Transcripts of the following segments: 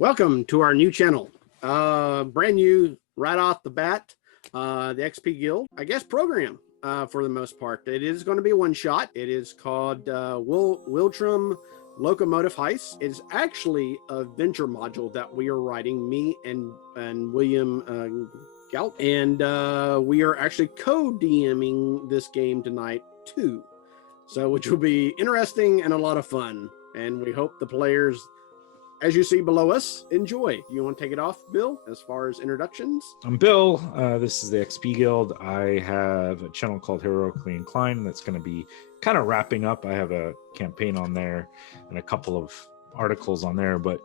Welcome to our new channel. Brand new right off the bat. The XP Guild, I guess, program for the most part. It is going to be a one shot. It is called Wiltram Locomotive Heist. It's actually a venture module that we are writing, me and William Gout, and we are actually co-DMing this game tonight too. So, which will be interesting and a lot of fun. And we hope the players, as you see below us, enjoy. You want to take it off, Bill, as far as introductions? I'm Bill. This is the XP Guild. I have a channel called Heroically Inclined that's going to be kind of wrapping up. I have a campaign on there and a couple of articles on there, but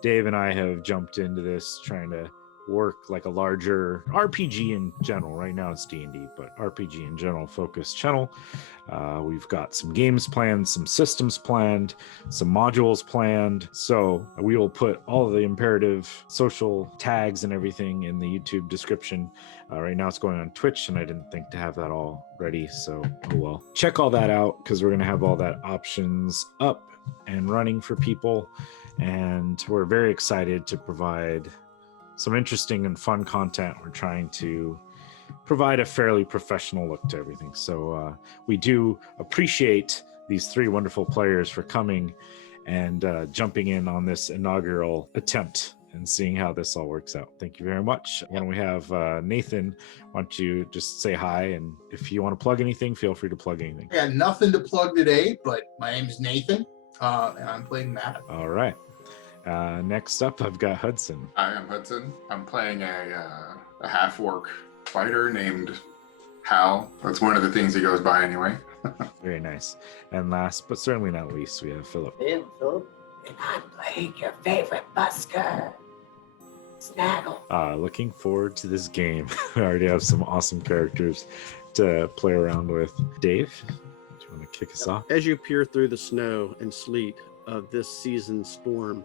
Dave and I have jumped into this trying to work like a larger RPG in general. Right now it's D&D, but RPG in general focused channel. We've got some games planned, some systems planned, some modules planned. So we will put all of the imperative social tags and everything in the YouTube description. Right now it's going on Twitch, and I didn't think to have that all ready. So, oh well. Check all that out because we're going to have all that options up and running for people. And we're very excited to provide some interesting and fun content. We're trying to provide a fairly professional look to everything. So we do appreciate these three wonderful players for coming and jumping in on this inaugural attempt and seeing how this all works out. Thank you very much. When we have Nathan, why don't you just say hi, and if you want to plug anything, feel free to plug anything. I got nothing to plug today, but my name is Nathan, and I'm playing Matt. All right. Next up, I've got Hudson. Hi, I'm Hudson. I'm playing a half-orc fighter named Hal. That's one of the things he goes by anyway. Very nice. And last, but certainly not least, we have Philip. Hey, I'm Philip, and I'm playing your favorite busker, Snaggle. Looking forward to this game. We already have some awesome characters to play around with. Dave, do you want to kick us off? As you peer through the snow and sleet of this season's storm,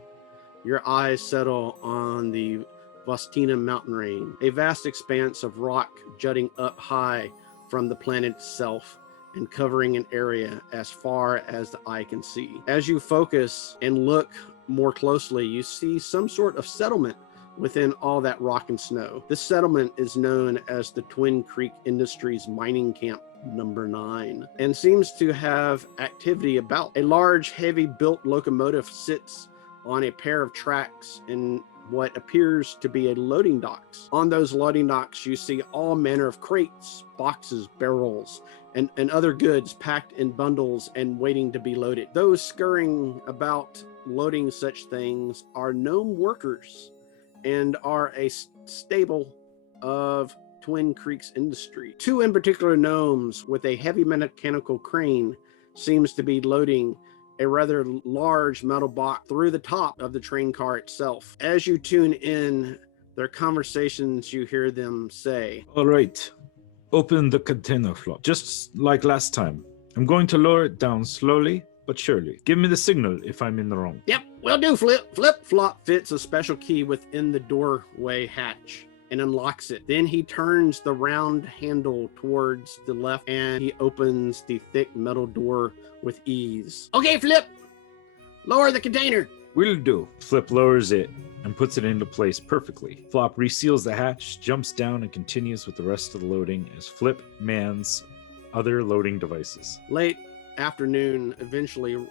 your eyes settle on the Vostina mountain range, a vast expanse of rock jutting up high from the planet itself and covering an area as far as the eye can see. As you focus and look more closely, you see some sort of settlement within all that rock and snow. This settlement is known as the Twin Creek Industries Mining Camp number 9 and seems to have activity about. A large, heavy-built locomotive sits on a pair of tracks in what appears to be a loading docks. On those loading docks, you see all manner of crates, boxes, barrels, and other goods packed in bundles and waiting to be loaded. Those scurrying about loading such things are gnome workers and are a stable of Twin Creeks industry. Two in particular gnomes with a heavy mechanical crane seems to be loading a rather large metal box through the top of the train car itself. As you tune in their conversations, you hear them say, All right, open the container flop, just like last time. I'm going to lower it down slowly but surely. Give me the signal if I'm in the wrong. Yep, will do, Flip. Flip Flop fits a special key within the doorway hatch and unlocks it. Then he turns the round handle towards the left and he opens the thick metal door with ease. Okay, Flip, lower the container. Will do. Flip lowers it and puts it into place perfectly. Flop reseals the hatch, jumps down, and continues with the rest of the loading as Flip mans other loading devices. Late afternoon eventually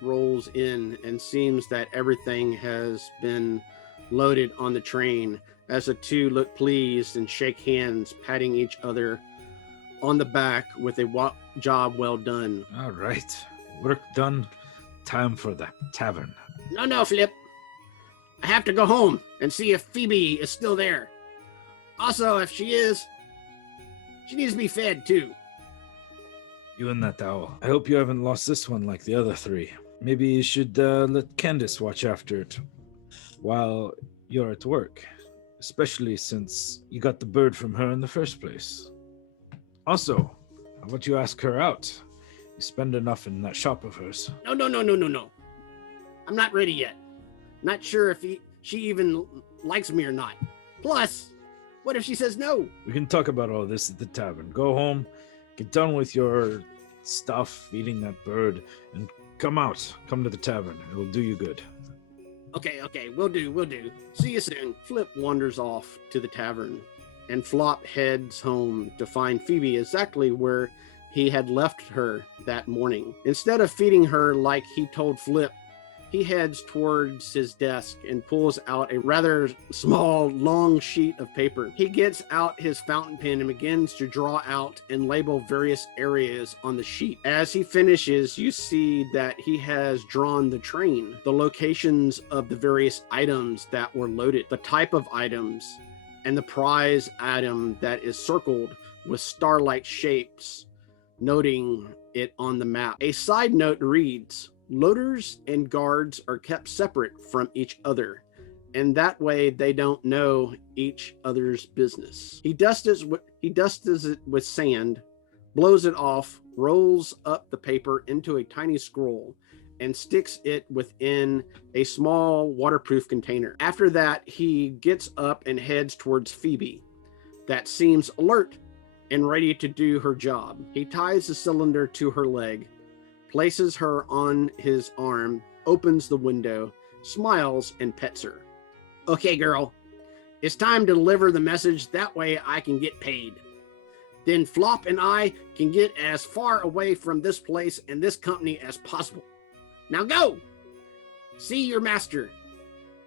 rolls in and seems that everything has been loaded on the train as the two look pleased and shake hands, patting each other on the back with a job well done. All right, work done. Time for the tavern. No, Flip. I have to go home and see if Phoebe is still there. Also, if she is, she needs to be fed too. You and that owl. I hope you haven't lost this one like the other three. Maybe you should let Candace watch after it while you're at work, especially since you got the bird from her in the first place. Also, how about you ask her out? You spend enough in that shop of hers. No. I'm not ready yet. Not sure if she even likes me or not. Plus, what if she says no? We can talk about all this at the tavern. Go home, get done with your stuff, feeding that bird, and come to the tavern. It will do you good. Okay, we'll do. See you soon. Flip wanders off to the tavern, and Flop heads home to find Phoebe exactly where he had left her that morning. Instead of feeding her like he told Flip, he heads towards his desk and pulls out a rather small, long sheet of paper. He gets out his fountain pen and begins to draw out and label various areas on the sheet. As he finishes, you see that he has drawn the train, the locations of the various items that were loaded, the type of items, and the prize item that is circled with star-like shapes, noting it on the map. A side note reads, loaders and guards are kept separate from each other, and that way they don't know each other's business. He dusts it with sand, blows it off, rolls up the paper into a tiny scroll, and sticks it within a small waterproof container. After that, he gets up and heads towards Phoebe, that seems alert and ready to do her job. He ties the cylinder to her leg, places her on his arm, opens the window, smiles, and pets her. Okay, girl, it's time to deliver the message. That way I can get paid. Then Flop and I can get as far away from this place and this company as possible. Now go! See your master.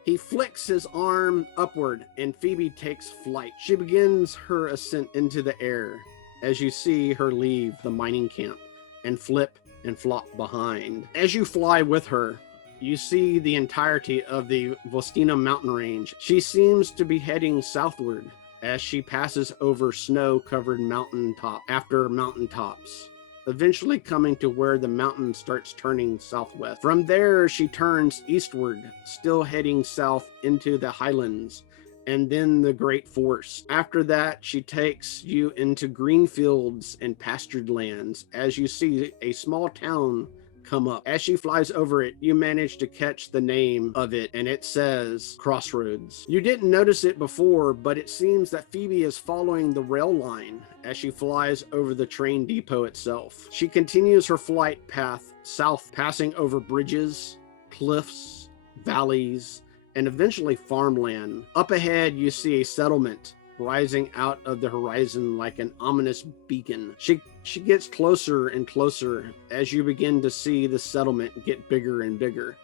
He flicks his arm upward and Phoebe takes flight. She begins her ascent into the air as you see her leave the mining camp and Flip and Flop behind. As you fly with her, you see the entirety of the Vostina mountain range. She seems to be heading southward as she passes over snow-covered mountaintop after mountaintops, eventually coming to where the mountain starts turning southwest. From there, she turns eastward, still heading south into the highlands and then the Great Forest. After that, she takes you into green fields and pastured lands as you see a small town come up. As she flies over it, you manage to catch the name of it, and it says Crossroads. You didn't notice it before, but it seems that Phoebe is following the rail line as she flies over the train depot itself. She continues her flight path south, passing over bridges, cliffs, valleys, and eventually farmland. Up ahead, you see a settlement rising out of the horizon like an ominous beacon. She gets closer and closer as you begin to see the settlement get bigger and bigger.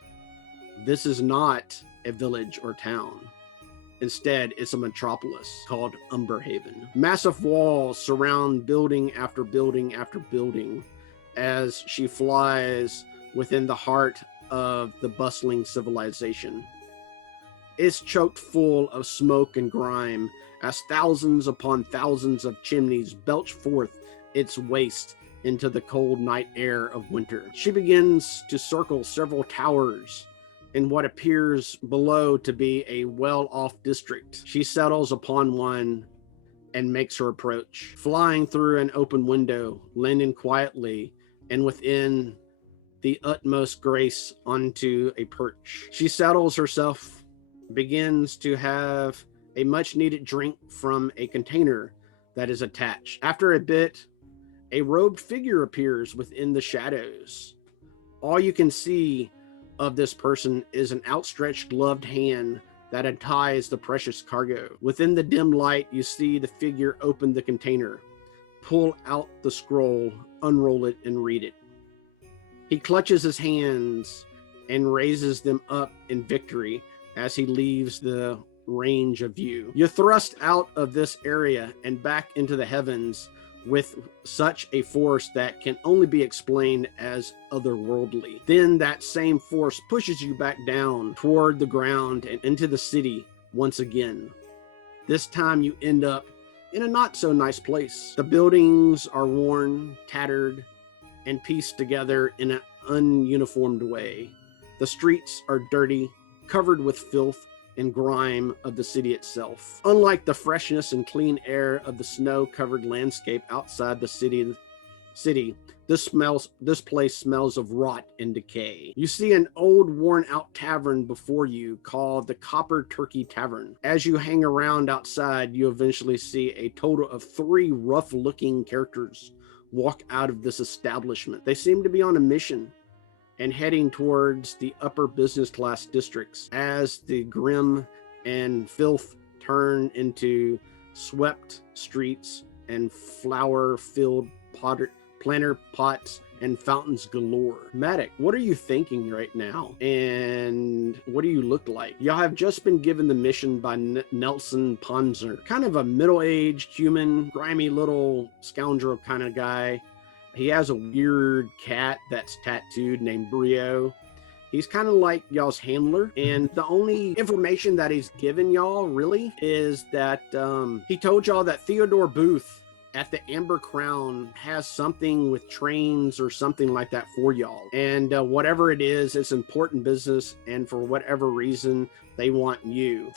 This is not a village or town. Instead, it's a metropolis called Umberhaven. Massive walls surround building after building after building as she flies within the heart of the bustling civilization. It's choked full of smoke and grime as thousands upon thousands of chimneys belch forth its waste into the cold night air of winter. She begins to circle several towers in what appears below to be a well-off district. She settles upon one and makes her approach, flying through an open window, landing quietly and within the utmost grace onto a perch. She settles herself, begins to have a much needed drink from a container that is attached. After a bit, a robed figure appears within the shadows. All you can see of this person is an outstretched gloved hand that unties the precious cargo. Within the dim light, you see the figure open the container, pull out the scroll, unroll it, and read it. He clutches his hands and raises them up in victory as he leaves the range of view. You're thrust out of this area and back into the heavens with such a force that can only be explained as otherworldly. Then that same force pushes you back down toward the ground and into the city once again. This time you end up in a not so nice place. The buildings are worn, tattered, and pieced together in an ununiformed way. The streets are dirty, covered with filth and grime of the city itself. Unlike the freshness and clean air of the snow-covered landscape outside the city, this place smells of rot and decay. You see an old, worn-out tavern before you called the Copper Turkey Tavern. As you hang around outside, you eventually see a total of 3 rough-looking characters walk out of this establishment. They seem to be on a mission and heading towards the upper business class districts as the grim and filth turn into swept streets and flower-filled planter pots and fountains galore. Matic, what are you thinking right now? And what do you look like? Y'all have just been given the mission by Nelson Ponzer, kind of a middle-aged human, grimy little scoundrel kind of guy. He has a weird cat that's tattooed named Brio. He's kind of like y'all's handler, and the only information that he's given y'all really is that he told y'all that Theodore Booth at the Amber Crown has something with trains or something like that for y'all. And whatever it is, it's important business, and for whatever reason, they want you.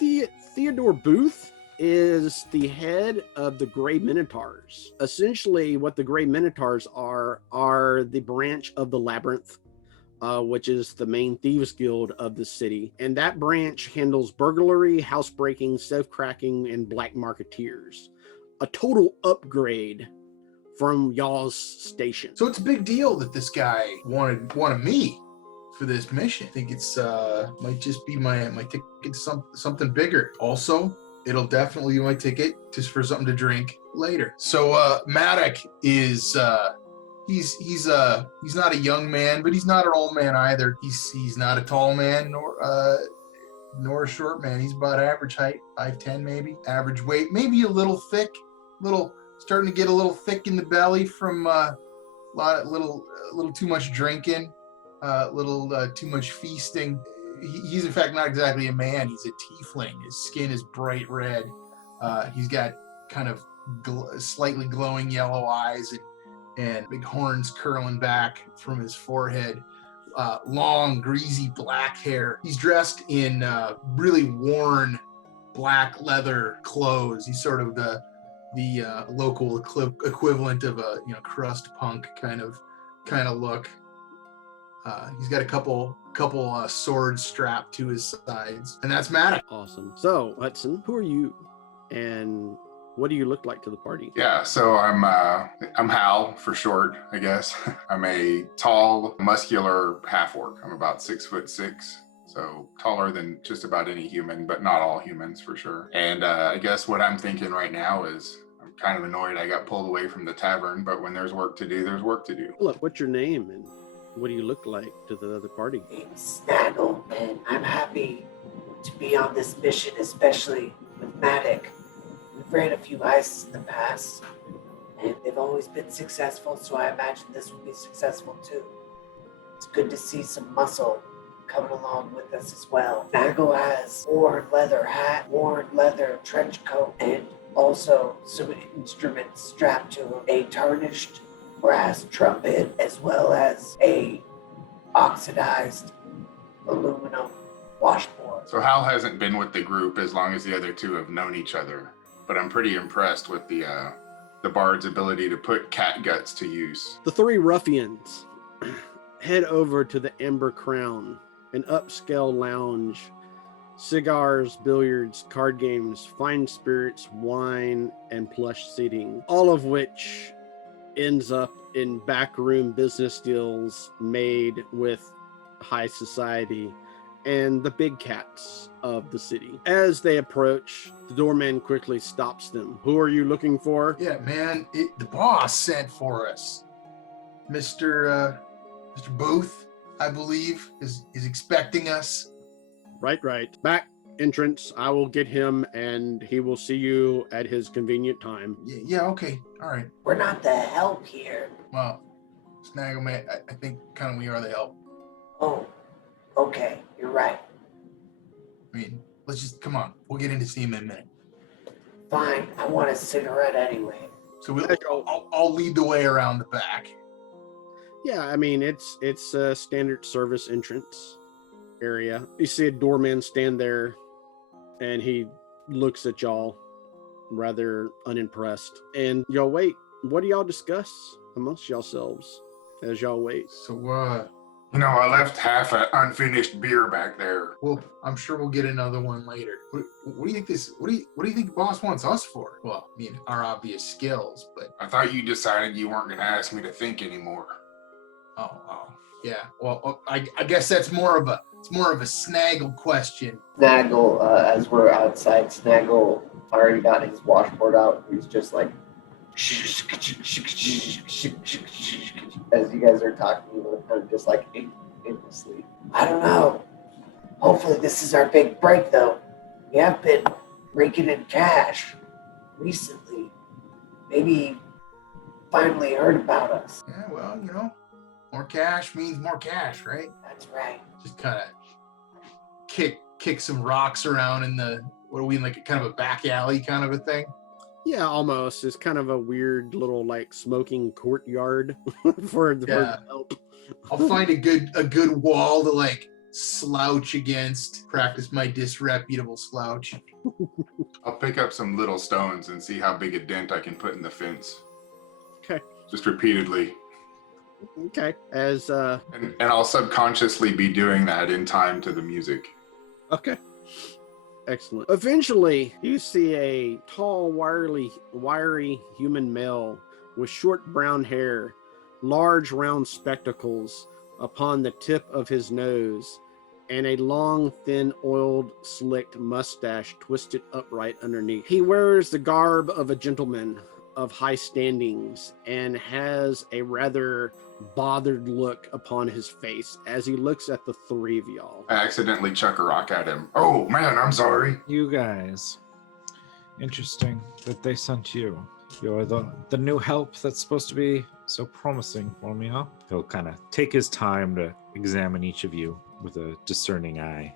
Theodore Booth is the head of the Grey Minotaurs. Essentially, what the Grey Minotaurs are the branch of the Labyrinth, which is the main thieves guild of the city. And that branch handles burglary, housebreaking, safe-cracking, and black marketeers. A total upgrade from y'all's station. So it's a big deal that this guy wanted me for this mission. I think it's might just be my ticket to something bigger. Also, it'll definitely be my ticket just for something to drink later. So Matic is he's not a young man, but he's not an old man either. He's not a tall man nor a short man. He's about average height, 5'10", maybe. Average weight, maybe a little thick, starting to get a little thick in the belly from little too much drinking, too much feasting. He's in fact not exactly a man. He's a tiefling. His skin is bright red. He's got kind of slightly glowing yellow eyes and big horns curling back from his forehead. Long, greasy black hair. He's dressed in really worn black leather clothes. He's sort of the local equivalent of a crust punk kind of look. He's got a couple swords strapped to his sides, and that's Matt. Awesome. So Hudson, who are you, and what do you look like to the party? Yeah, so I'm Hal for short, I guess. I'm a tall, muscular half-orc. I'm about 6'6", so taller than just about any human, but not all humans for sure. And I guess what I'm thinking right now is I'm kind of annoyed I got pulled away from the tavern, but when there's work to do, there's work to do. Look, what's your name and what do you look like to the other party? Name's Snaggle, and I'm happy to be on this mission, especially with Matic. We've ran a few heists in the past, and they've always been successful, so I imagine this will be successful too. It's good to see some muscle coming along with us as well. Snaggle has worn leather hat, worn leather trench coat, and also some instruments strapped to him. A tarnished brass trumpet, as well as a oxidized aluminum washboard. So Hal hasn't been with the group as long as the other two have known each other, but I'm pretty impressed with the bard's ability to put cat guts to use. The three ruffians head over to the Amber Crown, an upscale lounge, cigars, billiards, card games, fine spirits, wine, and plush seating, all of which ends up in backroom business deals made with high society and the big cats of the city. As they approach, the doorman quickly stops them. Who are you looking for? Yeah, man, the boss sent for us. Mr. Booth, I believe, is expecting us. Right. Back entrance. I will get him and he will see you at his convenient time. Yeah, okay, all right. We're not the help here. Well, Snaggle, man, I think kind of we are the help. Oh, okay, you're right. I mean, let's just, come on, we'll get in to see him in a minute. Fine, I want a cigarette anyway. So I'll lead the way around the back. Yeah, I mean, it's a standard service entrance area. You see a doorman stand there and he looks at y'all rather unimpressed. And y'all wait. What do y'all discuss amongst yourselves as y'all wait? So, I left half an unfinished beer back there. well, I'm sure we'll get another one later. What do you think what do you think the boss wants us for? Well, I mean, our obvious skills, but I thought you decided you weren't going to ask me to think anymore. oh, Yeah. Well, I guess that's more of a Snaggle question. Snaggle, as we're outside, Snaggle already got his washboard out. He's just like, as you guys are talking, kind of just like aimlessly. I don't know. Hopefully this is our big break, though. We have been raking in cash recently. Maybe finally heard about us. Yeah. Well, more cash means more cash, right? That's right. Just kind of kick some rocks around in the, what are we in, like kind of a back alley kind of a thing? Yeah, almost. It's kind of a weird little like smoking courtyard for the help. I'll find a good wall to like slouch against, practice my disreputable slouch. I'll pick up some little stones and see how big a dent I can put in the fence. Okay. Just repeatedly. Okay. As And I'll subconsciously be doing that in time to the music. okay. Excellent. Eventually, you see a tall, wiry human male with short brown hair, large round spectacles upon the tip of his nose, and a long, thin, oiled, slicked mustache twisted upright underneath. He wears the garb of a gentleman of high standings and has a rather bothered look upon his face as he looks at the three of y'all. I accidentally chuck a rock at him. Oh man, I'm sorry. You guys. Interesting that they sent you. You're the new help that's supposed to be so promising for me, huh? He'll kind of take his time to examine each of you with a discerning eye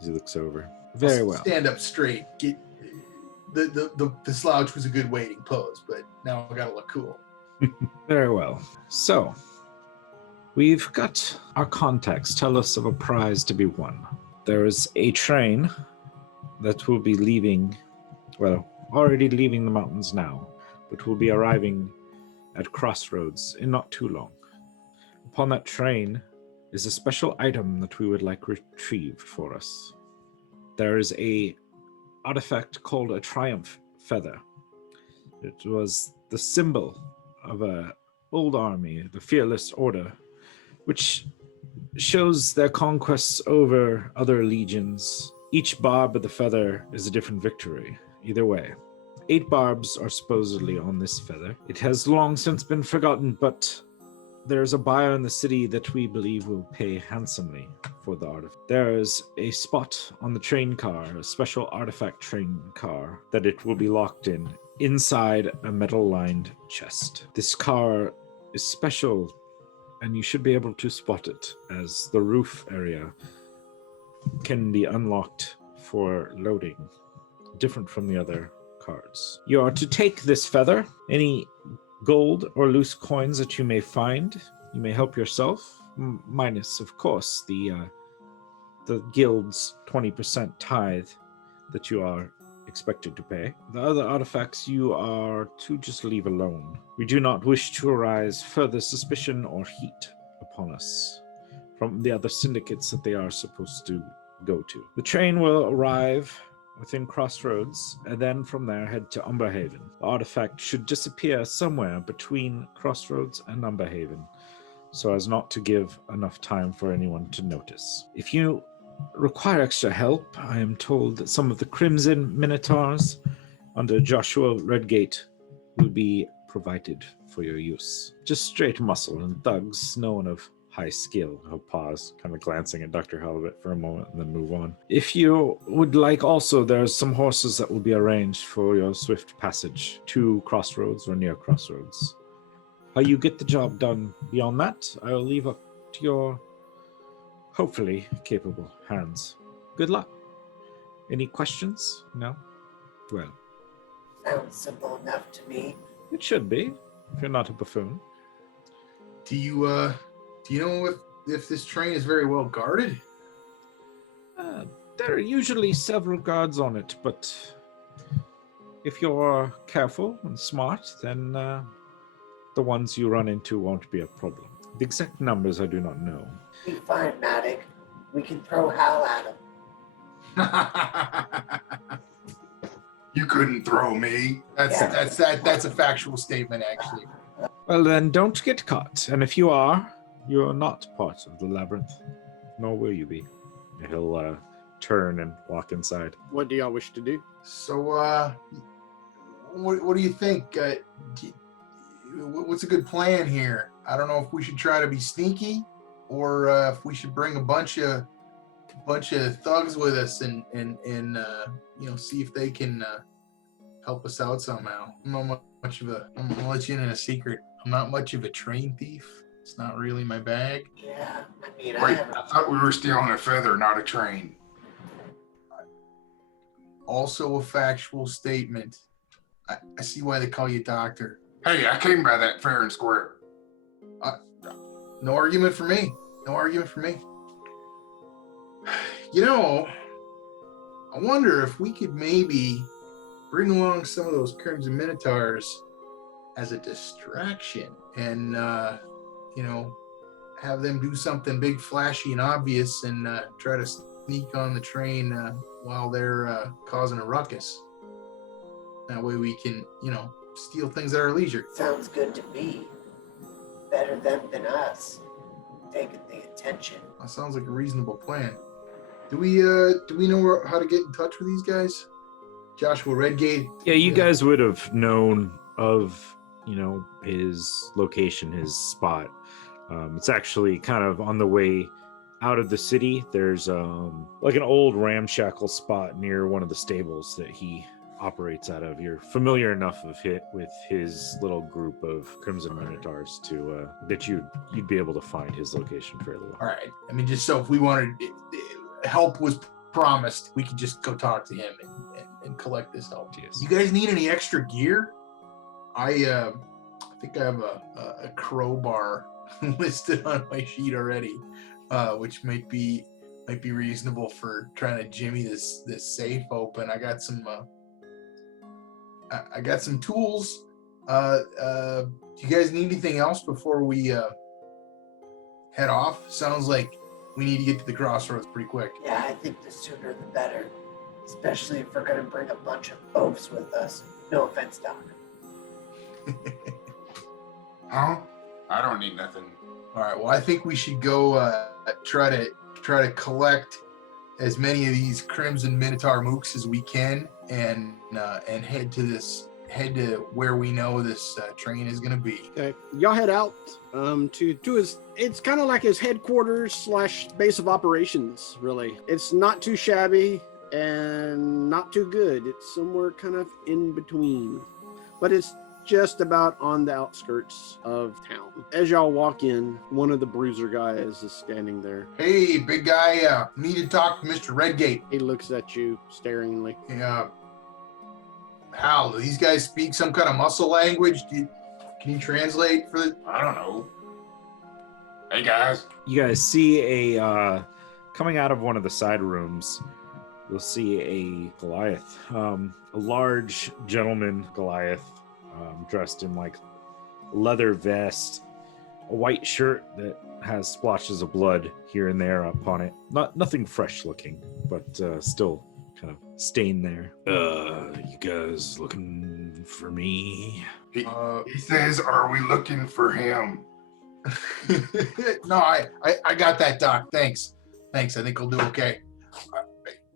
as he looks over. Very well. Stand up straight. Get the slouch was a good waiting pose, but now I gotta look cool. Very well. So, we've got our contacts tell us of a prize to be won. There is a train that will be leaving, well, already leaving the mountains now, but will be arriving at Crossroads in not too long. Upon that train is a special item that we would like retrieved for us. There is a artifact called a Triumph Feather. It was the symbol of a old army, the Fearless Order, which shows their conquests over other legions. Each barb of the feather is a different victory, either way. 8 barbs are supposedly on this feather. It has long since been forgotten, but there's a buyer in the city that we believe will pay handsomely for the artifact. There is a spot on the train car, a special artifact train car, that it will be locked in inside a metal-lined chest. This car is special, and you should be able to spot it, as the roof area can be unlocked for loading, different from the other cards. You are to take this feather. Any gold or loose coins that you may find, you may help yourself, minus, of course, the guild's 20% tithe that you are expected to pay. The other artifacts you are to just leave alone. We do not wish to arise further suspicion or heat upon us from the other syndicates that they are supposed to go to. The train will arrive within Crossroads, and then from there head to Umberhaven. The artifact should disappear somewhere between Crossroads and Umberhaven, so as not to give enough time for anyone to notice. If you require extra help, I am told that some of the Crimson Minotaurs under Joshua Redgate will be provided for your use. Just straight muscle and thugs, no one of high skill. I'll pause, kind of glancing at Dr. Halibut for a moment and then move on. If you would like also, there's some horses that will be arranged for your swift passage to Crossroads or near Crossroads. How you get the job done beyond that, I'll leave up to your hopefully capable hands. Good luck. Any questions? No? Well, Sounds simple enough to me. it should be, if you're not a buffoon. Do you know if this train is very well guarded? There are usually several guards on it, but if you're careful and smart, then the ones you run into won't be a problem. The exact numbers I do not know. Be fine, Matic. We can throw Hal at him. You couldn't throw me. That's a factual statement, actually. Well, then don't get caught. And if you are, You are not part of the labyrinth, nor will you be. He'll turn and walk inside. What do y'all wish to do? So, what do you think? What's a good plan here? I don't know if we should try to be sneaky, or if we should bring a bunch of thugs with us and see if they can help us out somehow. I'm gonna let you in a secret. I'm not much of a train thief. It's not really my bag. Yeah, I mean, Wait, I thought we were stealing a feather, not a train. Also a factual statement. I see why they call you doctor. Hey, I came by that fair and square. No argument for me. No argument for me. You know, I wonder if we could maybe bring along some of those Crimson Minotaurs as a distraction and, have them do something big, flashy, and obvious and try to sneak on the train while they're causing a ruckus. That way we can, steal things at our leisure. sounds good to me. Better them than us. Taking the attention. That sounds like a reasonable plan. Do we know how to get in touch with these guys? Joshua Redgate. Yeah, you guys would have known of, his location, his spot. It's actually kind of on the way out of the city. There's like an old ramshackle spot near one of the stables that he operates out of. You're familiar enough with his little group of Crimson Minotaurs to that you'd be able to find his location fairly well. All right. I mean, just so if we wanted help was promised, we could just go talk to him and collect this help. Yes. You guys need any extra gear? I think I have a crowbar listed on my sheet already, which might be reasonable for trying to jimmy this safe open. I got some tools. Do you guys need anything else before we head off? Sounds like we need to get to the crossroads pretty quick. Yeah, I think the sooner the better. Especially if we're gonna bring a bunch of oafs with us. No offense, Doc. Huh? I don't need nothing. All right. Well, I think we should go try to collect as many of these Crimson Minotaur mooks as we can, and head to where we know this train is going to be. Okay, y'all head out to his. It's kind of like his headquarters / base of operations. Really, it's not too shabby and not too good. It's somewhere kind of in between, but it's just about on the outskirts of town. As y'all walk in, one of the bruiser guys is standing there. Hey, big guy, need to talk to Mr. Redgate. He looks at you staringly. Yeah. Hal, do these guys speak some kind of muscle language? Can you translate for the... I don't know. Hey, guys. You guys see coming out of one of the side rooms, you'll see a Goliath, a large gentleman Goliath, dressed in like leather vest, a white shirt that has splotches of blood here and there upon it. Nothing fresh looking, but still kind of stained there. You guys looking for me? He says, are we looking for him? No, I got that, Doc. Thanks. I think I'll do okay.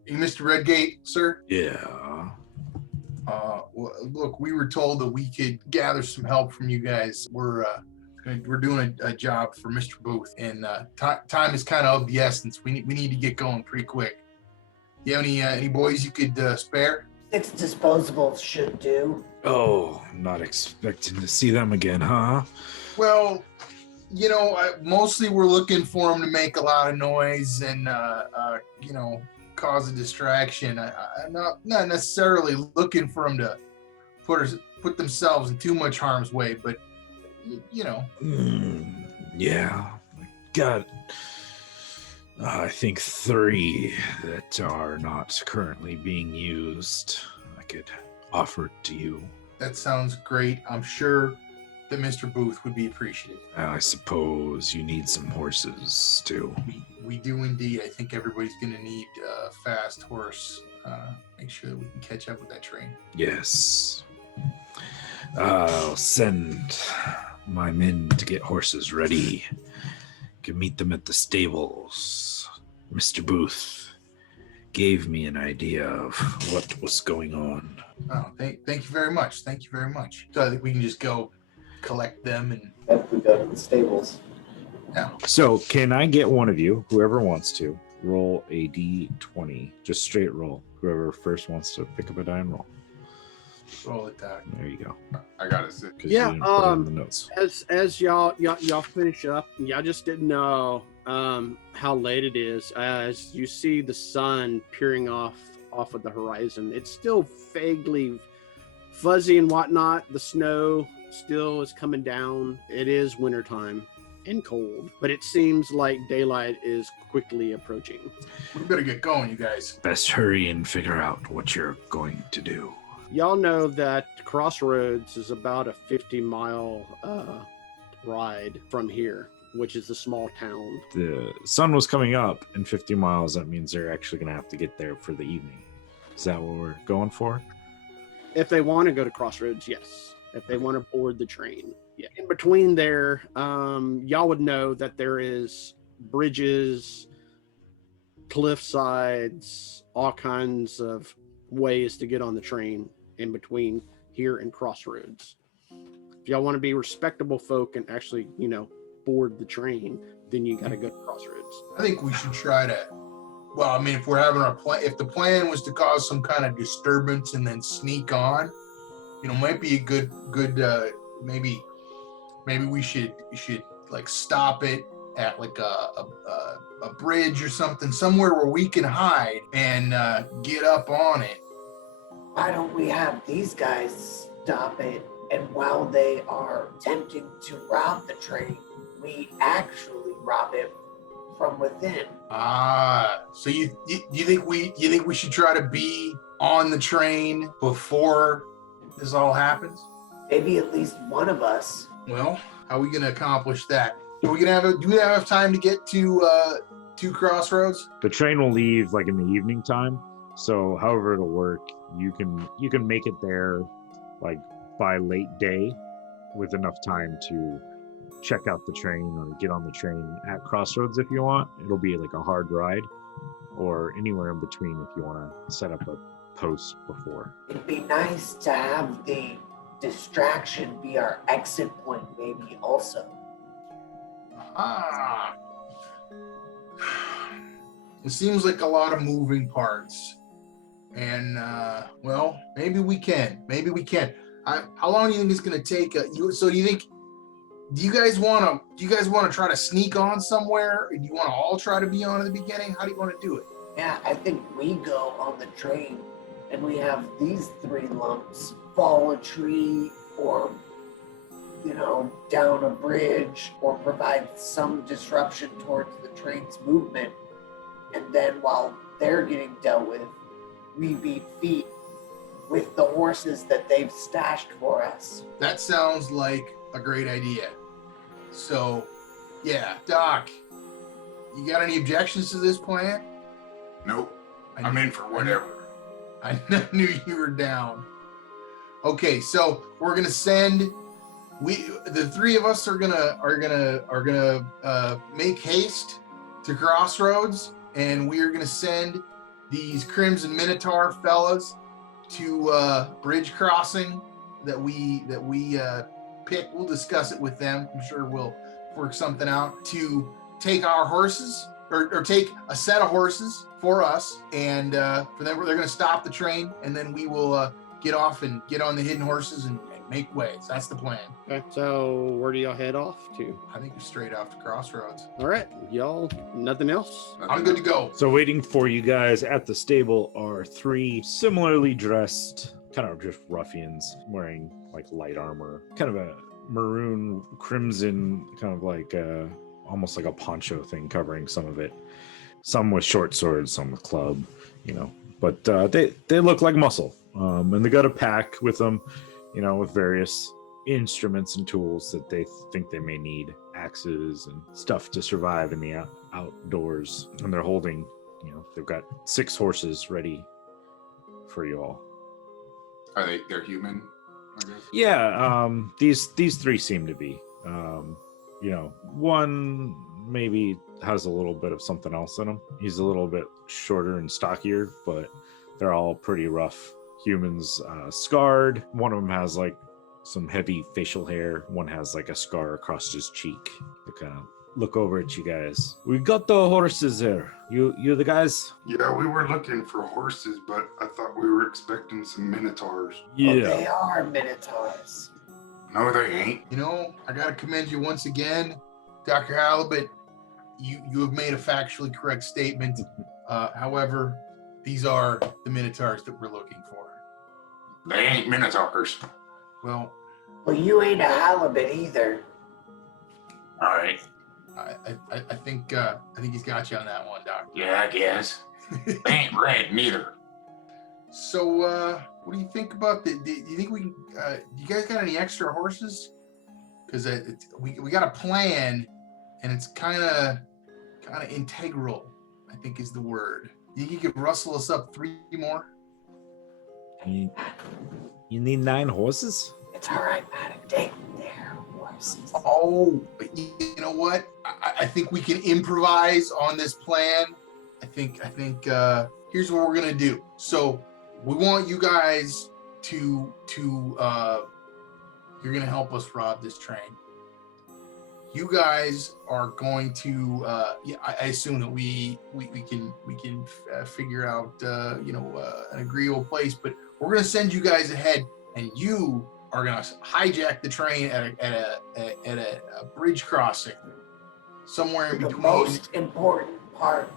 You Mr. Redgate, sir? Yeah. Well, look, we were told that we could gather some help from you guys. We're doing a job for Mr. Booth, and time is kind of the essence. We need to get going pretty quick. You have any boys you could spare? 6 disposables should do. Oh, I'm not expecting to see them again, huh? Well, mostly we're looking for them to make a lot of noise and cause a distraction. I'm not necessarily looking for them to put themselves in too much harm's way, but Yeah, got I think 3 that are not currently being used. I could offer to you. That sounds great. I'm sure that Mr. Booth would be appreciative. I suppose you need some horses too. We do indeed. I think everybody's going to need a fast horse. Make sure that we can catch up with that train. Yes. I'll send my men to get horses ready. can meet them at the stables. Mr. Booth gave me an idea of what was going on. Oh, thank you very much. Thank you very much. So I think we can just go collect them and If we go to the stables. So can I get one of you, whoever wants to, roll a d20, just straight roll. Whoever first wants to pick up a die and roll. roll it down. There you go. I got to sit. 'Cause Yeah, you didn't put it in the notes. As y'all finish up, y'all just didn't know how late it is. As you see the sun peering off of the horizon, it's still vaguely fuzzy and whatnot. The snow still is coming down. It is wintertime and cold, but it seems like daylight is quickly approaching. We better get going, you guys. Best hurry and figure out what you're going to do. Y'all know that Crossroads is about a 50-mile ride from here, which is a small town. The sun was coming up in 50 miles. That means they're actually going to have to get there for the evening. Is that what we're going for? If they want to go to Crossroads, yes. If they want to board the train, yeah. In between there, y'all would know that there is bridges, cliff sides, all kinds of ways to get on the train in between here and Crossroads. If y'all want to be respectable folk and actually, board the train, then you got to go to Crossroads. I think we should try to. Well, I mean, if we're having our plan, if the plan was to cause some kind of disturbance and then sneak on, might be a good. Maybe we should like stop it at like a bridge or something, somewhere where we can hide and get up on it. Why don't we have these guys stop it, and while they are attempting to rob the train, we actually rob it from within. So you think we should try to be on the train before this all happens? Maybe at least one of us. Well, how are we gonna accomplish that? Do we have enough time to get to Crossroads? The train will leave like in the evening time. So however it'll work, you can make it there like by late day with enough time to check out the train or get on the train at Crossroads if you want. It'll be like a hard ride, or anywhere in between if you want to set up a post before. It'd be nice to have the distraction be our exit point, maybe also. It seems like a lot of moving parts, and well, maybe we can. How long do you think it's gonna take? Do you guys want to try to sneak on somewhere? Or do you want to all try to be on at the beginning? How do you want to do it? Yeah, I think we go on the train and we have these three lumps fall a tree or, down a bridge or provide some disruption towards the train's movement. And then while they're getting dealt with, we beat feet with the horses that they've stashed for us. That sounds like a great idea. So, yeah, Doc, you got any objections to this plan? Nope. I'm in for whatever. I knew you were down. Okay, so we're gonna send. The three of us are gonna make haste to Crossroads, and we are gonna send these Crimson Minotaur fellas to bridge crossing that we pick. We'll discuss it with them. I'm sure we'll work something out to take our horses or take a set of horses for us, and for them, they're going to stop the train, and then we will get off and get on the hidden horses and make ways. That's the plan. Okay, so where do y'all head off to? I think we're straight off to Crossroads. All right, y'all, nothing else? I'm good to go. So waiting for you guys at the stable are three similarly dressed, kind of just ruffians wearing like light armor, kind of a maroon crimson, kind of like almost like a poncho thing covering some of it. Some with short swords, some with club, but they look like muscle. And they got a pack with them, with various instruments and tools that they think they may need, axes and stuff to survive in the outdoors. And they're holding, they've got 6 horses ready for you all. They're human, I guess? Yeah, these 3 seem to be. One maybe has a little bit of something else in him. He's a little bit shorter and stockier, but they're all pretty rough humans, scarred. One of them has like some heavy facial hair. One has like a scar across his cheek. They kind of look over at you guys. We got the horses here. You the guys? Yeah, we were looking for horses, but I thought we were expecting some minotaurs. Well, they are minotaurs. No, they ain't. You know, I gotta commend you once again, Dr. Halibut. You have made a factually correct statement. However, these are the minotaurs that we're looking for. They ain't minotaurs. Well, You ain't a halibut either. All right. I think he's got you on that one, Doc. Yeah, I guess. They ain't red neither. So, what do you think about do you think we can? Do you guys got any extra horses? Because we got a plan, and it's kind of integral. I think is the word. You think you could rustle us up 3 more? You need 9 horses? It's all right, Maddox. Take their horses. Oh, but you know what? I think we can improvise on this plan. I think here's what we're gonna do. So we want you guys to you're gonna help us rob this train. You guys are going to I assume that we can figure out an agreeable place, but we're gonna send you guys ahead, and you are gonna hijack the train at a bridge crossing somewhere in The between. most important part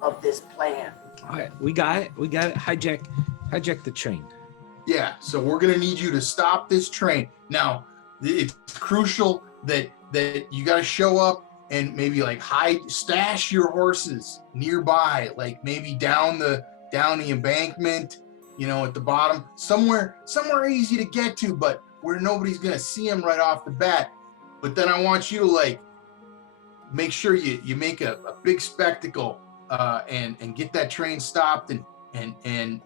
of this plan. All right, we got it. Hijack the train. Yeah, so we're gonna need you to stop this train. Now, it's crucial that you gotta show up and maybe like stash your horses nearby, like maybe down the embankment, at the bottom, somewhere easy to get to, but where nobody's gonna see them right off the bat. But then I want you to like make sure you make a big spectacle and get that train stopped and you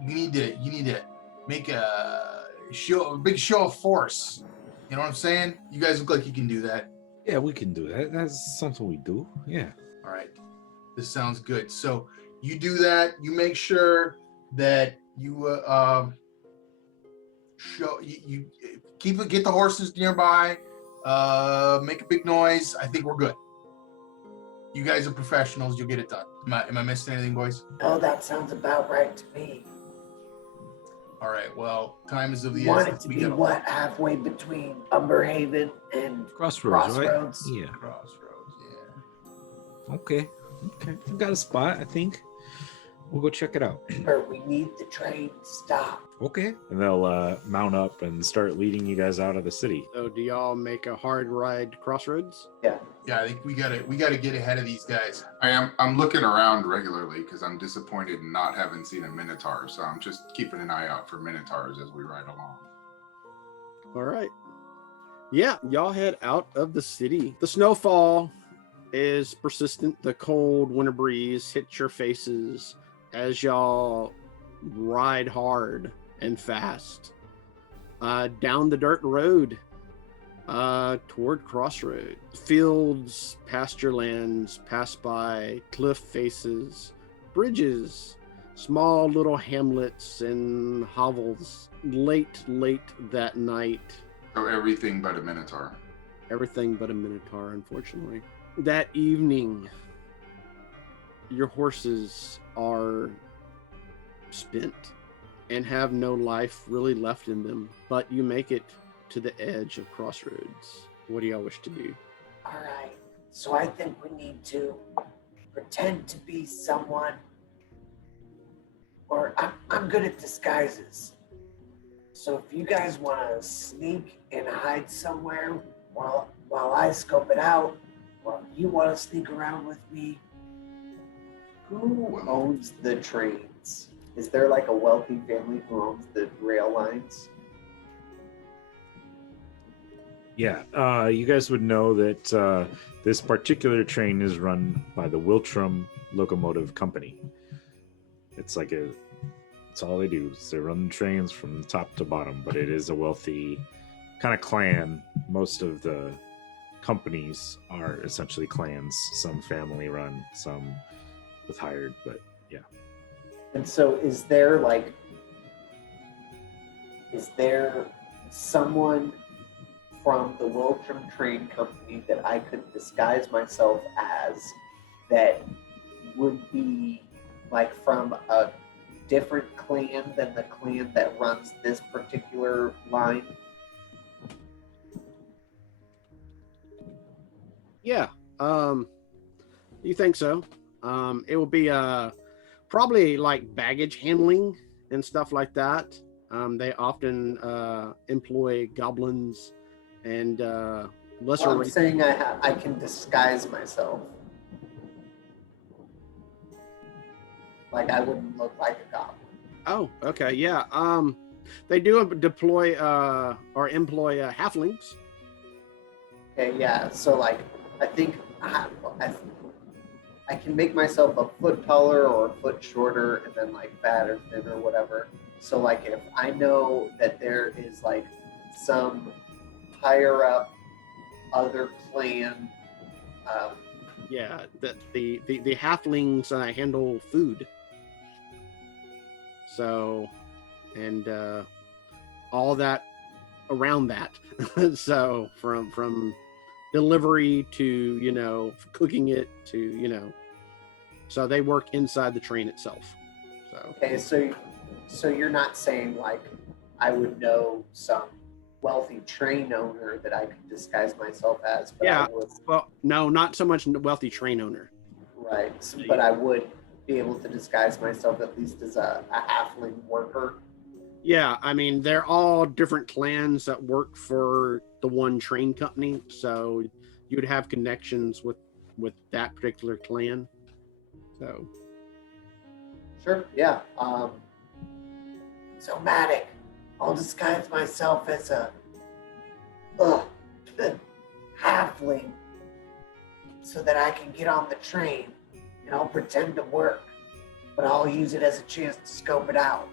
need to make a big show of force. You know what I'm saying? You guys look like you can do that. Yeah, we can do that. That's something we do. Yeah. All right. This sounds good. So you do that. You make sure that you get the horses nearby. Make a big noise. I think we're good. You guys are professionals. You'll get it done. Am I missing anything, boys? Oh, that sounds about right to me. All right. Well, time is of the You want it essence. to be what, halfway between Umberhaven and Crossroads, right? Crossroads? Yeah. Crossroads. Yeah. Okay. We got a spot, I think. We'll go check it out. Or we need the train stopped. Okay. And they'll mount up and start leading you guys out of the city. So do y'all make a hard ride crossroads? Yeah. I think we gotta get ahead of these guys. I'm looking around regularly because I'm disappointed in not having seen a minotaur. So I'm just keeping an eye out for minotaurs as we ride along. All right. Yeah, y'all head out of the city. The snowfall is persistent. The cold winter breeze hits your faces as y'all ride hard and fast down the dirt road toward Crossroads. Fields, pasture lands pass by, cliff faces, bridges, small little hamlets and hovels. Late that night. So everything but a minotaur. Everything but a minotaur, unfortunately. That evening, your horses are spent and have no life really left in them, but you make it to the edge of Crossroads. What do y'all wish to do? All right. So I think we need to pretend to be someone, or I'm good at disguises. So if you guys want to sneak and hide somewhere while I scope it out, or you want to sneak around with me, Who owns the trains? Is there like a wealthy family who owns the rail lines? Yeah. You guys would know that this particular train is run by the Wiltram Locomotive Company. It's all they do is they run the trains from top to bottom, but it is a wealthy kind of clan. Most of the companies are essentially clans, some family run, some with hired, but yeah. And so is there someone from the Wiltram Train Company that I could disguise myself as that would be like from a different clan than the clan that runs this particular line? Yeah. You think so? It will be probably like baggage handling and stuff like that. They often employ goblins and lesser. Well, I'm saying I can disguise myself. Like I wouldn't look like a goblin. Oh, okay, yeah. They do deploy or employ halflings. Okay, yeah. So like, I think I can make myself a foot taller or a foot shorter, and then like fat or thin or whatever. So like, if I know that there is like some higher up other clan. Yeah, the halflings handle food. So, and all that around that. So from delivery to cooking it to so they work inside the train itself. So Okay, so you're not saying like I would know some wealthy train owner that I could disguise myself as, but yeah, I would, well, no, not so much wealthy train owner. right? But I would be able to disguise myself at least as a halfling worker. Yeah, I mean they're all different clans that work for the one train company, so you'd have connections with that particular clan. So Sure, yeah. So, Matic, I'll disguise myself as a halfling so that I can get on the train, and I'll pretend to work, but I'll use it as a chance to scope it out.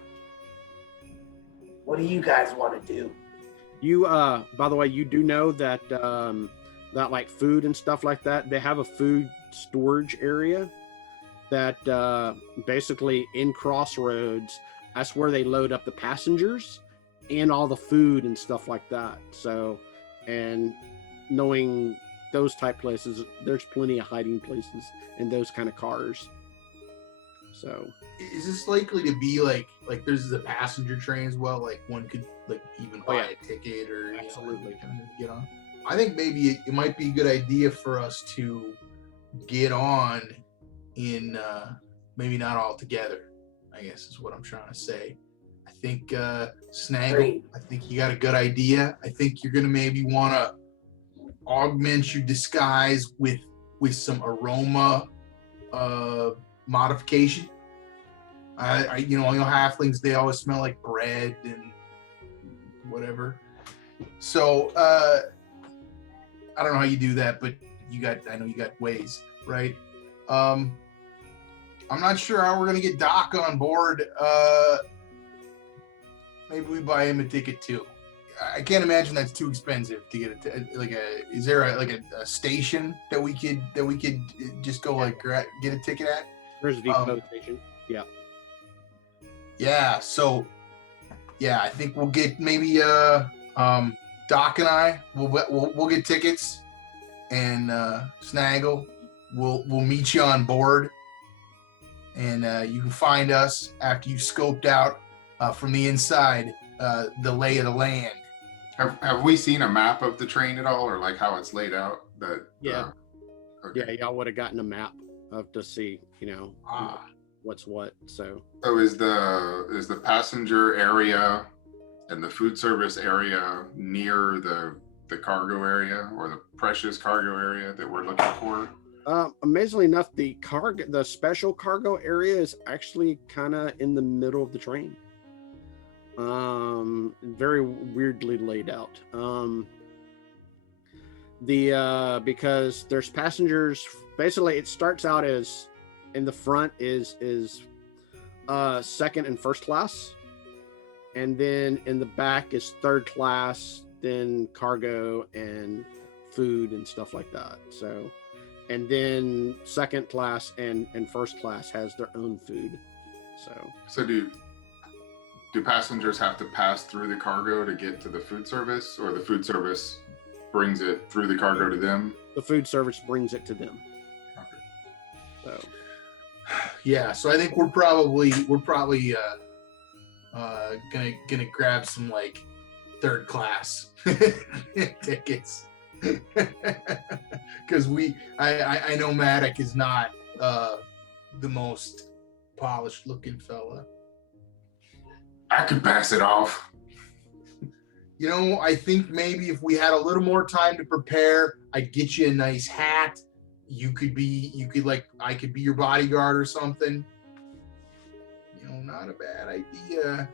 What do you guys want to do? you by the way, you do know that that like food and stuff like that, they have a food storage area that basically in Crossroads, that's where they load up the passengers and all the food and stuff like that. So, and knowing those type places, there's plenty of hiding places in those kind of cars. So Is this likely to be like there's a passenger train as well? Like one could like even buy a ticket or Absolutely. kind of get on. I think maybe it might be a good idea for us to get on in maybe not all together, I guess is what I'm trying to say. I think Snaggle, Great. I think you got a good idea. I think you're gonna maybe want to augment your disguise with some aroma modification. I halflings, they always smell like bread and whatever. So I don't know how you do that, but I know you got ways, right? I'm not sure how we're gonna get Doc on board. Maybe we buy him a ticket too. I can't imagine that's too expensive to get is there a station that we could just go get a ticket at? there's a depot station. Yeah. Yeah, so I think we'll get maybe Doc and I we'll get tickets, and Snaggle we'll meet you on board, and you can find us after you've scoped out from the inside the lay of the land. Have we seen a map of the train at all, or like how it's laid out? Yeah. Okay. Yeah, y'all would have gotten a map to see, what's what. So is the passenger area and the food service area near the cargo area or the precious cargo area that we're looking for? Amazingly enough, the special cargo area is actually kind of in the middle of the train. Very weirdly laid out. Because there's passengers. Basically, it starts out as in the front is second and first class, and then in the back is third class, then cargo, and food and stuff like that. So, and then second class and first class has their own food. So do passengers have to pass through the cargo to get to the food service, or the food service brings it through the cargo to them? The food service brings it to them. Okay. So Yeah, so I think we're probably gonna grab some like third class tickets because I know Maddox is not the most polished looking fella. I could pass it off. You know, I think maybe if we had a little more time to prepare, I'd get you a nice hat. I could be your bodyguard or something. You know, not a bad idea.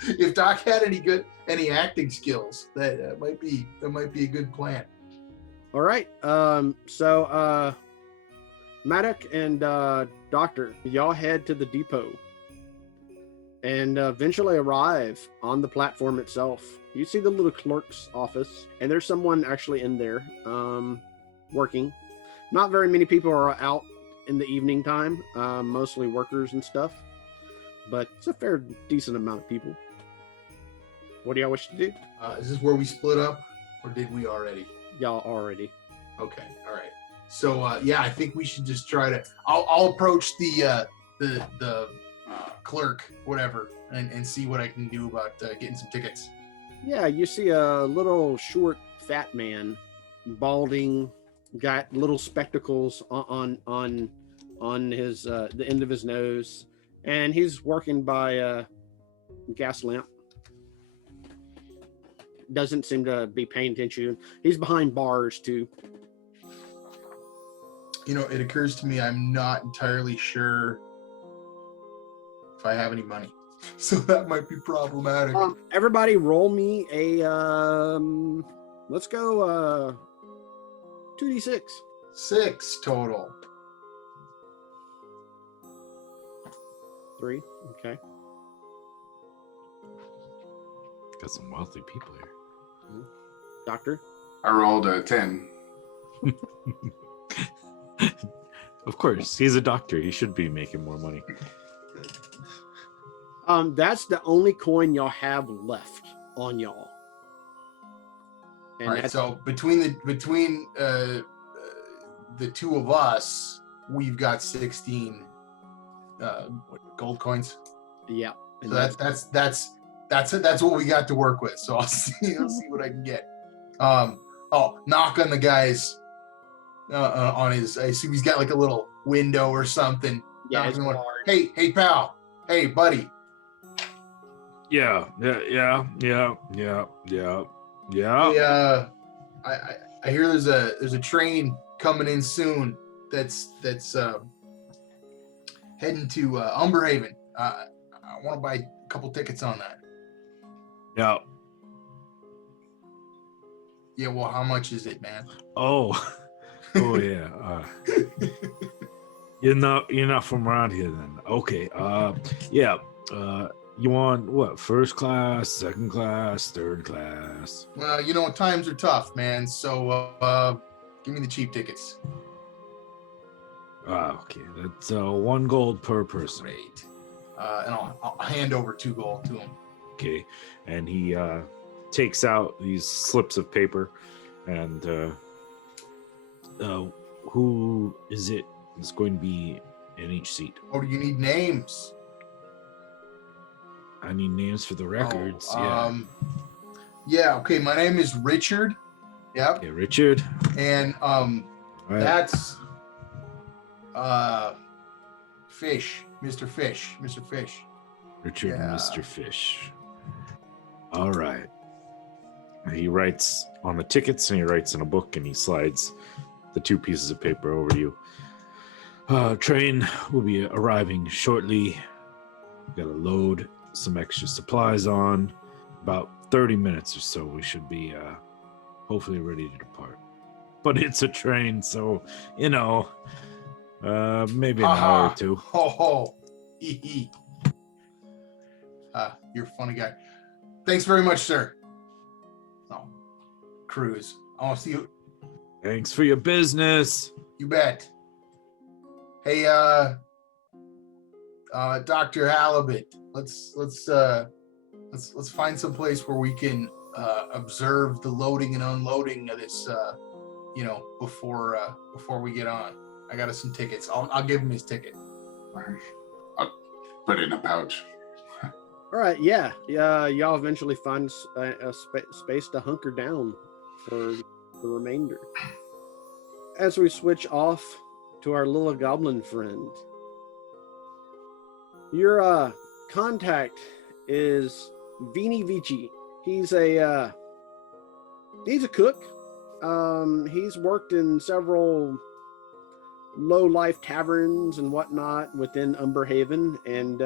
If Doc had any acting skills, that might be a good plan. all right. So Maddox and Doctor, y'all head to the depot and eventually arrive on the platform itself. You see the little clerk's office, and there's someone actually in there working. Not very many people are out in the evening time, mostly workers and stuff, but it's a fair, decent amount of people. What do y'all wish to do? Is this where we split up, or did we already? Y'all already. Okay, all right. So yeah, I think we should just try to. I'll approach the clerk, whatever, and see what I can do about getting some tickets. Yeah, you see a little short, fat man, balding, got little spectacles on his the end of his nose, and he's working by a gas lamp. Doesn't seem to be paying attention. He's behind bars too. You know, it occurs to me I'm not entirely sure if I have any money, so that might be problematic. Everybody, roll me a let's go 2d6. 6 total. 3. Okay. Got some wealthy people here. Doctor. I rolled a 10. Of course, he's a doctor. He should be making more money. That's the only coin y'all have left on y'all. And All right, so between the two of us, we've got 16 gold coins. Yeah. So that's what we got to work with. So I'll see what I can get. Knock on the guy's on his. I assume he's got like a little window or something. Yeah. Knock on the window. Hey, pal. Hey, buddy. Yeah. Hey, I hear there's a train coming in soon. That's heading to Umberhaven. I want to buy a couple tickets on that. Yeah. Yeah, well, how much is it, man? Oh yeah. You're not from around here then. Okay. Yeah. You want what? First class, second class, third class? Well, you know, times are tough, man. So give me the cheap tickets. Okay. That's 1 gold per person. Great. And I'll hand over 2 gold to him. Okay. And he takes out these slips of paper, and who is it that's going to be in each seat? Oh, do you need names? I need names for the records. Yeah. Okay. My name is Richard. Yep. Okay, Richard. And Right. that's Fish, Mr. Fish. Richard Yeah. and Mr. Fish. All right. He writes on the tickets, and he writes in a book, and he slides the 2 pieces of paper over to you. Train will be arriving shortly. Got to load some extra supplies on. About 30 minutes or so, we should be hopefully ready to depart. But it's a train, so, you know, maybe an hour or 2. Ho. You're a funny guy. Thanks very much, sir. Oh, cruise. I want to see you. Thanks for your business. You bet. Hey, Dr. Halibut, let's find some place where we can observe the loading and unloading of this, before we get on. I got us some tickets. I'll give him his ticket. I'll put it in a pouch. All right, yeah. Y'all eventually find a space to hunker down for the remainder. As we switch off to our little goblin friend, your contact is Vini Vici. He's a cook. He's worked in several low life taverns and whatnot within Umberhaven, and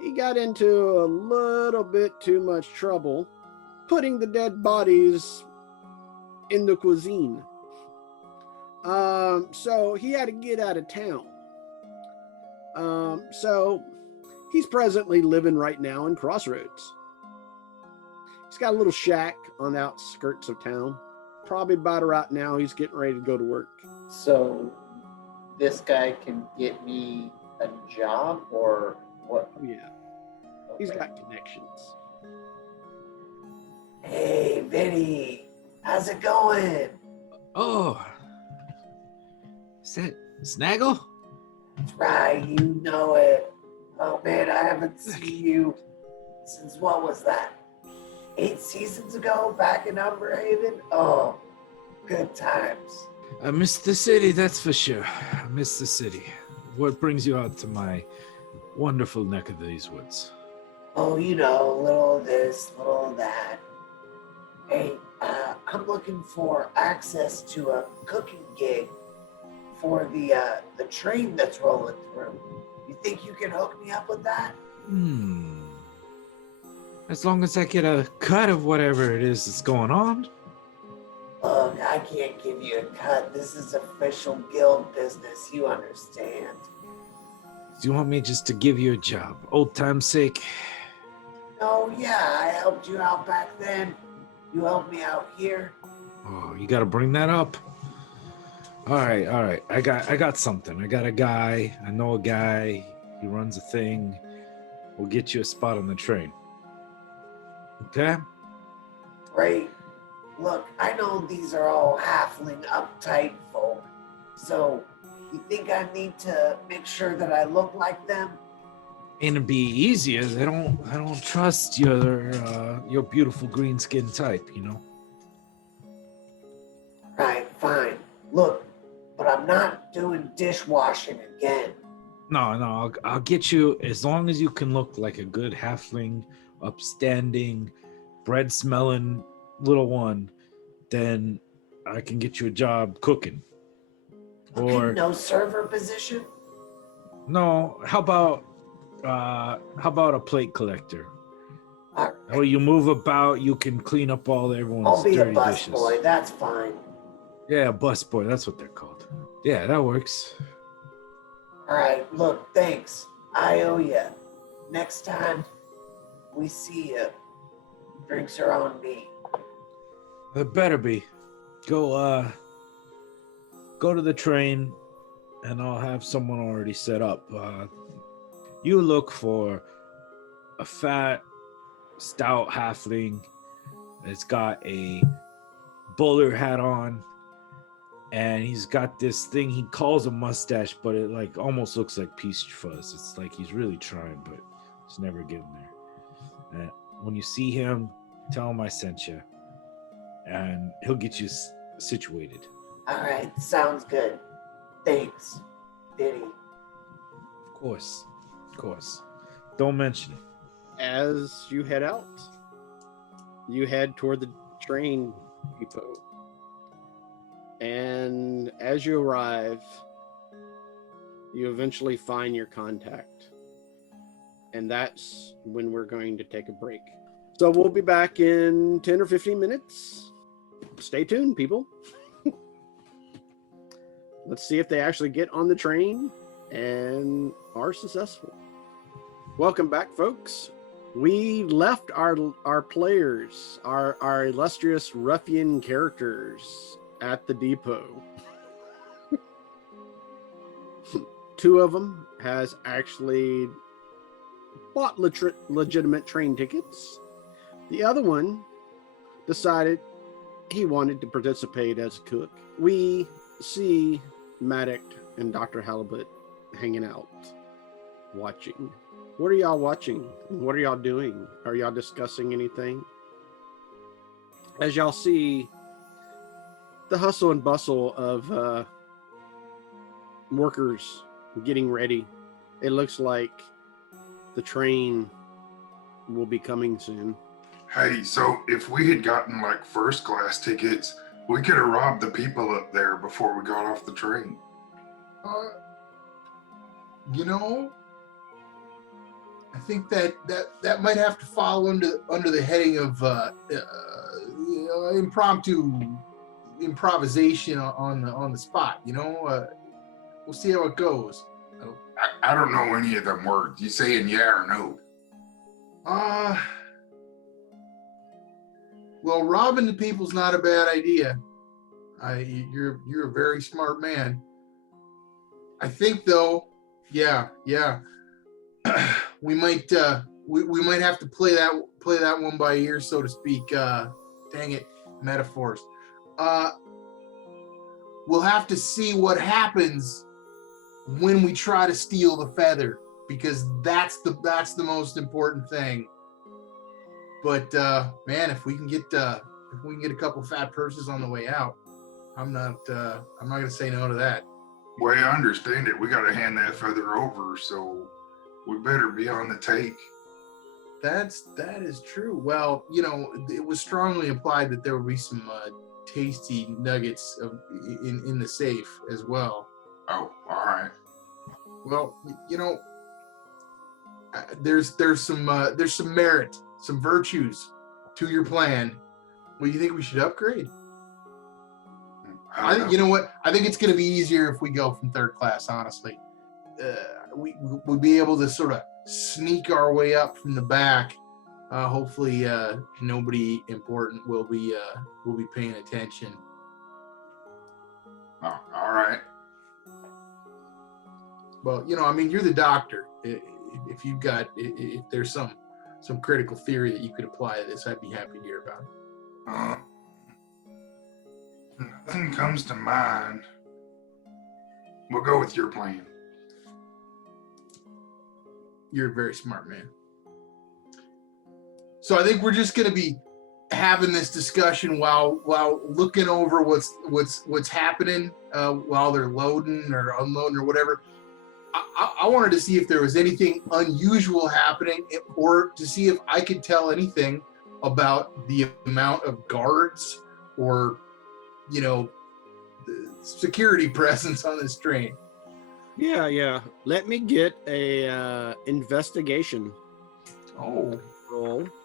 he got into a little bit too much trouble putting the dead bodies in the cuisine. So he had to get out of town. So he's presently living right now in Crossroads. He's got a little shack on the outskirts of town. Probably about right now he's getting ready to go to work. So this guy can get me a job or what? Oh, yeah. He's got connections. Hey, Vinny, how's it going? Oh, is that Snaggle? That's right, you know it. Oh man, I haven't seen you since what was that? 8 seasons ago back in Umberhaven? Oh, good times. I miss the city, that's for sure. I miss the city. What brings you out to my wonderful neck of these woods? Oh, you know, little of this, little of that. Hey, I'm looking for access to a cooking gig for the train that's rolling through. You think you can hook me up with that? As long as I get a cut of whatever it is that's going on. Look, I can't give you a cut. This is official guild business, you understand. Do you want me just to give you a job? Old time's sake? Oh yeah, I helped you out back then. You helped me out here. Oh, you gotta bring that up. All right. I got something. I got a guy. I know a guy. He runs a thing. We'll get you a spot on the train. Okay? Great. Look, I know these are all halfling uptight folk. So, you think I need to make sure that I look like them? And it'd be easier. I don't trust your beautiful green skin type, you know. Right, fine. Look, but I'm not doing dishwashing again. No, I'll get you as long as you can look like a good halfling, upstanding, bread-smelling little one. Then I can get you a job cooking. Or no server position? no, how about a plate collector? All right. Oh, you move about, you can clean up all everyone's I'll be a dirty bus dishes. boy, that's fine. Yeah, bus boy, that's what they're called. Yeah, that works. All right, look, thanks. I owe you. Next time we see you, drinks are on me. It better be. Go to the train and I'll have someone already set up. You look for a fat, stout halfling that's got a bowler hat on, and he's got this thing he calls a mustache, but it like almost looks like peach fuzz. It's like he's really trying, but he's never getting there. And when you see him, tell him I sent you, and he'll get you situated. All right, sounds good. Thanks, Vinny. Of course. Don't mention it. As you head out, you head toward the train depot. And as you arrive, you eventually find your contact. And that's when we're going to take a break. So we'll be back in 10 or 15 minutes. Stay tuned, people. Let's see if they actually get on the train and are successful. Welcome back, folks. We left our players, our illustrious ruffian characters at the depot. Two of them has actually bought legitimate train tickets. The other one decided he wanted to participate as a cook. We see Maddox and Dr. Halibut hanging out, watching. What are y'all watching? What are y'all doing? Are y'all discussing anything? As y'all see the hustle and bustle of workers getting ready, it looks like the train will be coming soon. Hey, so if we had gotten like first class tickets, we could have robbed the people up there before we got off the train. You know, I think that might have to fall under the heading of improvisation on the spot. You know, we'll see how it goes. I don't know any of them words. You saying yeah or no? Well, robbing the people's not a bad idea. You're a very smart man. I think though, yeah. we might have to play that one by ear, so to speak. Dang it, metaphors. We'll have to see what happens when we try to steal the feather, because that's the most important thing. But man, if we can get a couple fat purses on the way out, I'm not gonna say no to that. Way I understand it, we got to hand that feather over, so we better be on the take. That is true. Well, you know, it was strongly implied that there would be some tasty nuggets in the safe as well. Oh, all right. Well, you know, there's some merit, some virtues to your plan. What do you think we should upgrade? I think, you know what? I think it's going to be easier if we go from third class. Honestly, we'll be able to sort of sneak our way up from the back. Hopefully, nobody important will be paying attention. Oh, all right. Well, you know, I mean, you're the doctor. If there's some critical theory that you could apply to this, I'd be happy to hear about it. Nothing comes to mind. We'll go with your plan. You're a very smart man. So I think we're just going to be having this discussion while looking over what's happening while they're loading or unloading or whatever. I wanted to see if there was anything unusual happening, or to see if I could tell anything about the amount of guards or, you know, the security presence on this train. Yeah. Let me get a investigation roll.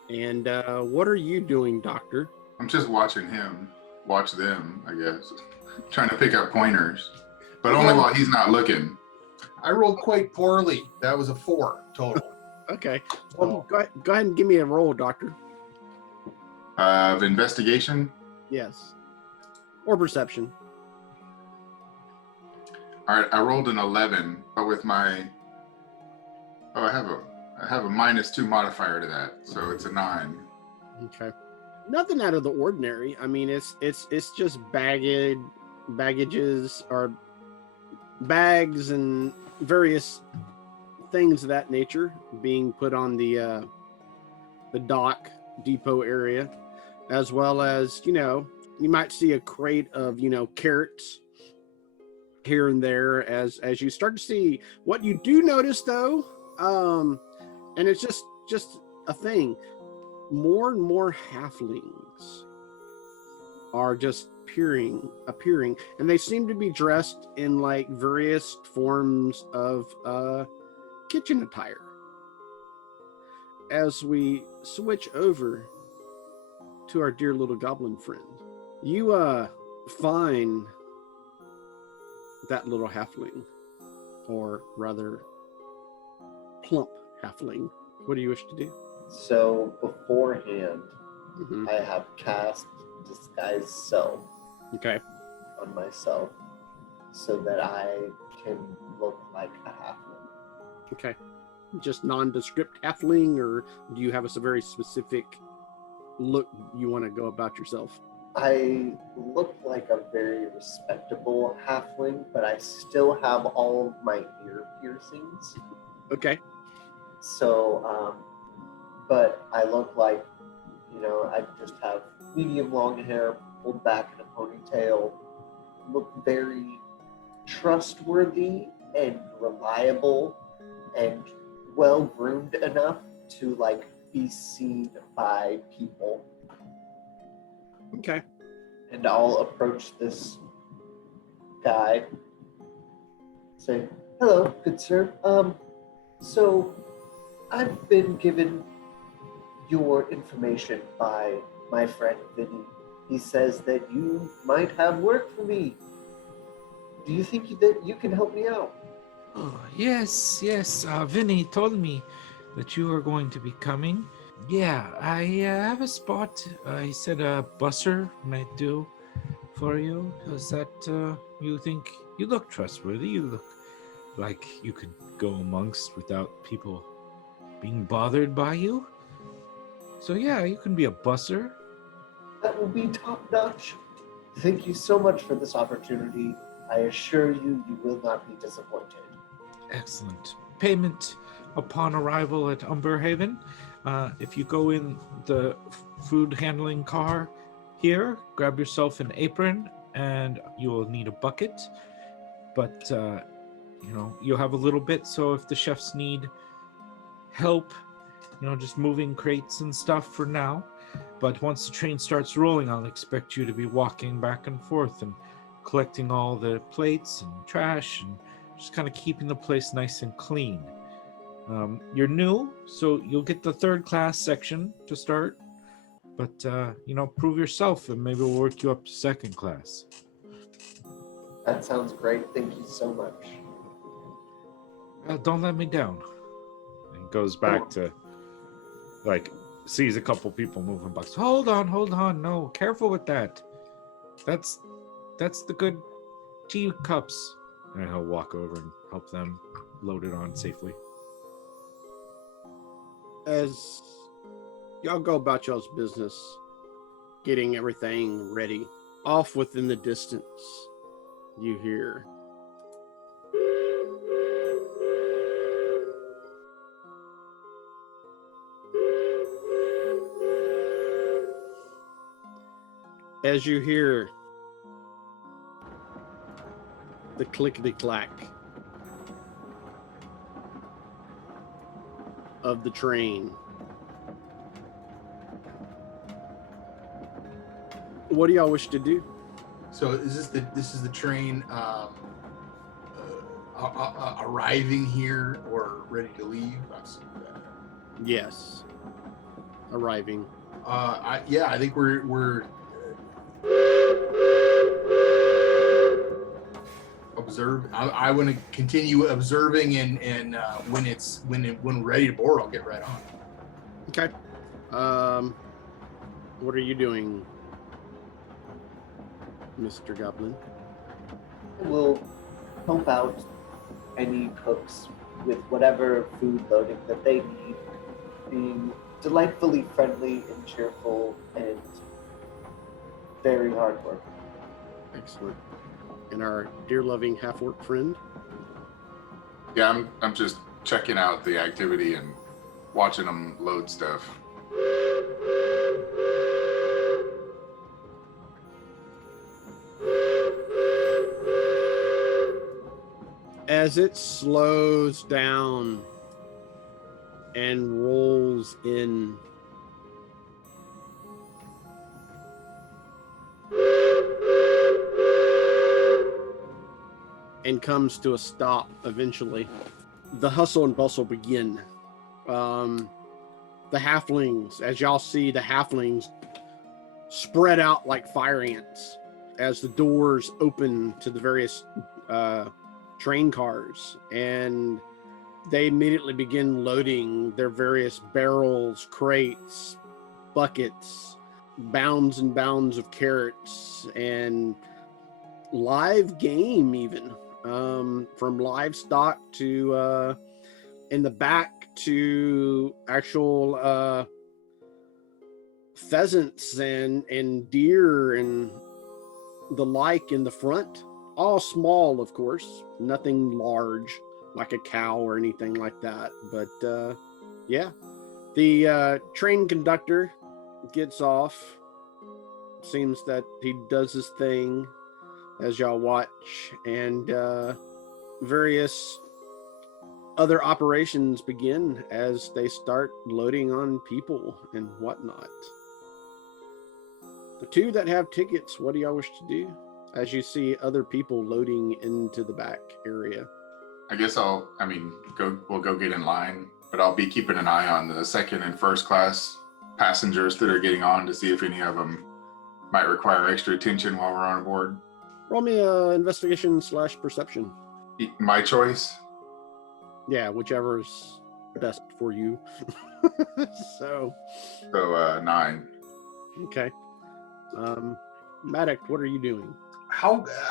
And what are you doing, Doctor? I'm just watching him watch them, I guess. Trying to pick up pointers, but only while he's not looking. I rolled quite poorly. That was a 4 total. Okay. Well, go ahead and give me a roll, Doctor. Of investigation? Yes. Or perception. All right, I rolled an 11, but with my I have a -2 modifier to that, so it's a 9. Okay. Nothing out of the ordinary. I mean, it's just baggages or bags and various things of that nature being put on the dock depot area, as well as, you know, you might see a crate of, you know, carrots here and there as you start to see. What you do notice though, and it's just a thing, more and more halflings are just appearing, and they seem to be dressed in like various forms of kitchen attire. As we switch over to our dear little goblin friend, you find that little halfling, or rather plump halfling. What do you wish to do? So beforehand, Mhm. I have cast disguise self Okay. on myself so that I can look like a halfling. Okay. Just nondescript halfling, or do you have a very specific look you want to go about yourself? I look like a very respectable halfling, but I still have all of my ear piercings. Okay. So, but I look like, I just have medium long hair pulled back in a ponytail, look very trustworthy and reliable and well groomed enough to be seen by people. Okay. And I'll approach this guy, say, "Hello, good sir. So I've been given your information by my friend Vinny. He says that you might have work for me. Do you think that you can help me out?" Oh, yes. Vinny told me that you are going to be coming. Yeah, I have a spot. He said a busser might do for you. Is that you think you look trustworthy? You look like you could go amongst without people being bothered by you. So yeah, you can be a busser. That will be top notch. Thank you so much for this opportunity. I assure you, you will not be disappointed. Excellent. Payment upon arrival at Umberhaven. If you go in the food handling car here, grab yourself an apron and you will need a bucket. But, you'll have a little bit, so if the chefs need help, just moving crates and stuff for now. But once the train starts rolling, I'll expect you to be walking back and forth and collecting all the plates and trash and just kind of keeping the place nice and clean. You're new, so you'll get the third class section to start. But, prove yourself and maybe we'll work you up to second class. That sounds great. Thank you so much. Don't let me down. And goes back to, sees a couple people moving boxes. Hold on. No, careful with that. That's the good tea cups. And he'll walk over and help them load it on safely. As y'all go about y'all's business, getting everything ready, off within the distance, you hear the clickety-clack of the train. What do y'all wish to do? So this is the train arriving here or ready to leave? Yes. Arriving. I think we're observe. I want to continue observing and when we're ready to board, I'll get right on. Okay. What are you doing, Mr. Goblin? We'll help out any cooks with whatever food loading that they need, being delightfully friendly and cheerful and very hard working. Excellent. And our dear loving half-orc friend? Yeah, I'm just checking out the activity and watching them load stuff. As it slows down and rolls in, and comes to a stop eventually, the hustle and bustle begin. The halflings, as y'all see, the halflings spread out like fire ants as the doors open to the various train cars, and they immediately begin loading their various barrels, crates, buckets, bounds and bounds of carrots, and live game even, from livestock to in the back to actual pheasants and deer and the like in the front. All small, of course, nothing large like a cow or anything like that. But yeah, the train conductor gets off. Seems that he does his thing as y'all watch, and various other operations begin as they start loading on people and whatnot. The two that have tickets, what do y'all wish to do as you see other people loading into the back area? I guess we'll go get in line, but I'll be keeping an eye on the second and first class passengers that are getting on to see if any of them might require extra attention while we're on board. Roll me a investigation/perception. My choice? Yeah, whichever's best for you. So 9. okay. Maddox, what are you doing?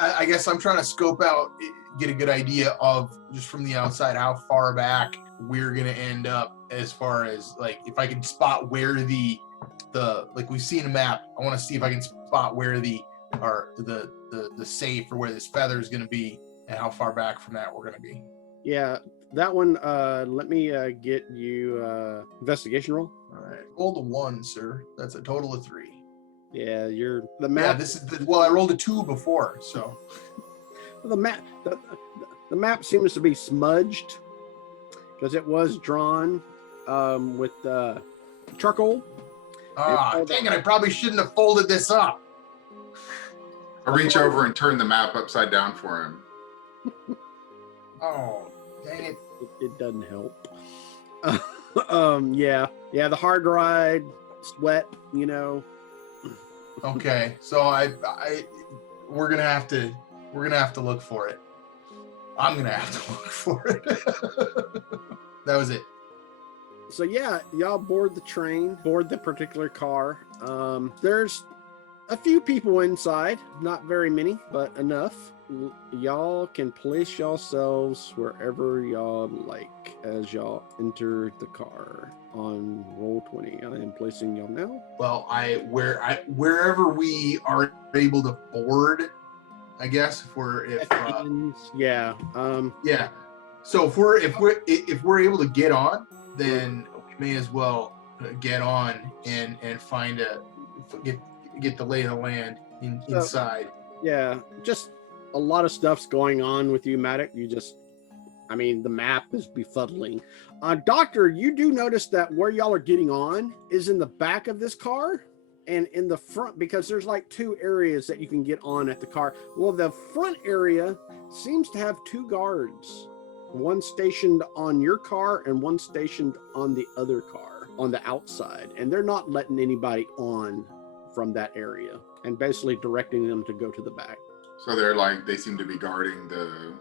I guess I'm trying to scope out, get a good idea of, just from the outside, how far back we're gonna end up, as far as like if I can spot where the like we've seen a map. I want to see if I can spot where the safe or where this feather is gonna be, and how far back from that we're gonna be. Yeah, that one. Let me get you investigation roll. All right, rolled a 1, sir. That's a total of 3. Yeah, you're the map. Yeah, this is well, I rolled a 2 before, so The map. The map seems to be smudged because it was drawn with charcoal. dang it! I probably shouldn't have folded this up. I'll reach over and turn the map upside down for him. Oh, dang it! It doesn't help. Yeah. The hard ride, sweat. Okay, so we're gonna have to look for it. I'm gonna have to look for it. That was it. So yeah, y'all board the train, board the particular car. There's a few people inside, not very many, but enough. Y'all can place yourselves wherever y'all like as y'all enter the car on roll 20. I am placing y'all now. Well, wherever we are able to board, I guess Yeah. yeah. So if we're able to get on, then we may as well get on and get the lay of the land inside. Yeah, just a lot of stuff's going on with you, Maddox. The map is befuddling. Doctor, you do notice that where y'all are getting on is in the back of this car and in the front, because there's like 2 areas that you can get on at the car. Well, the front area seems to have 2 guards, one stationed on your car and one stationed on the other car on the outside, and they're not letting anybody on from that area and basically directing them to go to the back. So they seem to be guarding the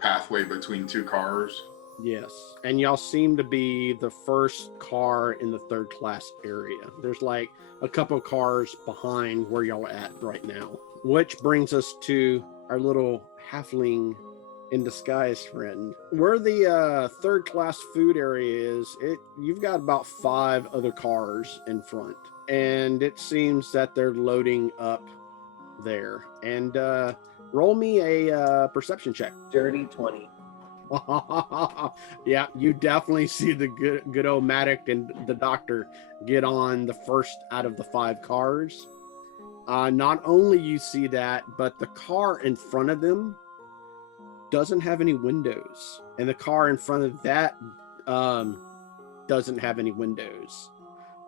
pathway between 2 cars. Yes, and y'all seem to be the first car in the 3rd class area. There's like a couple cars behind where y'all are at right now, which brings us to our little halfling in disguise friend. Where the 3rd class food area is, you've got about 5 other cars in front, and it seems that they're loading up there. And roll me a perception check. Dirty 20. Yeah, you definitely see the good old Maddox and the doctor get on the first out of the 5 cars. Not only you see that, but the car in front of them doesn't have any windows, and the car in front of that doesn't have any windows,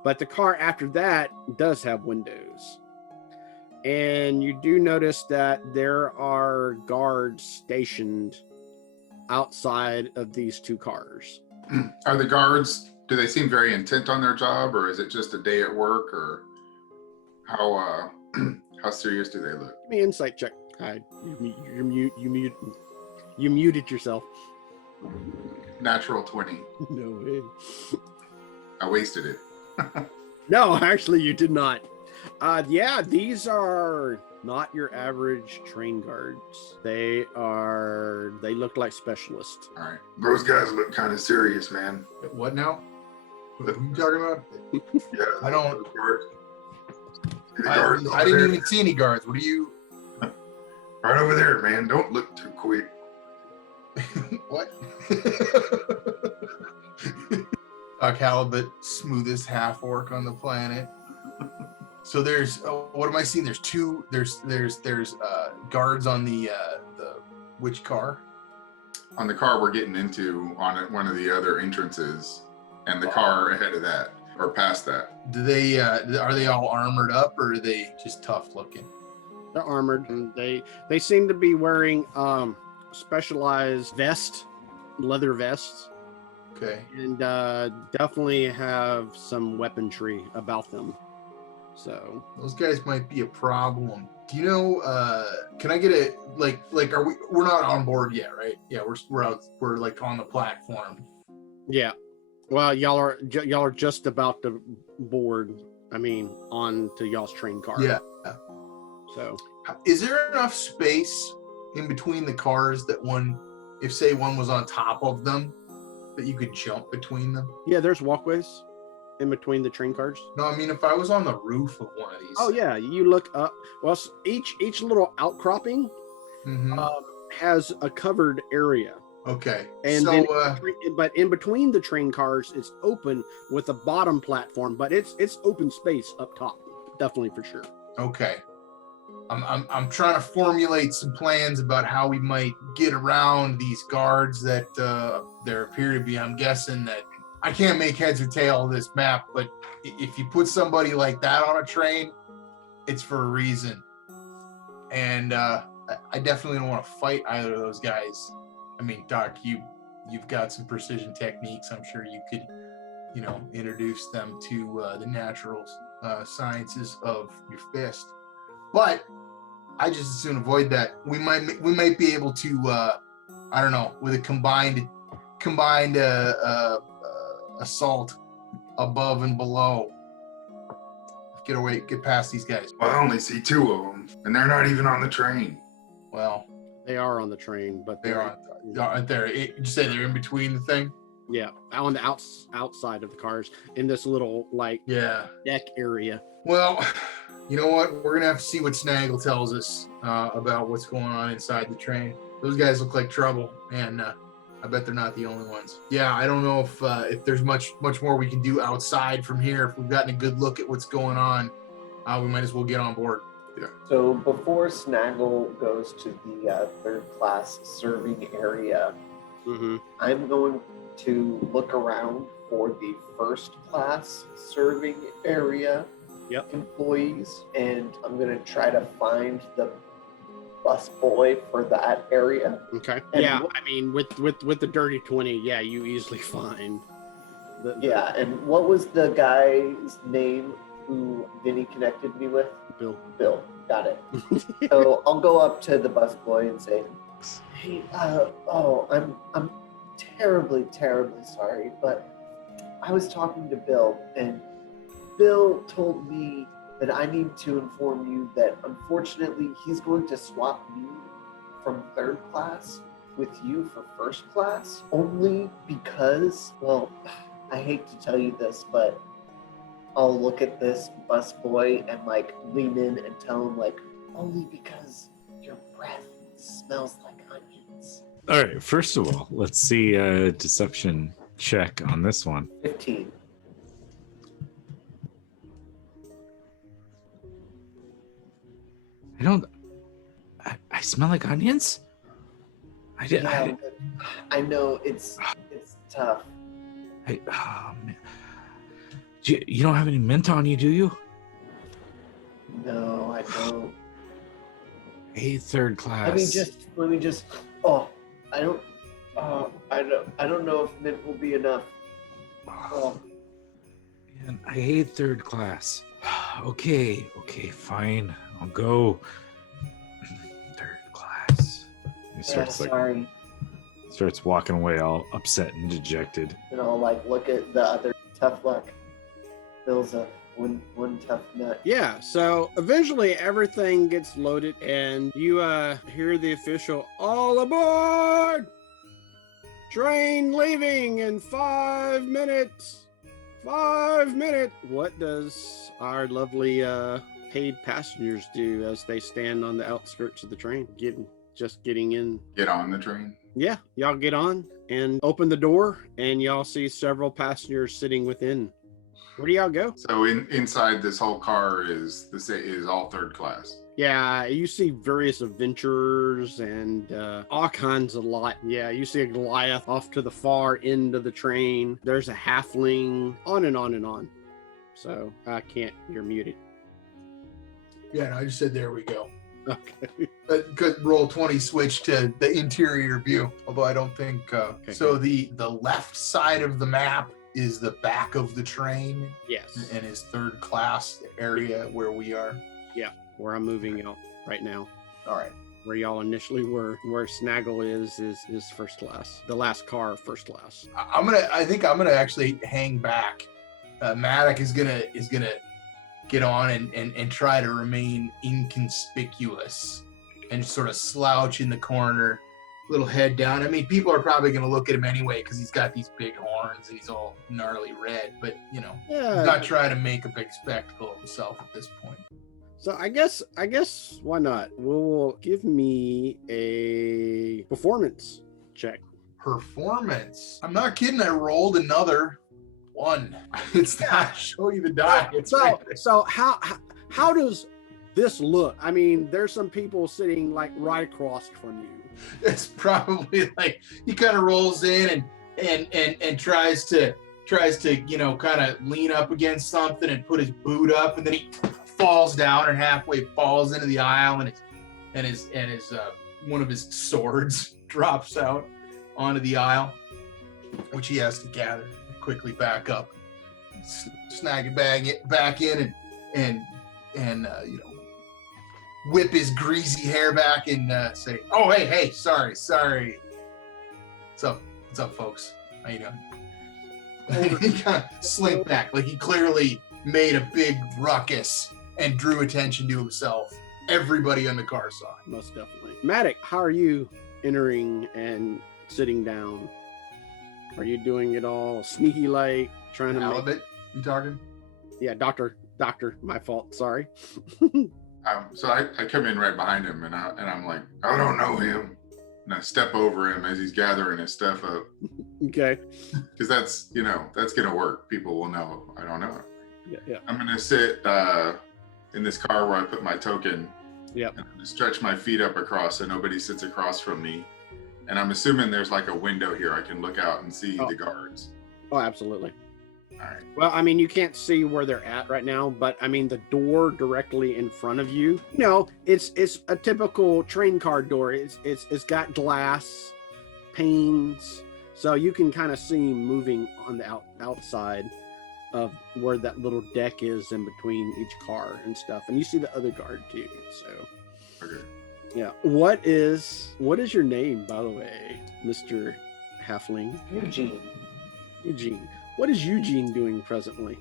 but the car after that does have windows. And you do notice that there are guards stationed outside of these 2 cars. Are the guards, do they seem very intent on their job, or is it just a day at work, or how serious do they look? Give me an insight check. You muted yourself. natural 20. No way. I wasted it. No, actually, you did not. Yeah, these are not your average train guards. They look like specialists. All right. Those guys look kind of serious, man. What now? What are you talking about? Yeah, I don't. those guards. See the I guards over didn't there? even see any guards. What are you? Right over there, man. Don't look too quick. What? Doc Halibut, smoothest half orc on the planet. So there's what am I seeing? There's two. There's guards on the which car? On the car we're getting into on one of the other entrances, and the car ahead of that or past that. Do they are they all armored up or are they just tough looking? They're armored, and they seem to be wearing specialized leather vests, Okay. and definitely have some weaponry about them. So Those guys might be a problem. Do you know? Can I get a like? Are we're not on board yet, right? Yeah, we're out. We're like on the platform. yeah, well, y'all are just about to board. I mean, on to y'all's train car. Yeah. So Is there enough space in between the cars that if say one was on top of them, that you could jump between them? yeah, there's walkways in between the train cars. No, I mean if I was on the roof of one of these. Oh yeah, you look up. Well, each little outcropping Mhm. has a covered area. Okay. And so then, but in between the train cars, it's open with a bottom platform, but it's open space up top, definitely for sure. okay. I'm trying to formulate some plans about how we might get around these guards that there appear to be. I'm guessing that I can't make heads or tail of this map, but if you put somebody like that on a train, it's for a reason. And I definitely don't want to fight either of those guys. I mean, Doc, you've got some precision techniques. I'm sure you could, introduce them to the natural sciences of your fist. But I just as soon avoid that. We might be able to, I don't know, with a combined assault above and below, get past these guys. Well, I only see two of them, and they're not even on the train. Well, They are on the train, but they're aren't there? Did you say they're in between the thing? yeah, on the outside of the cars in this little Yeah. deck area. Well, you know what? We're gonna have to see what Snaggle tells us about what's going on inside the train. Those guys look like trouble, and I bet they're not the only ones. Yeah, I don't know if there's much more we can do outside from here. If we've gotten a good look at what's going on, we might as well get on board. So before Snaggle goes to the third class serving area, Mm-hmm. I'm going to look around for the first class serving area employees, and I'm going to try to find the bus boy for that area. Okay. And yeah, I mean, with the dirty 20, yeah, you easily find. Yeah, and what was the guy's name who Vinny connected me with? Bill. Bill. Got it. So I'll go up to the bus boy and say, "Hey, I'm terribly sorry, but I was talking to Bill, and Bill told me that I need to inform you that unfortunately he's going to swap me from third class with you for first class, only because, well, I hate to tell you this, but I'll look at this bus boy and lean in and tell him only because your breath smells like onions." All right. First of all, let's see a deception check on this one. 15. I smell like onions. Yeah, I know it's tough. Oh, man. You don't have any mint on you, do you? No, I don't. Hey, third class. Let me just. Oh, I don't know if mint will be enough. Oh, Man, I hate third class. Okay, fine. I'll go. Third class. He yeah, starts sorry. Starts walking away all upset and dejected. And I'll like look at the other tough luck. Bill's a one tough nut. Yeah, so eventually everything gets loaded and you hear the official, all aboard! Train leaving in 5 minutes. 5 minutes. What does our lovely paid passengers do as they stand on the outskirts of the train, getting in? Get on the train. Yeah, y'all get on and open the door, and y'all see several passengers sitting within. Where do y'all go? So inside this whole car is all third class. Yeah, you see various adventurers and all kinds of lot. Yeah, you see a Goliath off to the far end of the train. There's a halfling, on and on and on. So I can't. You're muted. Yeah, no, I just said there we go. Okay. Could roll 20 switch to the interior view, although I don't think so. The left side of the map is the back of the train. Yes. And is third class area where we are. Yeah, where I'm moving out right now. All right. Where y'all initially were, where Snaggle is first class. The last car, first class. I think I'm gonna actually hang back. Maddox is gonna get on and try to remain inconspicuous and sort of slouch in the corner, little head down. I mean, people are probably going to look at him anyway because he's got these big horns and he's all gnarly red, but he's not trying to make a big spectacle of himself at this point. So I guess why not? We'll give me a performance check. Performance. I'm not kidding. I rolled another one. It's not show you the die. It's So how does this look? I mean, there's some people sitting like right across from you. It's probably like he kind of rolls in and tries to kind of lean up against something and put his boot up, and then he falls down and halfway falls into the aisle, and his one of his swords drops out onto the aisle, which he has to gather quickly back up, snag it back in, and whip his greasy hair back and say, "Oh, hey, sorry. What's up, folks? How you doing?" He kind of slink back, like he clearly made a big ruckus and drew attention to himself. Everybody on the car saw it. Most definitely. Matic, how are you entering and sitting down? Are you doing it all sneaky like, trying to Halibut, you talking? Yeah, doctor, my fault, sorry. So I come in right behind him and I'm like, I don't know him. And I step over him as he's gathering his stuff up. Okay. Because that's going to work. People will know I don't know. Yeah. I'm going to sit in this car where I put my token. Yep. And I'm going to stretch my feet up across so nobody sits across from me. And I'm assuming there's like a window here. I can look out and see the guards. Oh, absolutely. All right. Well, I mean, you can't see where they're at right now, but I mean, the door directly in front of you, it's a typical train car door. It's got glass panes, so you can kind of see moving on the outside of where that little deck is in between each car and stuff, and you see the other guard too. So, Okay. Yeah. What is your name, by the way, Mr. Halfling? Eugene. What is Eugene doing presently?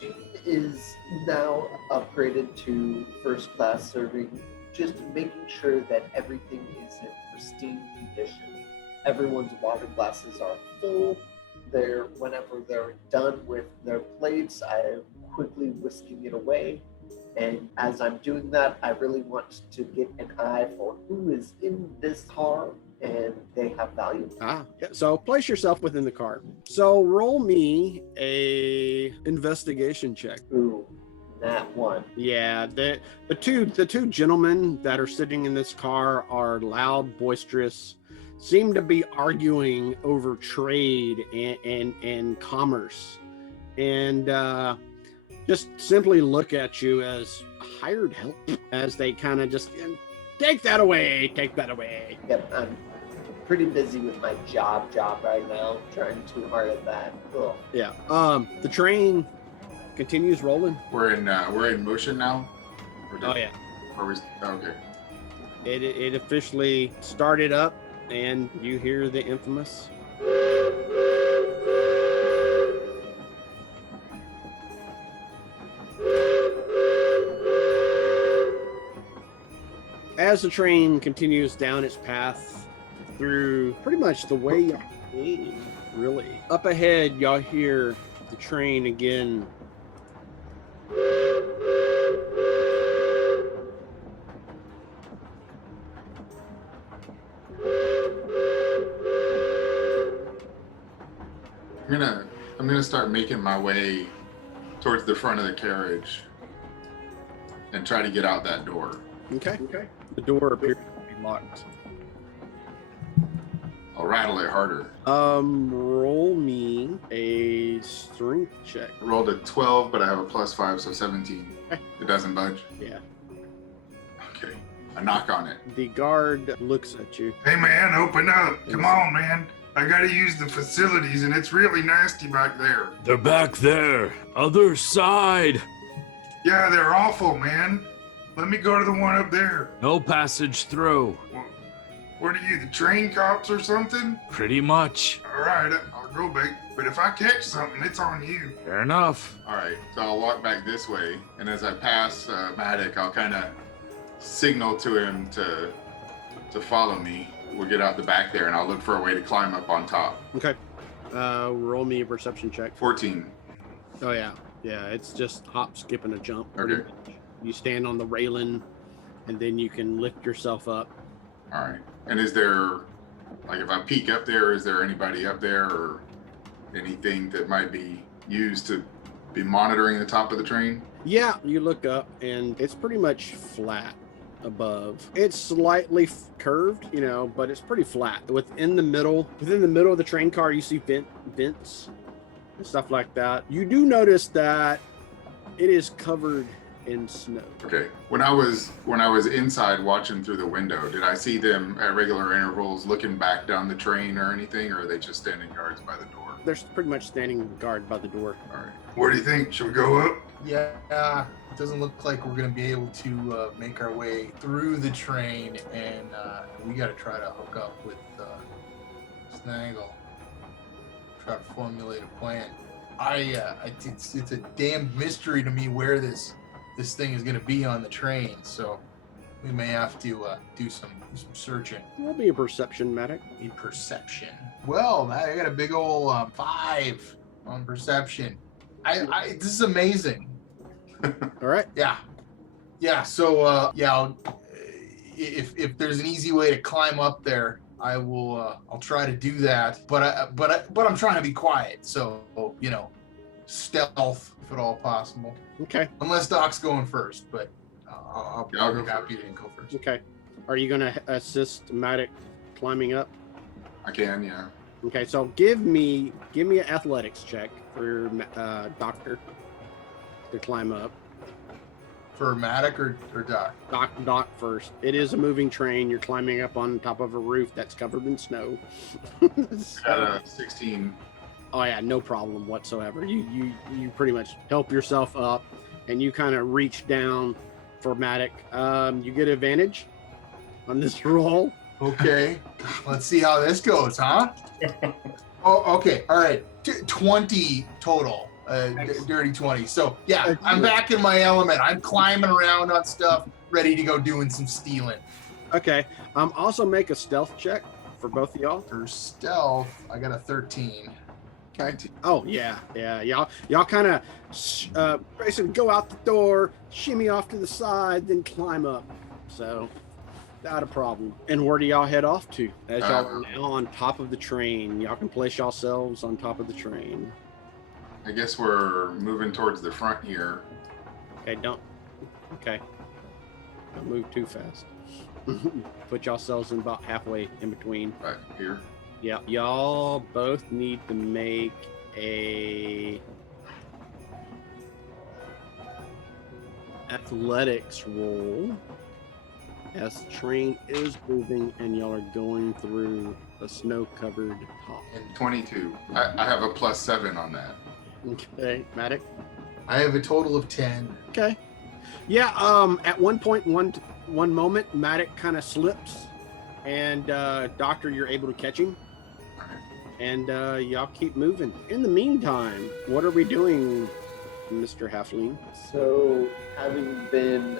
Eugene is now upgraded to first class serving, just making sure that everything is in pristine condition. Everyone's water glasses are full. Whenever they're done with their plates, I am quickly whisking it away. And as I'm doing that, I really want to get an eye for who is in this car and they have value. Yeah. So place yourself within the car. So roll me a investigation check. Ooh, that one. Yeah, the two gentlemen that are sitting in this car are loud, boisterous, seem to be arguing over trade and commerce, and just simply look at you as hired help as they kind of just take that away. Yep, I'm pretty busy with my job right now, trying too hard at that. Ugh. Yeah. The train continues rolling. We're in motion now. Oh yeah. Okay. It officially started up And you hear the infamous. As the train continues down its path through pretty much the way y'all came, really. Up ahead, y'all hear the train again. I'm gonna start making my way towards the front of the carriage and try to get out that door. Okay. The door appears to be locked. I'll rattle it harder. Roll me a strength check. I rolled a 12, but I have a +5, so 17. Okay. It doesn't budge. Yeah. Okay. I knock on it. The guard looks at you. Hey man, open up. Come on, man. I gotta use the facilities and it's really nasty back there. They're back there. Other side. Yeah, they're awful, man. Let me go to the one up there. No passage through. What are you, the train cops or something? Pretty much. All right, I'll go back. But if I catch something, it's on you. Fair enough. All right. So I'll walk back this way, and as I pass Matic, I'll kind of signal to him to follow me. We'll get out the back there, and I'll look for a way to climb up on top. Okay. Roll me a perception check. 14. Oh yeah. Yeah, it's just hop, skip, and a jump. Okay. Pretty much. You stand on the railing, and then you can lift yourself up. All right. And is there, like, if I peek up there, is there anybody up there or anything that might be used to be monitoring the top of the train? Yeah, you look up, and it's pretty much flat above. It's slightly curved, but it's pretty flat. Within the middle of the train car, you see vents and stuff like that. You do notice that it is covered in snow. Okay. When I was inside watching through the window, did I see them at regular intervals looking back down the train or anything, or are they just standing guards by the door? They're pretty much standing guard by the door. All right. What do you think? Should we go up? Yeah, it doesn't look like we're gonna be able to make our way through the train, and we gotta try to hook up with Snaggle. Try to formulate a plan. It's a damn mystery to me where this thing is gonna be on the train, so we may have to do some searching. That'll be a perception, Matic. A perception. Well, I got a big old 5 on perception. This is amazing. All right. Yeah. So if there's an easy way to climb up there, I will. I'll try to do that. But I'm trying to be quiet. So stealth if at all possible. Okay. Unless Doc's going first, but I'll Yeah, I'll be go happy first. to go first. Okay. Are you gonna assist Matic climbing up? I can, yeah. Okay. So give me an athletics check for Doctor to climb up. For Matic or Doc? Doc first. It is a moving train. You're climbing up on top of a roof that's covered in snow. Got a 16. Oh yeah, no problem whatsoever. You pretty much help yourself up, and you kind of reach down for Matic. You get advantage on this roll. Okay, let's see how this goes, huh? Oh, okay, all right. 20 total, dirty 20. So yeah, I'm back in my element. I'm climbing around on stuff, ready to go doing some stealing. Okay. Also make a stealth check for both of y'all. For stealth, I got a 13. Okay. Oh yeah. Y'all kind of basically go out the door, shimmy off to the side, then climb up. So not a problem. And where do y'all head off to? As y'all are now on top of the train, y'all can place yourselves on top of the train. I guess we're moving towards the front here. Okay, don't move too fast. Put yourselves in about halfway in between. Right here. Yeah, y'all both need to make a athletics roll as the train is moving and y'all are going through a snow-covered top. And 22. I have a +7 on that. Okay, Matic. I have a total of 10. Okay. Yeah, at one point, one moment, Matic kind of slips And Doctor, you're able to catch him. And y'all keep moving. In the meantime, what are we doing, Mr. Halfling? So, having been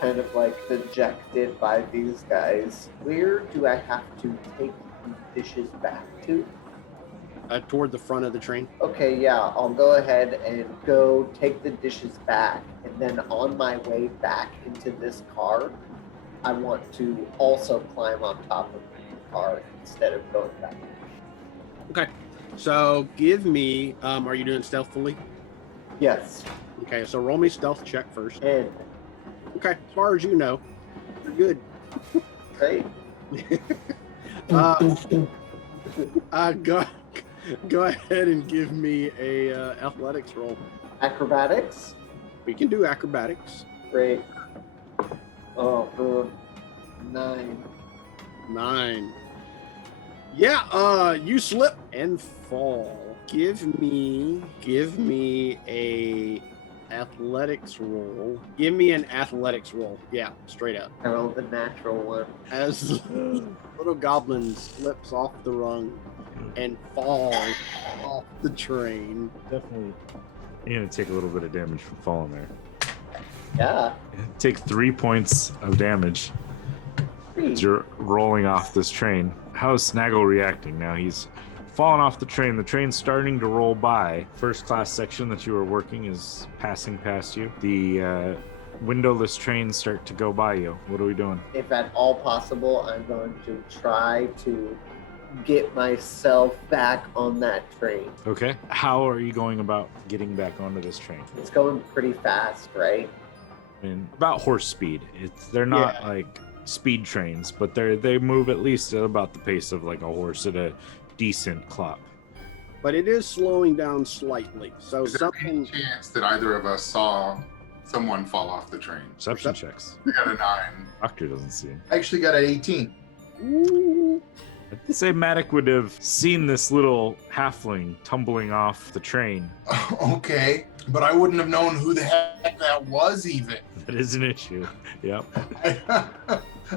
kind of like dejected by these guys, where do I have to take the dishes back to? Toward the front of the train. Okay, yeah, I'll go ahead and go take the dishes back. And then on my way back into this car, I want to also climb on top of the car instead of going back. Okay. So give me, are you doing stealthily? Yes. Okay, so roll me stealth check first. And Okay, as far as you know, you're good. great. Go ahead and give me a athletics roll. Acrobatics? We can do acrobatics. Great. Oh, 9. 9. Yeah, you slip and fall. Give me a athletics roll. Give me an athletics roll. Yeah, straight up. I rolled the natural one. As little goblin slips off the rung and falls off the train. Definitely. You're gonna take a little bit of damage from falling there. Yeah. Take 3 points of damage as you're rolling off this train. How is Snaggle reacting now? He's fallen off the train. The train's starting to roll by. First class section that you were working is passing past you. The windowless trains start to go by you. What are we doing? If at all possible, I'm going to try to get myself back on that train. Okay. How are you going about getting back onto this train? It's going pretty fast, right? I mean, about horse speed. They're not Yeah. like speed trains, but they move at least at about the pace of like a horse at a decent clop. But it is slowing down slightly. So Is there any something. chance that either of us saw someone fall off the train? Perception checks. We got a 9. Doctor doesn't see him. I actually got an 18. Ooh. I'd say Matic would have seen this little halfling tumbling off the train. Okay, but I wouldn't have known who the heck that was even. That is an issue. Yep.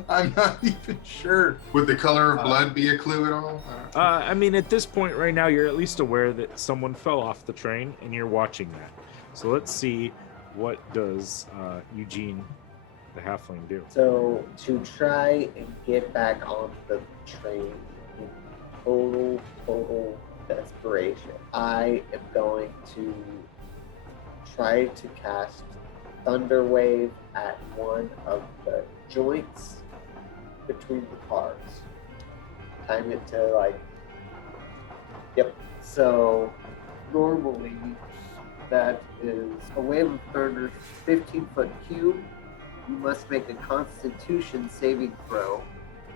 I'm not even sure. Would the color of blood be a clue at all? I mean, at this point right now, you're at least aware that someone fell off the train, and you're watching that. So let's see, what does Eugene, the halfling, do? So to try and get back on the train in total desperation, I am going to try to cast Thunder Wave at one of the joints between the cars. Time it to like, yep. So normally that is a wave of thunder, 15-foot cube. You must make a Constitution saving throw.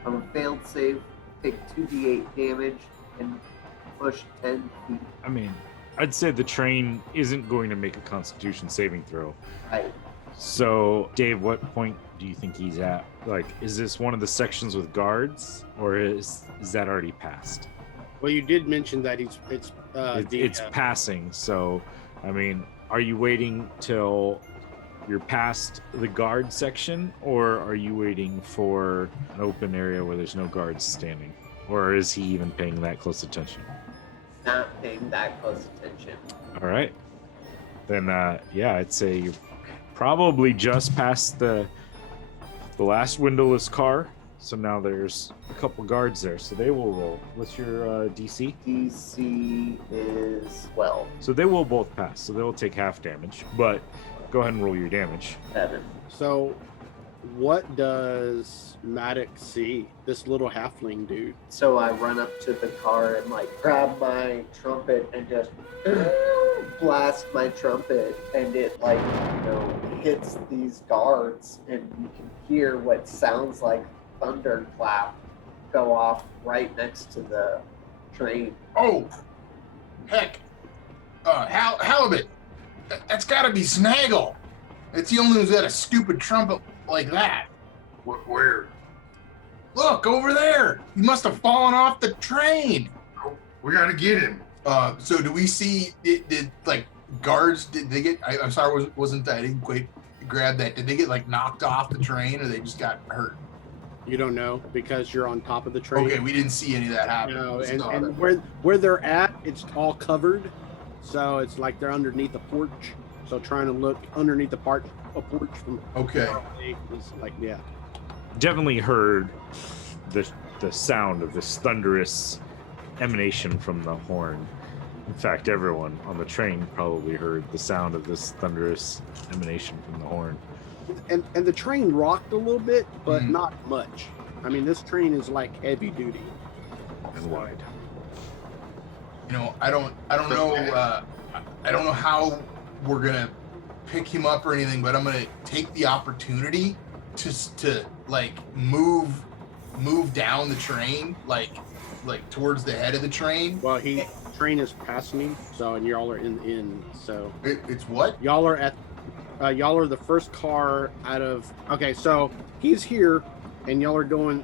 On a failed save, take 2d8 damage and push 10 feet. I mean, I'd say the train isn't going to make a Constitution saving throw. Right. So, Dave, what point do you think he's at? Like, is this one of the sections with guards, or is that already passed? Well, you did mention that it's passing. So, I mean, are you waiting till you're past the guard section, or are you waiting for an open area where there's no guards standing, or is he even paying that close attention? Not paying that close attention. All right, then yeah, I'd say you're probably just past the last windowless car. So now there's a couple guards there, so they will roll. What's your DC? DC is 12. So they will both pass, so they will take half damage, but go ahead and roll your damage. 7. So what does Matic see? This little halfling dude. So I run up to the car and like grab my trumpet and just blast my trumpet, and it like, hits these guards, and you can hear what sounds like thunderclap go off right next to the train. Oh, heck. Halibut. That's gotta be Snaggle. It's the only one who's got a stupid trumpet like that. Where? Look, over there. He must have fallen off the train. We gotta get him. So do we see, did like guards, did they get, I'm sorry, I didn't quite grab that. Did they get like knocked off the train, or they just got hurt? You don't know because you're on top of the train. Okay, we didn't see any of that happen. No, We and, saw and that. where they're at, it's all covered, so it's like they're underneath a porch. So trying to look underneath a porch from Okay. is like Definitely heard the sound of this thunderous emanation from the horn. In fact, everyone on the train probably heard the sound of this thunderous emanation from the horn. and the train rocked a little bit, but Mhm. not much. I mean, this train is like heavy duty. And wide. You know, I don't know. I don't know how we're gonna pick him up or anything, but I'm gonna take the opportunity to like move down the train, like towards the head of the train. Well, train is passing me, so and y'all are in. So It's what? y'all are at y'all are the first car out of. Okay, so he's here, and y'all are going.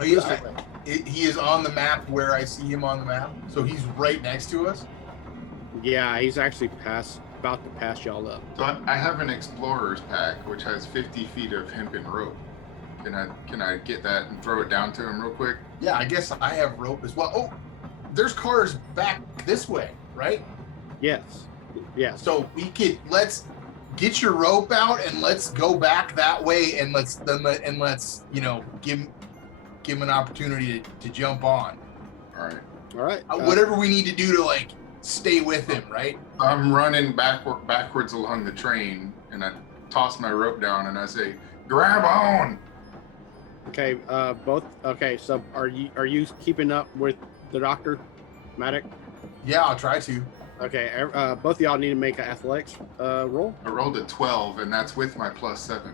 Oh, yeah, he is on the map where I see him on the map, so he's right next to us. Yeah, he's actually about to pass y'all up. So I have an explorer's pack which has 50 feet of hempen rope. Can I get that and throw it down to him real quick? Yeah, I guess I have rope as well. Oh, there's cars back this way, right? Yes. So let's get your rope out and let's go back that way and let's you know give him an opportunity to jump on. All right. All right. Whatever we need to do to like stay with him, right? I'm running backwards along the train, and I toss my rope down and I say, "Grab on!" Okay. Both. Okay. So are you keeping up with the doctor, Maddox? Yeah, I'll try to. Okay. Both of y'all need to make an athletics roll. I rolled a 12, and that's with my +7.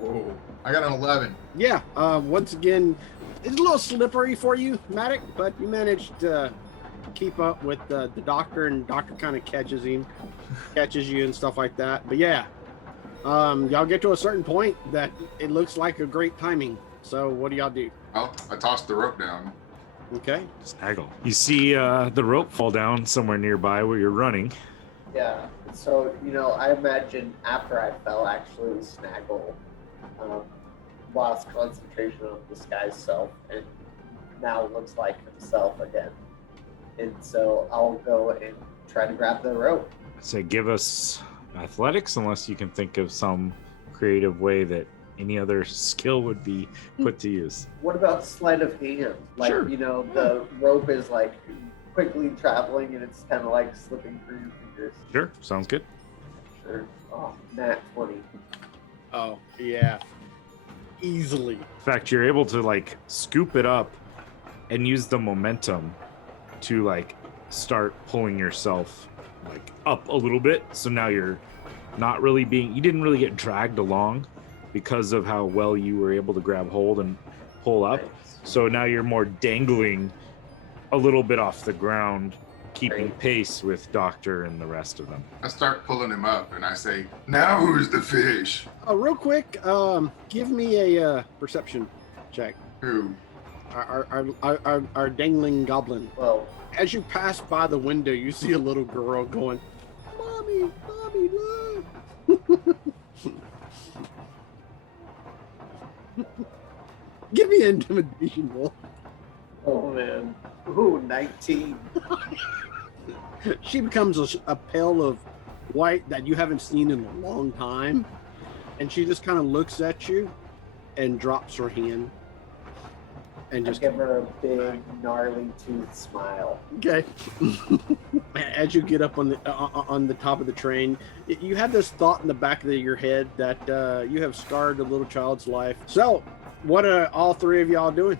Whoa. I got an 11. Yeah. Once again, it's a little slippery for you, Maddox, but you managed to keep up with the doctor, and doctor kind of catches you and stuff like that. But yeah, y'all get to a certain point that it looks like a great timing. So what do y'all do? Well, I tossed the rope down. Okay. Snaggle. You see the rope fall down somewhere nearby where you're running. Yeah. So, you know, I imagine after I fell, actually, Snaggle lost concentration on this guy's self and now looks like himself again. And so I'll go and try to grab the rope. So give us athletics, unless you can think of some creative way that any other skill would be put to use. What about sleight of hand? Like, Sure. you know, the rope is like quickly traveling and it's kind of like slipping through your fingers. Sure, sounds good. Sure. Oh, nat 20. Oh yeah. Easily. In fact, you're able to like scoop it up and use the momentum to like start pulling yourself like up a little bit. So now you're not really you didn't really get dragged along because of how well you were able to grab hold and pull up. So now you're more dangling a little bit off the ground, keeping pace with Doctor and the rest of them. I start pulling him up, and I say, Now who's the fish? Real quick, give me a perception check. "Who?" Our dangling goblin. Well, As you pass by the window, you see a little girl going, "Mommy, look!" Give me an intimidation roll. oh man. Ooh, 19. She becomes a pale of white that you haven't seen in a long time, and she just kind of looks at you and drops her hand and I just give her a big, gnarly tooth smile. okay. As you get up on the top of the train, you have this thought in the back of your head that you have scarred a little child's life. So, what are all three of y'all doing?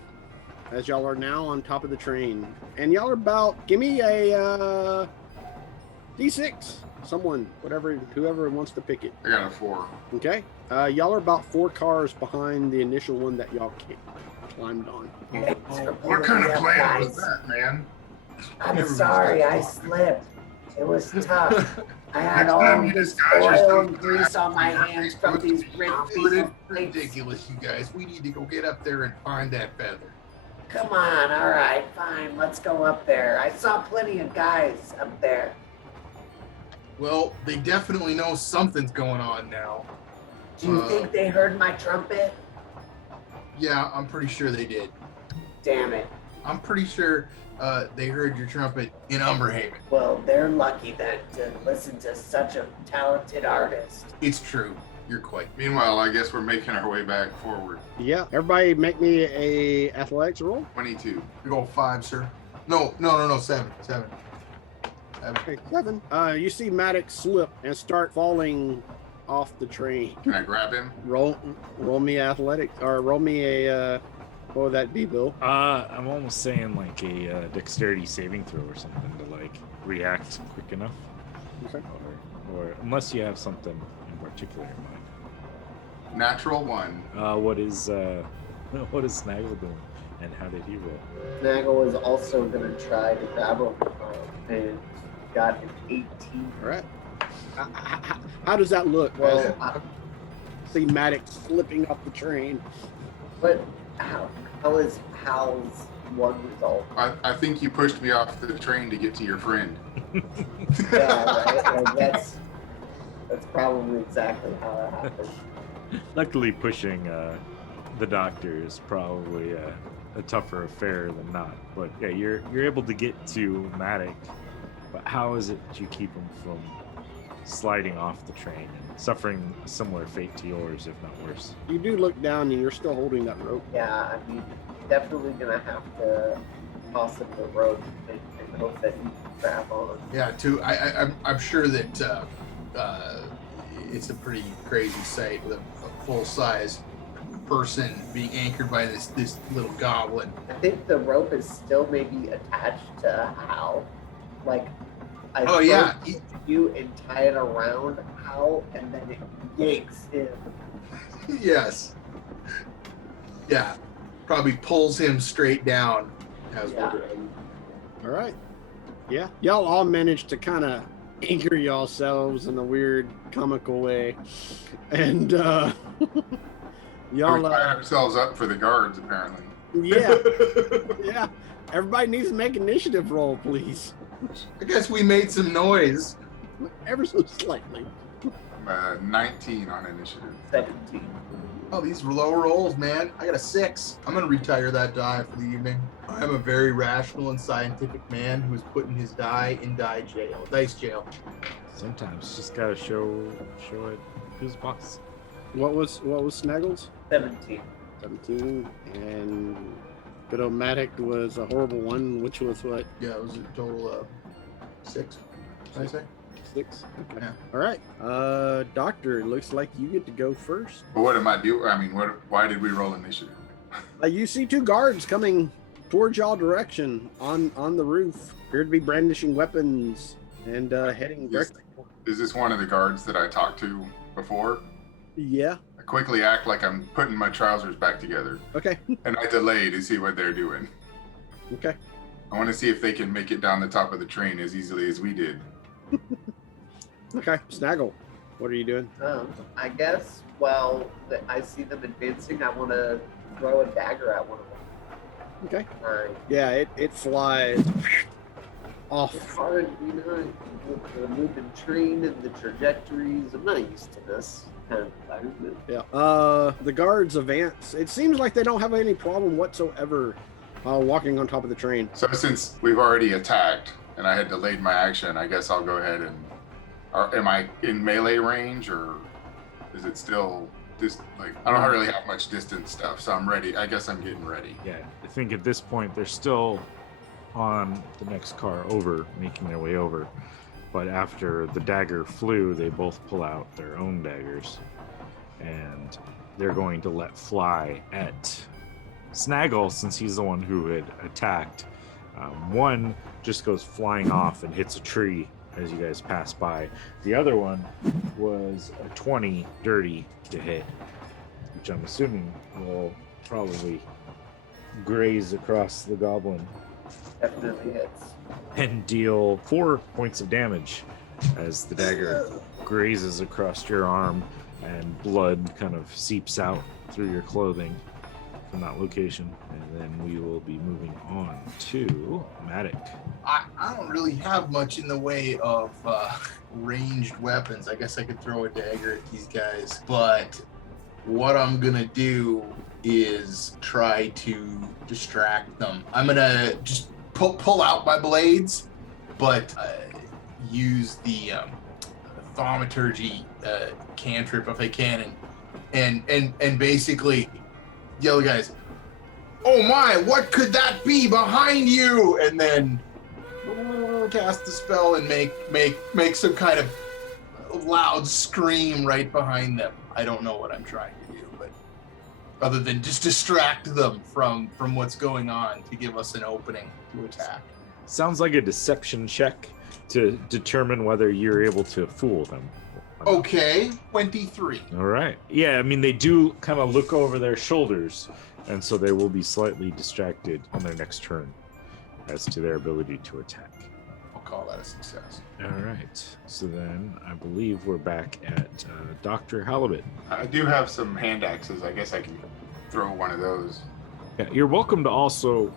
As y'all are now on top of the train, and y'all are about. Give me a D6. Someone, whoever wants to pick it. I got a 4. Okay. Y'all are about 4 cars behind the initial one that y'all climbed on. What kind of plan was that, man? I'm sorry, I slipped. It was tough. I had Next all time you this disguise oil yourself and as grease an on my actor, hands you're from supposed these to be great It's plates. ridiculous, you guys. We need to go get up there and find that feather. Come on, all right, fine. Let's go up there. I saw plenty of guys up there. Well, they definitely know something's going on now. Do you think they heard my trumpet? Yeah, I'm pretty sure they did. Damn it. I'm pretty sure they heard your trumpet in Umberhaven. Well, they're lucky then to listen to such a talented artist. It's true. You're quite. Meanwhile, I guess we're making our way back forward. Yeah. Everybody make me a athletics roll. 22. You go 5, sir. No, 7. 7. Okay, 7. You see Maddox slip and start falling off the train. Can I grab him? Roll me athletics, or roll me a, what would that be, Bill? I'm almost saying like a dexterity saving throw or something to like react quick enough. Okay. Or unless you have something in particular in mind. Natural 1. What is Snaggle doing, and how did he roll? Snaggle is also going to try to grab him and got an 18. All right. How does that look? Well, See Maddox slipping off the train. but how is Hal's one result? I think you pushed me off the train to get to your friend. Yeah, right? Like that's probably exactly how that happened. Luckily, pushing the doctor is probably a tougher affair than not. But yeah, you're able to get to Matic. But how is it that you keep him from sliding off the train and suffering a similar fate to yours, if not worse? You do look down and you're still holding that rope. Yeah, I mean, definitely gonna have to toss him the rope and hope that he can grab on. Yeah, too. I'm sure that it's a pretty crazy sight with a full-size person being anchored by this little goblin. I think the rope is still maybe attached to Hal. Like, I Oh yeah, you and tie it around Hal, and then it yanks him. yes, yeah. Probably pulls him straight down. As Yeah. we're doing. All right. Yeah. Y'all all managed to kind of anchor yourselves in a weird comical way. And We y'all fired ourselves up for the guards, apparently. yeah. Yeah. Everybody needs to make initiative roll, please. I guess we made some noise. Ever so slightly. 19 on initiative. 17. Oh, these low rolls, man. I got a 6. I'm gonna retire that die for the evening. I am a very rational and scientific man who's putting his die in dice jail. Sometimes just gotta show it who's boss. What was Snaggles? 17. 17. And good old Maddox was a horrible one, which was what? Yeah, it was a total of 6. Did I say? 6? Okay. Yeah. All right. Doctor, it looks like you get to go first. But what am I doing? I mean, why did we roll initiative? You see 2 guards coming towards y'all direction on the roof. Appear to be brandishing weapons and heading directly. Is this one of the guards that I talked to before? Yeah. I quickly act like I'm putting my trousers back together, Okay. and I delay to see what they're doing. Okay. I want to see if they can make it down the top of the train as easily as we did. Okay. Snaggle, what are you doing? I guess while I see them advancing, I want to throw a dagger at one of them. Okay. Alright. Yeah, it flies off. It's hard, with the moving train and the trajectories. I'm not used to this kind of environment. Yeah. The guards advance. It seems like they don't have any problem whatsoever walking on top of the train. So since we've already attacked and I had delayed my action, I guess I'll go ahead and... am I in melee range, or is it still just like... I don't really have much distance stuff, so I'm ready. I guess I'm getting ready. Yeah, I think at this point they're still on the next car over, making their way over. But after the dagger flew, they both pull out their own daggers, and they're going to let fly at Snaggle, since he's the one who had attacked. One just goes flying off and hits a tree as you guys pass by. The other one was a 20 dirty to hit, which I'm assuming will probably graze across the goblin Definitely hits. and deal 4 points of damage as the dagger grazes across your arm and blood kind of seeps out through your clothing from that location. And then we will be moving on to Matic. I don't really have much in the way of ranged weapons. I guess I could throw a dagger at these guys, but what I'm gonna do is try to distract them. I'm gonna just pull out my blades, but use the thaumaturgy cantrip if I can, and basically yell, guys, "Oh my! What could that be behind you?" And then cast the spell and make some kind of loud scream right behind them. I don't know what I'm trying to do, but other than just distract them from what's going on to give us an opening to attack. Sounds like a deception check to determine whether you're able to fool them. Okay, 23. All right. Yeah, I mean, they do kind of look over their shoulders, and so they will be slightly distracted on their next turn as to their ability to attack. I'll call that a success. All right. So then I believe we're back at Dr. Halibut. I do have some hand axes. I guess I can throw one of those. Yeah, you're welcome to also,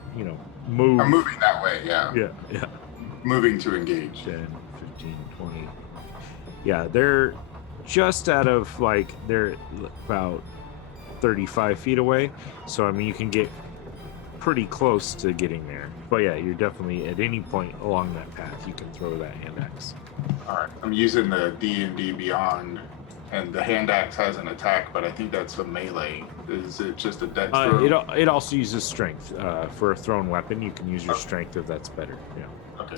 move. I'm moving that way, yeah. Yeah. Moving to engage. 10, 15, 20. Yeah, they're just out of, they're about 35 feet away. So, I mean, you can get pretty close to getting there. But yeah, you're definitely at any point along that path, you can throw that hand axe. All right. I'm using the D&D Beyond, and the hand axe has an attack, but I think that's a melee. Is it just a dex throw? It also uses strength. For a thrown weapon, you can use your strength if that's better. Yeah. Okay.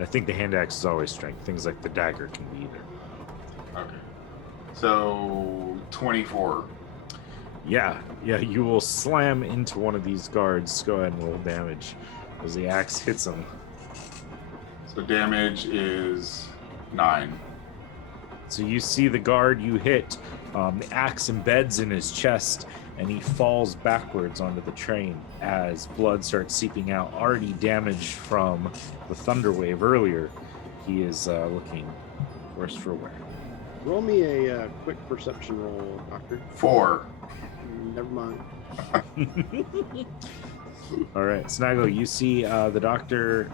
I think the hand axe is always strength. Things like the dagger can be either. Okay. So 24. Yeah, you will slam into one of these guards. Go ahead and roll damage as the axe hits him. So damage is 9. So you see the guard you hit, the axe embeds in his chest, and he falls backwards onto the train as blood starts seeping out. Already damaged from the thunder wave earlier, he is looking worse for wear. Roll me a quick perception roll, Doctor. 4. Never mind. All right, Snaggle, you see the doctor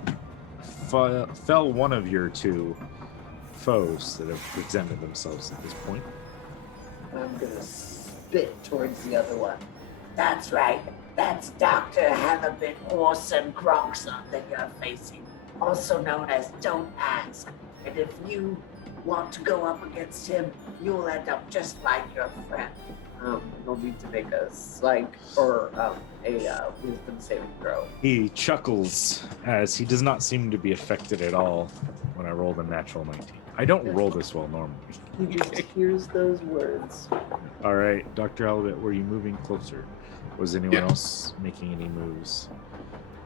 fell one of your two foes that have presented themselves at this point. I'm gonna spit towards the other one. That's right. That's Dr. Halibut Orson Gronkson that you're facing, also known as Don't Ask. And if you want to go up against him, you'll end up just like your friend. You'll need to make a slight or a wisdom saving throw. He chuckles as he does not seem to be affected at all when I rolled a natural 19. I don't roll this well normally. He just hears those words. All right, Dr. Halibut, were you moving closer? Was anyone else making any moves?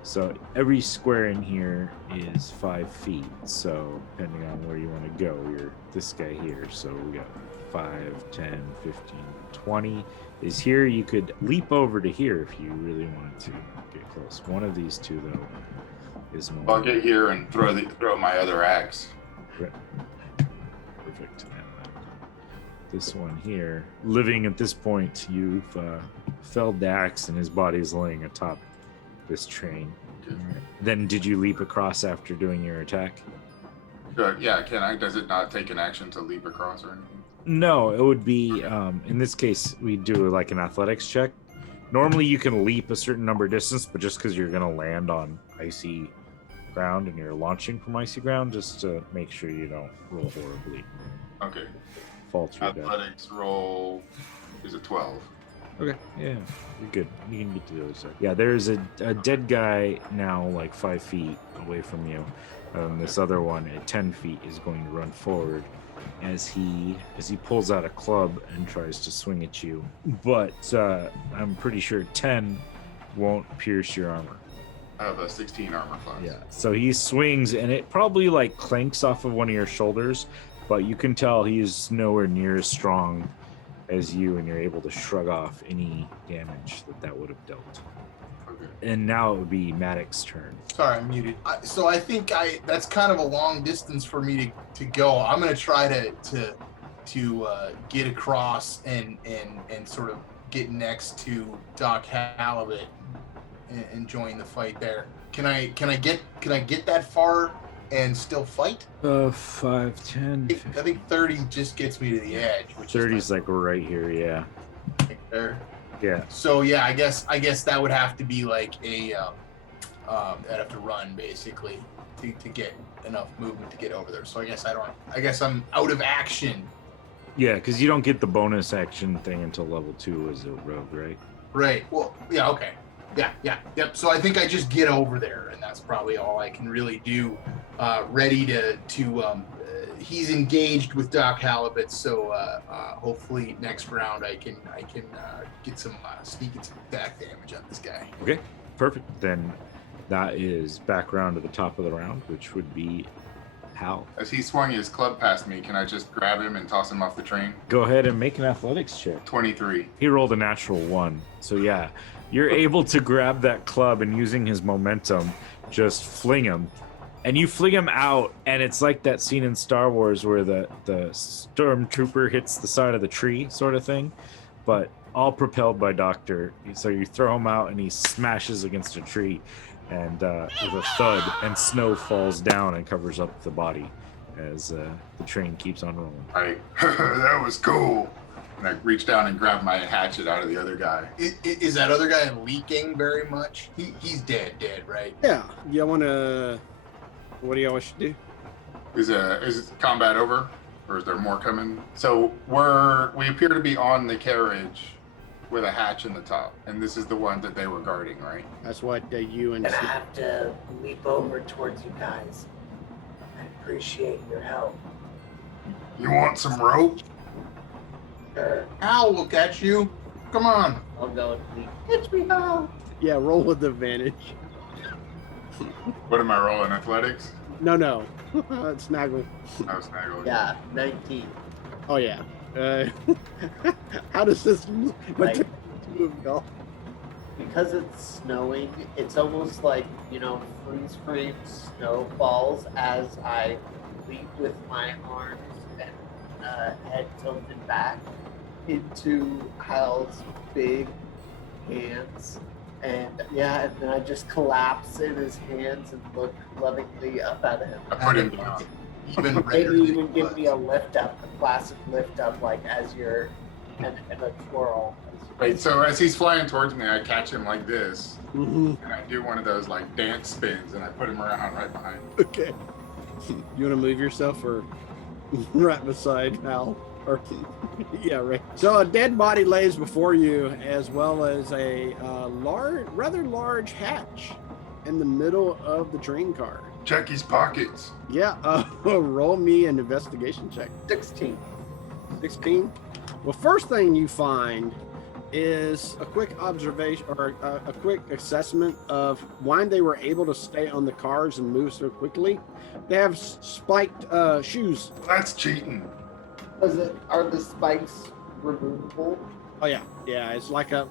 So every square in here is 5 feet. So depending on where you want to go, you're this guy here. So we got 5, 10, 15, 20 is here. You could leap over to here if you really wanted to get close. One of these two, though, is more. I'll get here and throw my other axe. Perfect. And this one here, living at this point, you've felled the axe and his body is laying atop this train. Okay. Then did you leap across after doing your attack? Yeah, can I? Does it not take an action to leap across or anything? No, it would be, in this case, we do like an athletics check. Normally you can leap a certain number of distance, but just because you're going to land on icy ground and you're launching from icy ground, just to make sure you don't roll horribly. Okay. Fall to your death. Athletics roll is a 12. Okay, yeah, you're good. You can get to the other side. Yeah, there's a dead guy now like 5 feet away from you. This other one at 10 feet is going to run forward as he pulls out a club and tries to swing at you. But I'm pretty sure 10 won't pierce your armor. I have a 16 armor class. Yeah, so he swings and it probably like clanks off of one of your shoulders, but you can tell he is nowhere near as strong as you, and you're able to shrug off any damage that would have dealt. Okay. And now it would be Maddox's turn. Sorry, I'm muted. So I think that's kind of a long distance for me to go. I'm gonna try to get across and sort of get next to Doc Halibut and join the fight there. Can I get that far and still fight? 5, 10, I think 30 just gets me to the edge. Which 30 is like right here, yeah. There. Yeah. So yeah, I guess that would have to be like a I'd have to run basically to get enough movement to get over there. So I guess I'm out of action. Yeah, because you don't get the bonus action thing until level 2 as a rogue, right? Right. Well, yeah. Okay. Yep. So I think I just get over there, and that's probably all I can really do. Ready to he's engaged with Doc Halibut, so hopefully next round I can get some sneaking some attack damage on this guy. Okay, perfect. Then that is back round to the top of the round, which would be Hal. As he swung his club past me, can I just grab him and toss him off the train? Go ahead and make an athletics check. 23. He rolled a natural 1. So yeah, you're able to grab that club and using his momentum, just fling him. And you fling him out, and it's like that scene in Star Wars where the stormtrooper hits the side of the tree sort of thing, but all propelled by Doctor. So you throw him out, and he smashes against a tree, and with a thud, and snow falls down and covers up the body as the train keeps on rolling. That was cool. And I reached down and grabbed my hatchet out of the other guy. Is that other guy leaking very much? He's dead, right? Yeah. You want to... What do y'all wish to do? Is combat over, or is there more coming? So we appear to be on the carriage with a hatch in the top, and this is the one that they were guarding, right? That's what you and... I'm gonna have to leap over towards you guys. I appreciate your help. You want some rope? Sure. Al will catch you. Come on. I'll go and leap. Catch me, Hal. Yeah, roll with advantage. What am I rolling? Athletics? No. Snaggle. I was snaggled. Yeah, 19. Oh, yeah. How does this move? Like- Move, y'all? Because it's snowing, it's almost like, freeze frame snow falls as I leap with my arms and head tilted back into Hal's big hands. And then I just collapse in his hands and look lovingly up at him. I put him down. Even Maybe redder you than can give blood. me a lift up, a classic lift up, like as you're in a twirl. Wait, so as he's flying towards me, I catch him like this, Mm-hmm. and I do one of those like dance spins, and I put him around right behind. Okay. You want to move yourself or right beside Hal? Or yeah, right. So a dead body lays before you, as well as a rather large hatch in the middle of the train car. Check his pockets. Yeah. Roll me an investigation check. 16. 16. Well, first thing you find is a quick observation or a quick assessment of why they were able to stay on the cars and move so quickly. They have spiked shoes. That's cheating. Are the spikes removable? Oh yeah, it's like a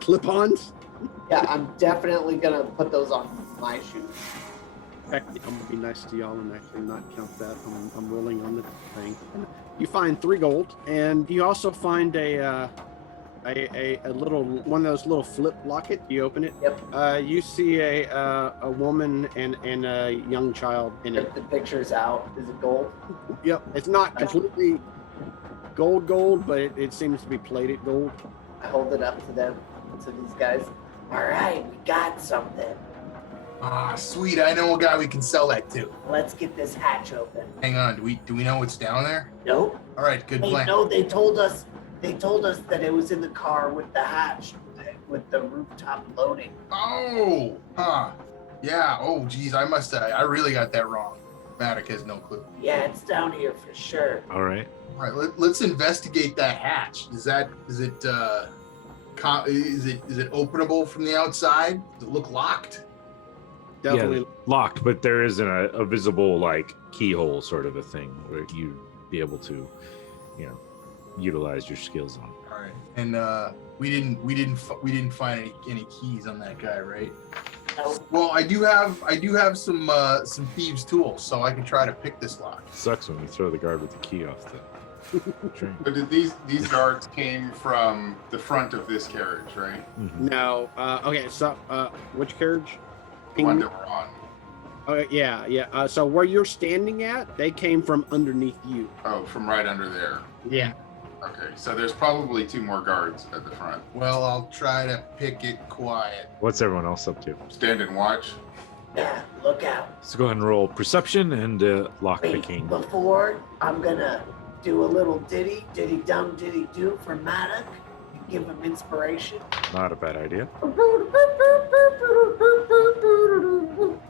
clip-ons. Yeah, I'm definitely gonna put those on my shoes. In fact, I'm gonna be nice to y'all and actually not count that. I'm rolling on the thing. You find 3 gold, and you also find a little one of those little flip locket. You open it. Yep. You see a woman and a young child in it. If the picture's out, is it gold? Yep. It's not completely gold, but it seems to be plated gold. I hold it up to them, to these guys. All right, we got something. Ah, sweet. I know a guy we can sell that to. Let's get this hatch open. Hang on. Do we know what's down there? Nope. All right. Good Hey, plan. no, they told us that it was in the car with the hatch, with the rooftop loading. Oh, huh. Yeah. Oh, geez. I really got that wrong. Matic has no clue. Yeah, it's down here for sure. All right. All right. Let's investigate that hatch. Is it openable from the outside? Does it look locked? Definitely. Yeah, locked, but there isn't a visible like keyhole sort of a thing where you'd be able to, utilize your skills on. All right. And we didn't find any keys on that guy, right? Nope. Well, I do have some thieves' tools, so I can try to pick this lock. Sucks when you throw the guard with the key off the train. But did these guards came from the front of this carriage, right? No. Okay. So, which carriage? The one that we're on. Yeah. So where you're standing at, they came from underneath you. Oh, from right under there. Yeah. Okay, so there's probably 2 more guards at the front. Well, I'll try to pick it quiet. What's everyone else up to? Stand and watch. Yeah, look out. Let's go ahead and roll perception and lock Wait, picking. before I'm gonna do a little ditty dum ditty do for Maddock. Give him inspiration. Not a bad idea.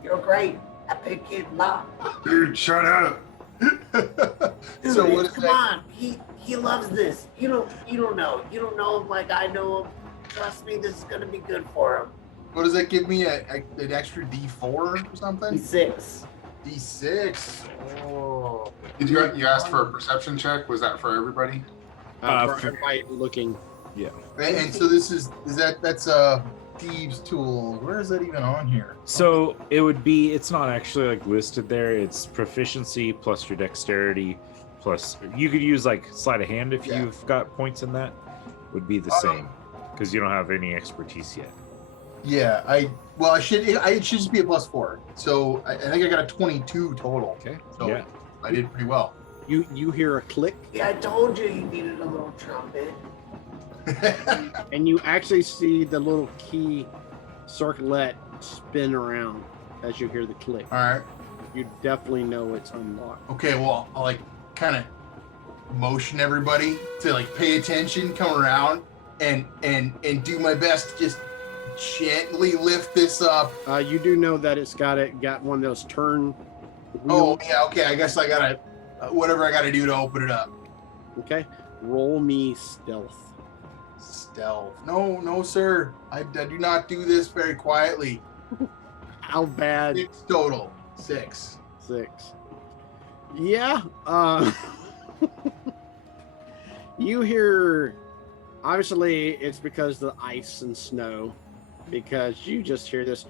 You're great. I pick it lock. Dude, shut up. Dude, So what is come that? on. He loves this. You don't know. You don't know him like I know him. Trust me, this is gonna be good for him. What does that give me? An extra D4 or something? He's 6. D6. Oh. Did you ask for a perception check? Was that for everybody? For for- everybody looking. And so that's a thieves tool. Where is that even on here? So it would be, it's not actually like listed there. It's proficiency plus your dexterity plus, you could use like sleight of hand if Yeah. you've got points in that, would be the same because you don't have any expertise yet. Yeah, it should just be a +4. So I think I got a 22 total. Okay. So Yeah. I did pretty well. You hear a click, Yeah, I told you needed a little trumpet. and you actually see the little key circlet spin around as you hear the click. All right. You definitely know it's unlocked. Okay, well, I'll like kind of motion everybody to like pay attention, come around, and do my best to just gently lift this up. You do know that it's got one of those turn Oh wheels. yeah, okay. I guess I gotta whatever I gotta do to open it up. Okay, roll me stealth. Stealth. No, sir. I do not do this very quietly. How bad? 6 total. 6. 6. Yeah. You hear. Obviously, it's because of the ice and snow. Because you just hear this.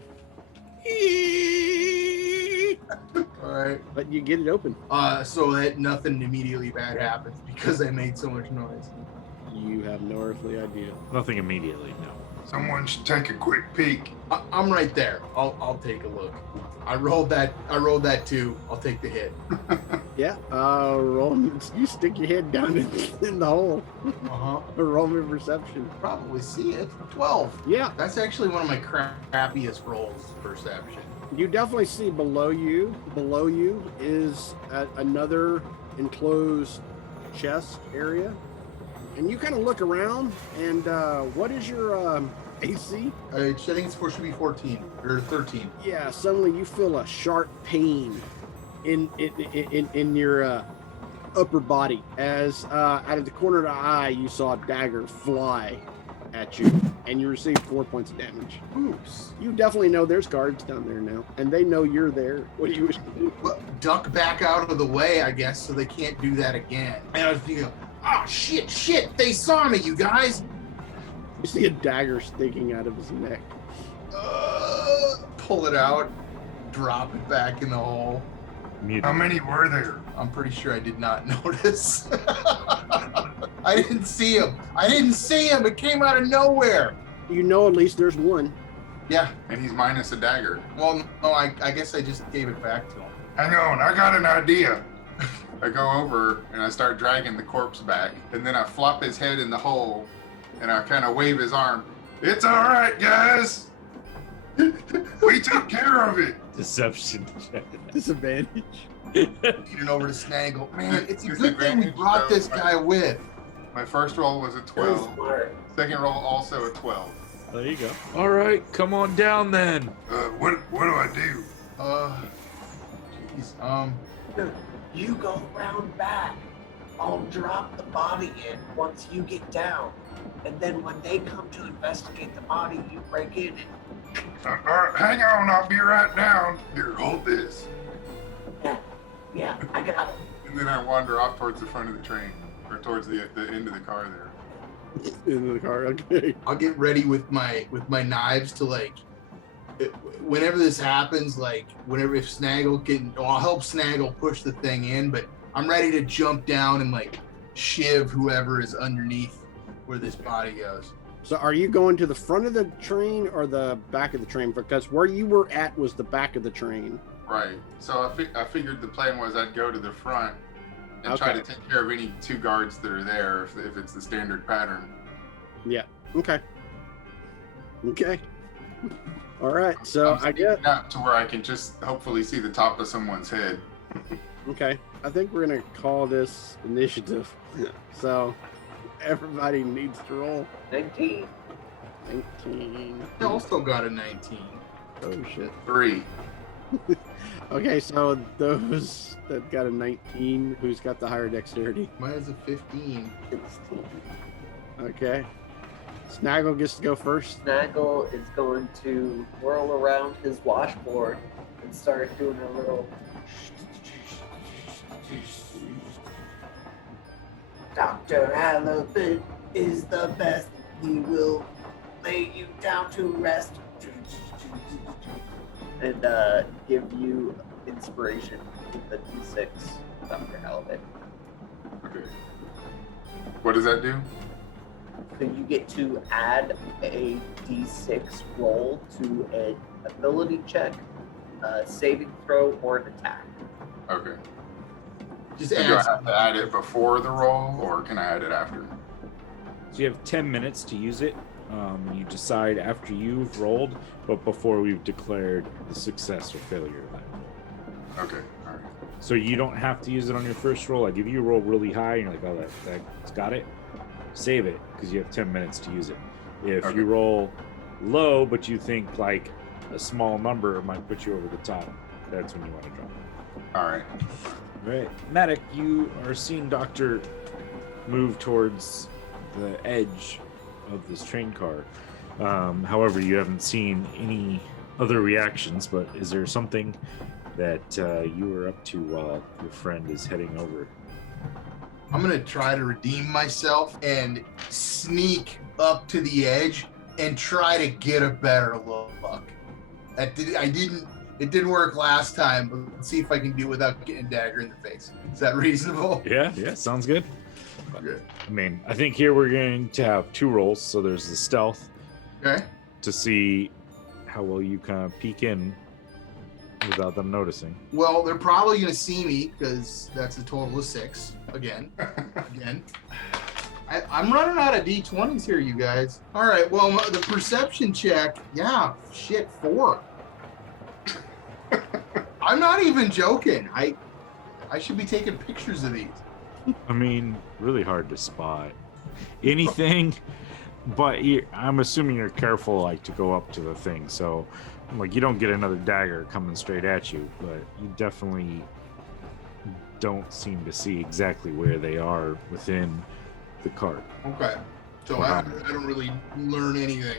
All right. But you get it open. So that nothing immediately bad happens because I made so much noise. You have no earthly idea. Nothing immediately, no. Someone should take a quick peek. I'm right there. I'll take a look. I rolled that 2. I'll take the hit. Yeah. Roll. You stick your head down in the hole. Uh-huh. Roll me perception. Probably see it. 12. Yeah. That's actually one of my crappiest rolls, perception. You definitely see below you. Below you is another enclosed chest area, and you kind of look around. And what is your AC? I think it's supposed to be 14 or 13. Yeah. Suddenly you feel a sharp pain in your upper body as out of the corner of the eye you saw a dagger fly at you, and you received 4 points of damage. Oops. You definitely know there's guards down there now, and they know you're there. What do you wish to do? Well, duck back out of the way, I guess, so they can't do that again. And I was thinking, oh shit, they saw me, you guys. You see a dagger sticking out of his neck. Pull it out, drop it back in the hole. Muted. How many were there? I'm pretty sure I did not notice. I didn't see him. It came out of nowhere. You know at least there's one. Yeah. And he's minus a dagger. Well, no, I guess I just gave it back to him. Hang on, I got an idea. I go over and I start dragging the corpse back, and then I flop his head in the hole, and I kind of wave his arm. It's all right, guys. We took care of it. Deception check. Disadvantage. Leaning over to Snaggle. Man, it's a good thing we Disadvantage, brought though, this guy with. My first roll was a 12. Smart. Second roll also a 12. There you go. All right, come on down then. What do I do? Jeez. You go round back. I'll drop the body in once you get down. And then when they come to investigate the body, you break in and All right, hang on, I'll be right down. Here, hold this. yeah, I got it. And then I wander off towards the front of the train, or towards the end of the car there. Into the car. Okay. I'll get ready with my knives to whenever this happens, if Snaggle I'll help Snaggle push the thing in, but I'm ready to jump down and shiv whoever is underneath where this body goes. So are you going to the front of the train or the back of the train? Because where you were at was the back of the train. Right. So I figured the plan was I'd go to the front and try Okay. to take care of any 2 guards that are there if it's the standard pattern. Yeah. Okay. Okay. All right. So I'm I guess. speeding up to where I can just hopefully see the top of someone's head. Okay. I think we're gonna call this initiative. So everybody needs to roll 19. 19. I also got a 19. Oh shit. 3. Okay, so those that got a 19, who's got the higher dexterity? Mine is a 15. 16. Okay. Snaggle gets to go first. Snaggle is going to whirl around his washboard and start doing a little. Dr. Halibut is the best. He will lay you down to rest. And give you inspiration with the D6, Dr. Halibut. Okay. What does that do? So you get to add a D6 roll to an ability check, a saving throw, or an attack. Okay. Just So do I add. have to add it before the roll, or can I add it after? So you have 10 minutes to use it. You decide after you've rolled, but before we've declared the success or failure of that. Okay. All right. So you don't have to use it on your first roll. Like if you roll really high and you're like, oh, that's got it, save it because you have 10 minutes to use it. If Okay. you roll low, but you think like a small number might put you over the top, that's when you want to drop it. All right. All right. Matic, you are seeing Doctor move towards the edge of this train car. However, you haven't seen any other reactions, but is there something that you were up to while your friend is heading over? I'm gonna try to redeem myself and sneak up to the edge and try to get a better look. It didn't work last time, but let's see if I can do it without getting a dagger in the face. Is that reasonable? Yeah, sounds good. Okay. I mean, I think here we're going to have 2 rolls. So there's the stealth Okay. to see how well you kind of peek in without them noticing. Well, they're probably gonna see me because that's a total of 6. Again. I'm running out of D20s here, you guys. All right. Well, the perception check. Yeah. Shit. 4. I'm not even joking. I should be taking pictures of these. I mean, really hard to spot anything, but I'm assuming you're careful, like to go up to the thing. So, like, you don't get another dagger coming straight at you, but you definitely don't seem to see exactly where they are within the cart. Okay. So I don't really learn anything.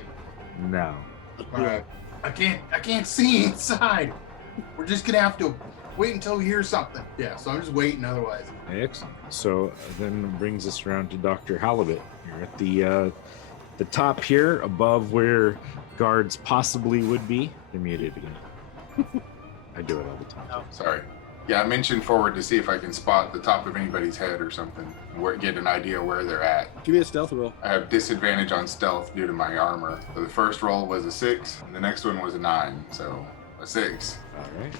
No. All right. I can't see inside. We're just gonna have to wait until we hear something. Yeah. So I'm just waiting. Otherwise. Excellent. So then it brings us around to Dr. Halibut. You're at the top here, above where guards possibly would be. They're muted again. I do it all the time. Sorry. Yeah, I mentioned forward to see if I can spot the top of anybody's head or something, get an idea where they're at. Give me a stealth roll. I have disadvantage on stealth due to my armor. So the first roll was a 6, and the next one was a 9, so a 6. All right.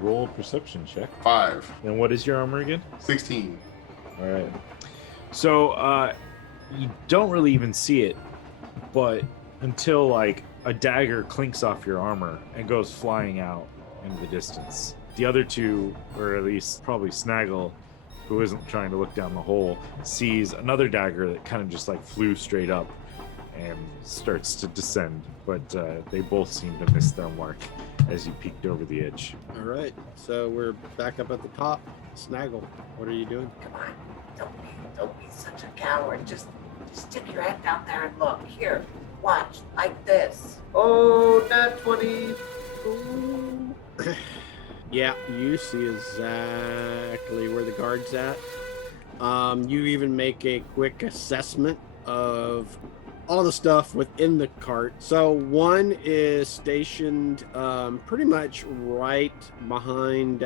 Roll a perception check. 5. And what is your armor again? 16. All right. So you don't really even see it, but until like a dagger clinks off your armor and goes flying out into the distance. The other two, or at least probably Snaggle, who isn't trying to look down the hole, sees another dagger that kind of just like flew straight up and starts to descend. But they both seem to miss their mark as you peeked over the edge. All right. So we're back up at the top. Snaggle, what are you doing? Come on, don't be such a coward. Just stick your head down there and look. Here, watch, like this. Oh, nat 20. Ooh. Yeah, you see exactly where the guard's at. You even make a quick assessment of all the stuff within the cart. So one is stationed pretty much right behind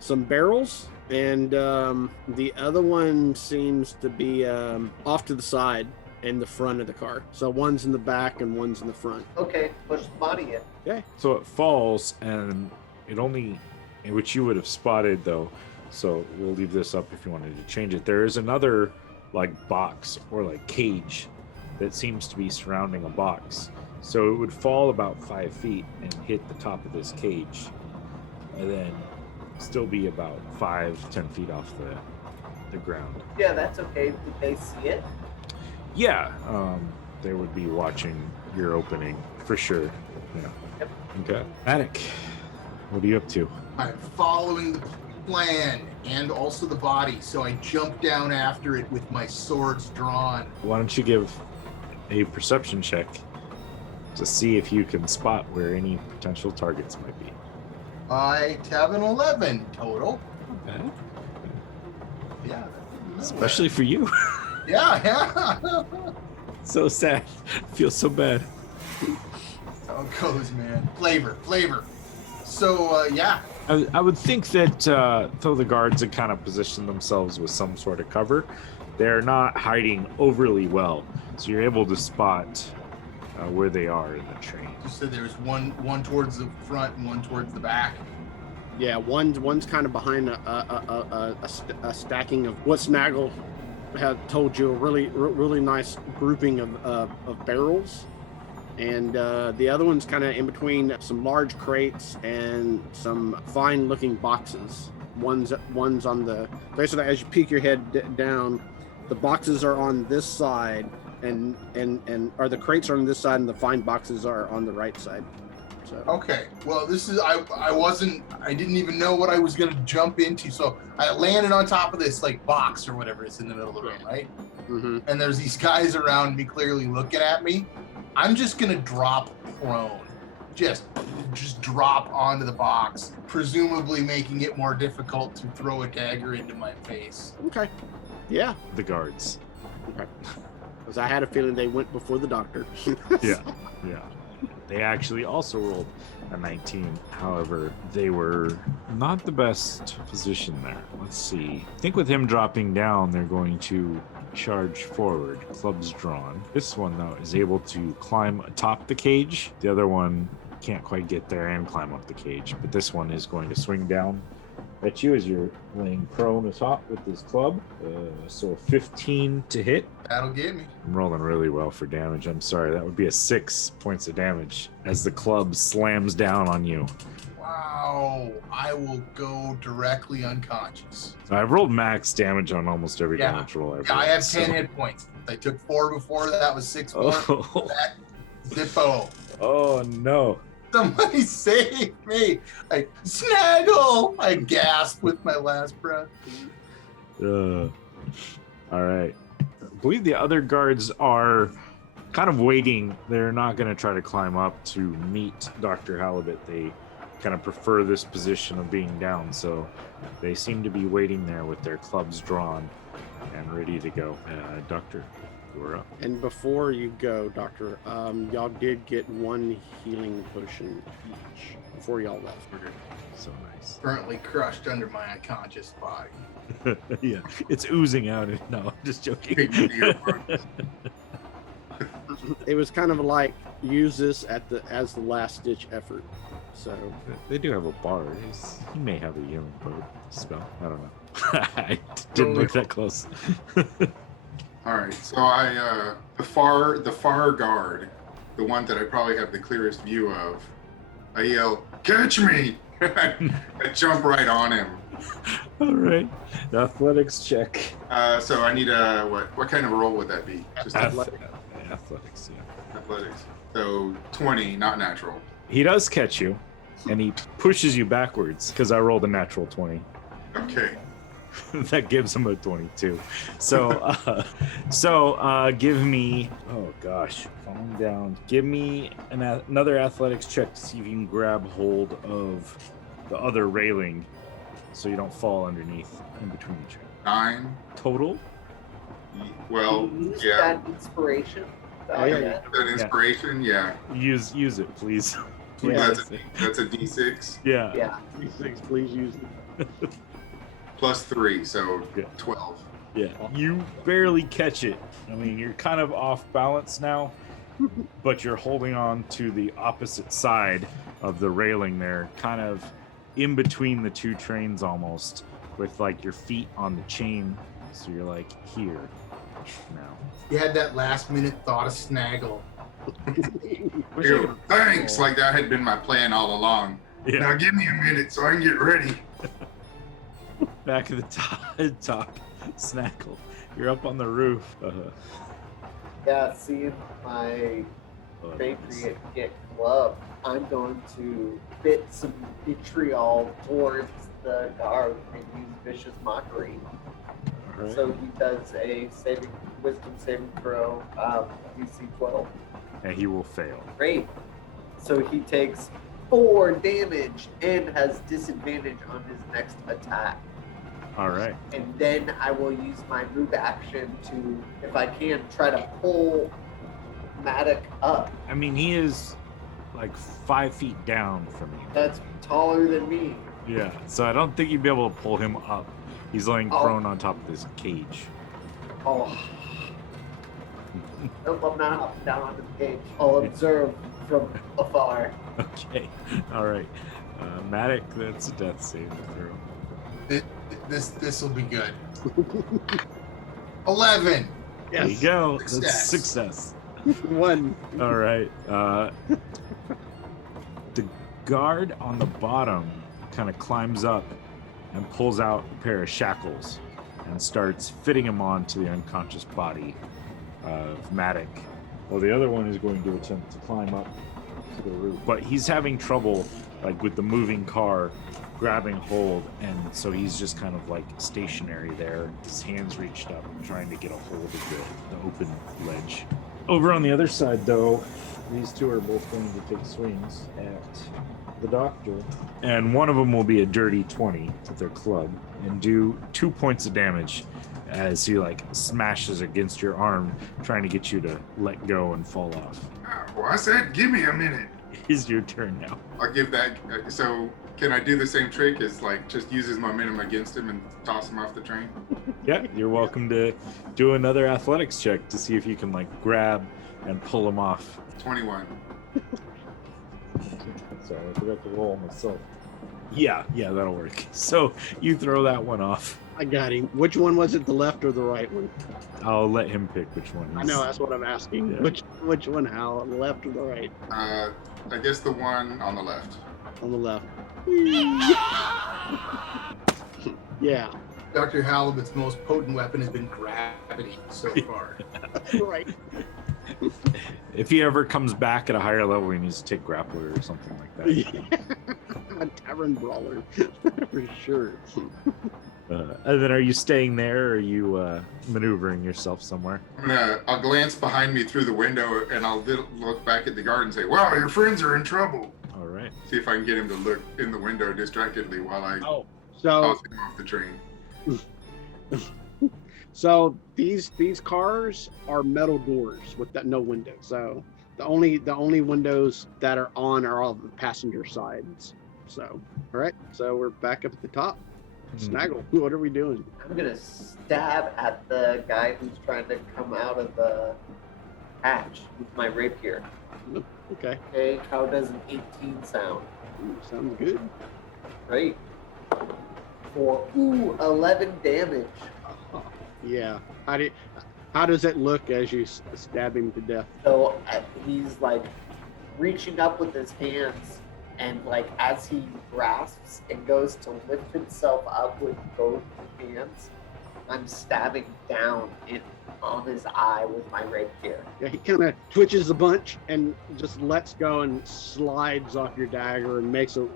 some barrels, and the other one seems to be off to the side in the front of the car. So one's in the back and one's in the front. Okay, push the body in. So it falls, and it only, which you would have spotted though, So we'll leave this up if you wanted to change it. There is another like box or like cage that seems to be surrounding a box. So it would fall about 5 feet and hit the top of this cage, and then still be about 5-10 feet off the ground. Yeah, that's okay. Did they see it? Yeah, they would be watching your opening for sure. Yeah. Yep. Okay. Attic, what are you up to? I'm following the plan and also the body, so I jump down after it with my swords drawn. Why don't you give a perception check to see if you can spot where any potential targets might be. I have an 11 total. Okay. Yeah. Especially for you. Yeah. So sad. Feel so bad. That's how it goes, man. Flavor. So, yeah. I would think that though the guards had kind of positioned themselves with some sort of cover, they're not hiding overly well. So you're able to spot where they are in the train. You said there's one towards the front and one towards the back. Yeah, one's kind of behind a stacking of what Snaggle had told you, a really nice grouping of barrels, and the other one's kind of in between some large crates and some fine-looking boxes. One's on the basically as you peek your head down, the boxes are on this side, and or the crates are on this side, and the fine boxes are on the right side. So. Okay. Well, this is I didn't even know what I was gonna jump into, so I landed on top of this like box or whatever is in the middle of the room, right? Mm-hmm. And there's these guys around me clearly looking at me. I'm just gonna drop prone, just drop onto the box, presumably making it more difficult to throw a dagger into my face. Okay. Yeah. The guards. Okay. Because I had a feeling they went before the doctor. Yeah. They actually also rolled a 19. However, they were not the best position there. Let's see. I think with him dropping down, they're going to charge forward, clubs drawn. This one, though, is able to climb atop the cage. The other one can't quite get there and climb up the cage, but this one is going to swing down at you as you're laying prone atop with this club. So 15 to hit. That'll get me. I'm rolling really well for damage. I'm sorry. That would be a 6 points of damage as the club slams down on you. Wow. I will go directly unconscious. So I've rolled max damage on almost every damage roll I've Yeah, I rolled, have so- 10 hit points. I took 4 before. That was 6 more. Oh. That Zippo. Oh, no. Somebody save me. Snaggle. I gasp with my last breath. All right. I believe the other guards are kind of waiting. They're not going to try to climb up to meet Dr. Halibut. They kind of prefer this position of being down, so they seem to be waiting there with their clubs drawn and ready to go. Doctor, you're up. And before you go, Doctor, y'all did get one healing potion each before y'all left. So nice. Currently crushed under my unconscious body. Yeah, it's oozing out. No, I'm just joking. It was kind of like use this as the last ditch effort. So They do have a bar. He may have a healing spell. I don't know. I didn't look that close. All right, so I the far guard, the one that I probably have the clearest view of, I yell, "Catch me!" I jump right on him. All right. Athletics check. So I need a what kind of a roll would that be? Just Athletics, yeah. athletics. So 20, not natural. He does catch you, and he pushes you backwards because I rolled a natural 20. Okay. That gives him a 22. So, give me. Oh gosh, falling down. Give me another athletics check to see if you can grab hold of the other railing, so you don't fall underneath in between each other. 9. Total. Well, Use yeah. that inspiration. Oh, yeah. That inspiration, yeah. Use it, please. Yeah. That's a D6 Yeah. Yeah. 3-6, please use it. plus 3, so Yeah. 12. Yeah, you barely catch it. I mean, you're kind of off balance now, but you're holding on to the opposite side of the railing there, kind of in between the two trains almost, with like your feet on the chain. So you're like here now. You had that last minute thought of snaggle. Ew, thanks. Like that had been my plan all along. Yeah. Now give me a minute so I can get ready. Back at the top, Snackle. You're up on the roof. Yeah, seeing my Oh, Patriot get clubbed, I'm going to spit some vitriol towards the guard and use vicious mockery. all right. So he does a wisdom saving throw, DC 12. And he will fail. Great. So he takes 4 damage and has disadvantage on his next attack. All right. And then I will use my move action to, if I can, try to pull Matic up. I mean, he is like 5 feet down from you. That's taller than me. Yeah. So I don't think you'd be able to pull him up. He's laying prone on top of this cage. Oh. Nope, I'm not hopping down onto the cage. I'll observe from afar. Okay. All right. Matic, that's a death saving throw. This will be good. 11. There you go. That's Success. success. One. All right. The guard on the bottom kind of climbs up and pulls out a pair of shackles and starts fitting them onto the unconscious body of Matic. Well, the other one is going to attempt to climb up to the roof, but he's having trouble, like with the moving car, grabbing hold, and so he's just kind of like stationary there. His hands reached up, trying to get a hold of the open ledge. Over on the other side, though, these two are both going to take swings at the doctor, and one of them will be a dirty 20 with their club and do 2 points of damage as he like smashes against your arm, trying to get you to let go and fall off. Well, I said give me a minute. It's your turn now. I'll give that. So can I do the same trick as like just use his momentum against him and toss him off the train? Yeah, you're welcome to do another athletics check to see if you can like grab and pull him off. 21. Sorry, I forgot to roll myself. Yeah, that'll work. So you throw that one off. I got him. Which one was it, the left or the right one? I'll let him pick which one. I know, that's what I'm asking. Yeah. Which one, Hal? The left or the right? I guess the one on the left. On the left. Yeah. Dr. Halibut's most potent weapon has been gravity so far. Right. If he ever comes back at a higher level, he needs to take grappler or something like that. A tavern brawler. For sure. And then are you staying there, or are you maneuvering yourself somewhere? I'll glance behind me through the window and I'll look back at the guard and say, Wow, "Wow!" your friends are in trouble. All right. See if I can get him to look in the window distractedly while I So toss him off the train. So these cars are metal doors with no windows. So the only windows that are on are all the passenger sides. So all right. So we're back up at the top. Snaggle, what are we doing? I'm gonna stab at the guy who's trying to come out of the hatch with my rapier. Okay. Okay, how does an 18 sound? Ooh, sounds good. Great. For 11 damage. Yeah. How does it look as you stab him to death? So he's like reaching up with his hands, and like as he grasps and goes to lift himself up with both hands, I'm stabbing down on his eye with my rapier. Yeah, he kind of twitches a bunch and just lets go and slides off your dagger and makes a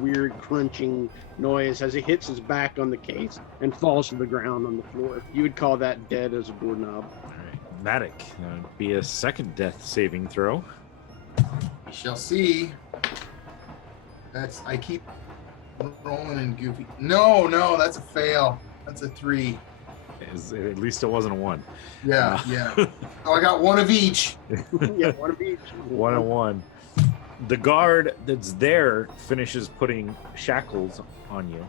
weird crunching noise as he hits his back on the case and falls to the ground on the floor. You would call that dead as a doorknob. All right. Matic, be a second death saving throw. We shall see. I keep rolling and goofy. No, that's a fail. That's a 3. At least it wasn't a 1. Yeah. Oh, I got one of each. Yeah, one of each. 1 and 1. The guard that's there finishes putting shackles on you.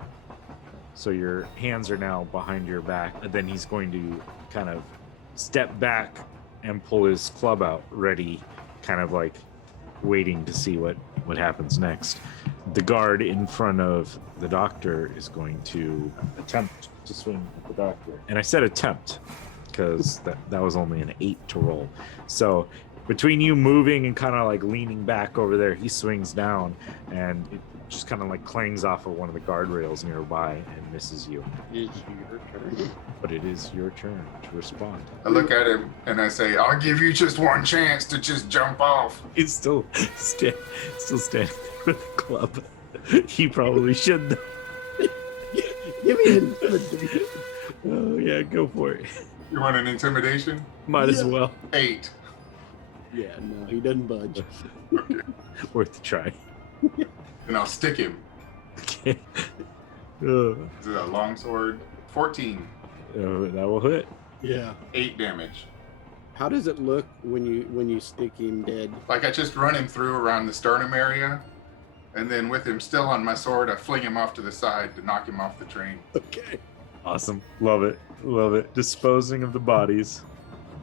So your hands are now behind your back. And then he's going to kind of step back and pull his club out, ready, kind of like waiting to see what happens next. The guard in front of the doctor is going to attempt to swing at the doctor. And I said attempt because that was only an 8 to roll. So between you moving and kind of like leaning back over there, he swings down and it just kind of like clangs off of one of the guardrails nearby and misses you. Is your turn. But it is your turn to respond. I look at him and I say, I'll give you just one chance to just jump off. He's still standing there with the club. He probably should though. Give me an intimidation. Oh yeah, go for it. You want an intimidation? Might as well. 8. Yeah, no, he doesn't budge. Okay. Worth a try. And I'll stick him. Okay. Is it a longsword? 14. That will hit. Yeah. 8 damage. How does it look when you stick him dead? Like I just run him through around the sternum area, and then with him still on my sword, I fling him off to the side to knock him off the train. Okay. Awesome. Love it. Love it. Disposing of the bodies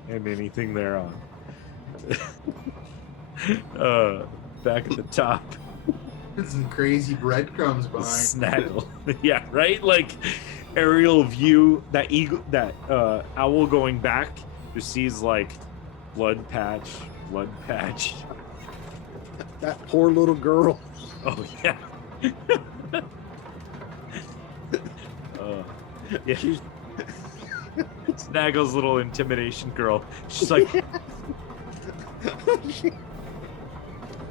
and anything thereon. Back at the top. Some crazy breadcrumbs behind. Snaggle. Yeah, right? Like aerial view, that eagle, that owl going back just sees like blood patch. That poor little girl. Oh yeah. Yeah, she's Snaggle's little intimidation girl. She's like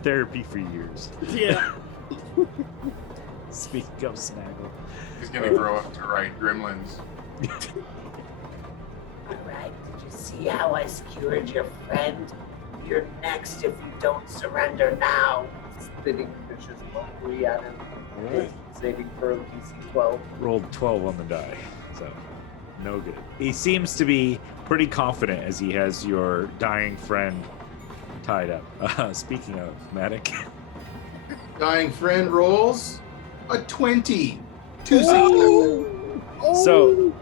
therapy for years. Yeah. Speaking of Snaggle. He's gonna grow up to write Gremlins. Alright, did you see how I skewered your friend? You're next if you don't surrender now. Spitting vicious mockery at him. Saving throw DC 12. Rolled 12 on the die, so no good. He seems to be pretty confident as he has your dying friend tied up. Speaking of, Matic. Dying friend rolls a 20. So,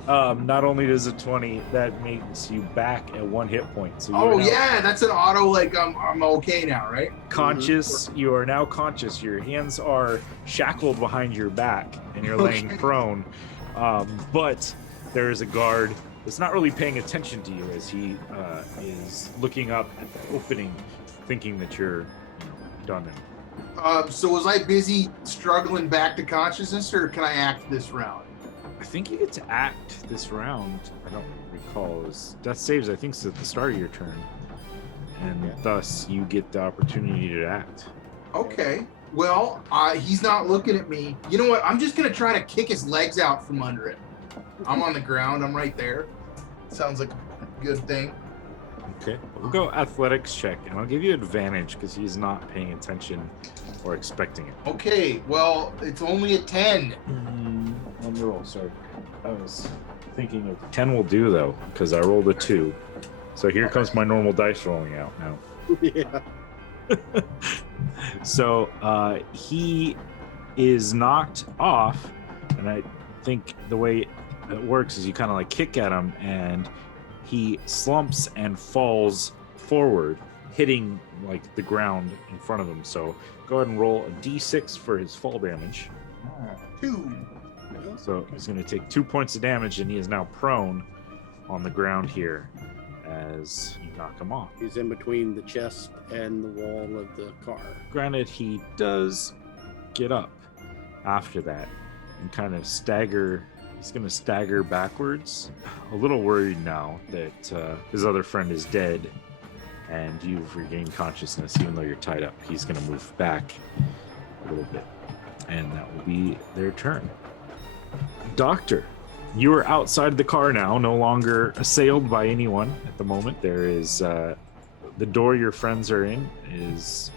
not only does a 20, that makes you back at 1 hit point. So Oh yeah, that's an auto. Like I'm okay now, right? conscious. You are now conscious. Your hands are shackled behind your back, and you're laying prone. But there is a guard that's not really paying attention to you as he is looking up at the opening, thinking that you're done. So was I busy struggling back to consciousness, or can I act this round? I think you get to act this round. I don't recall. Death saves, I think, is at the start of your turn. And thus, you get the opportunity to act. Okay. Well, he's not looking at me. You know what? I'm just going to try to kick his legs out from under it. I'm on the ground. I'm right there. Sounds like a good thing. Okay. We'll go athletics check, and I'll give you advantage because he's not paying attention or expecting it. Okay. Well, it's only a 10. On the roll, sorry. I was thinking of 10 will do, though, because I rolled a 2. So here comes my normal dice rolling out now. Yeah. So he is knocked off, and I think the way it works is you kind of like kick at him, and he slumps and falls forward, hitting like the ground in front of him. So go ahead and roll a d6 for his fall damage. 2. So he's going to take 2 points of damage, and he is now prone on the ground here as you knock him off. He's in between the chest and the wall of the car. Granted, he does get up after that and kind of stagger. He's going to stagger backwards. A little worried now that his other friend is dead and you've regained consciousness, even though you're tied up. He's going to move back a little bit, and that will be their turn. Doctor, you are outside the car now, no longer assailed by anyone at the moment. There is the door your friends are in is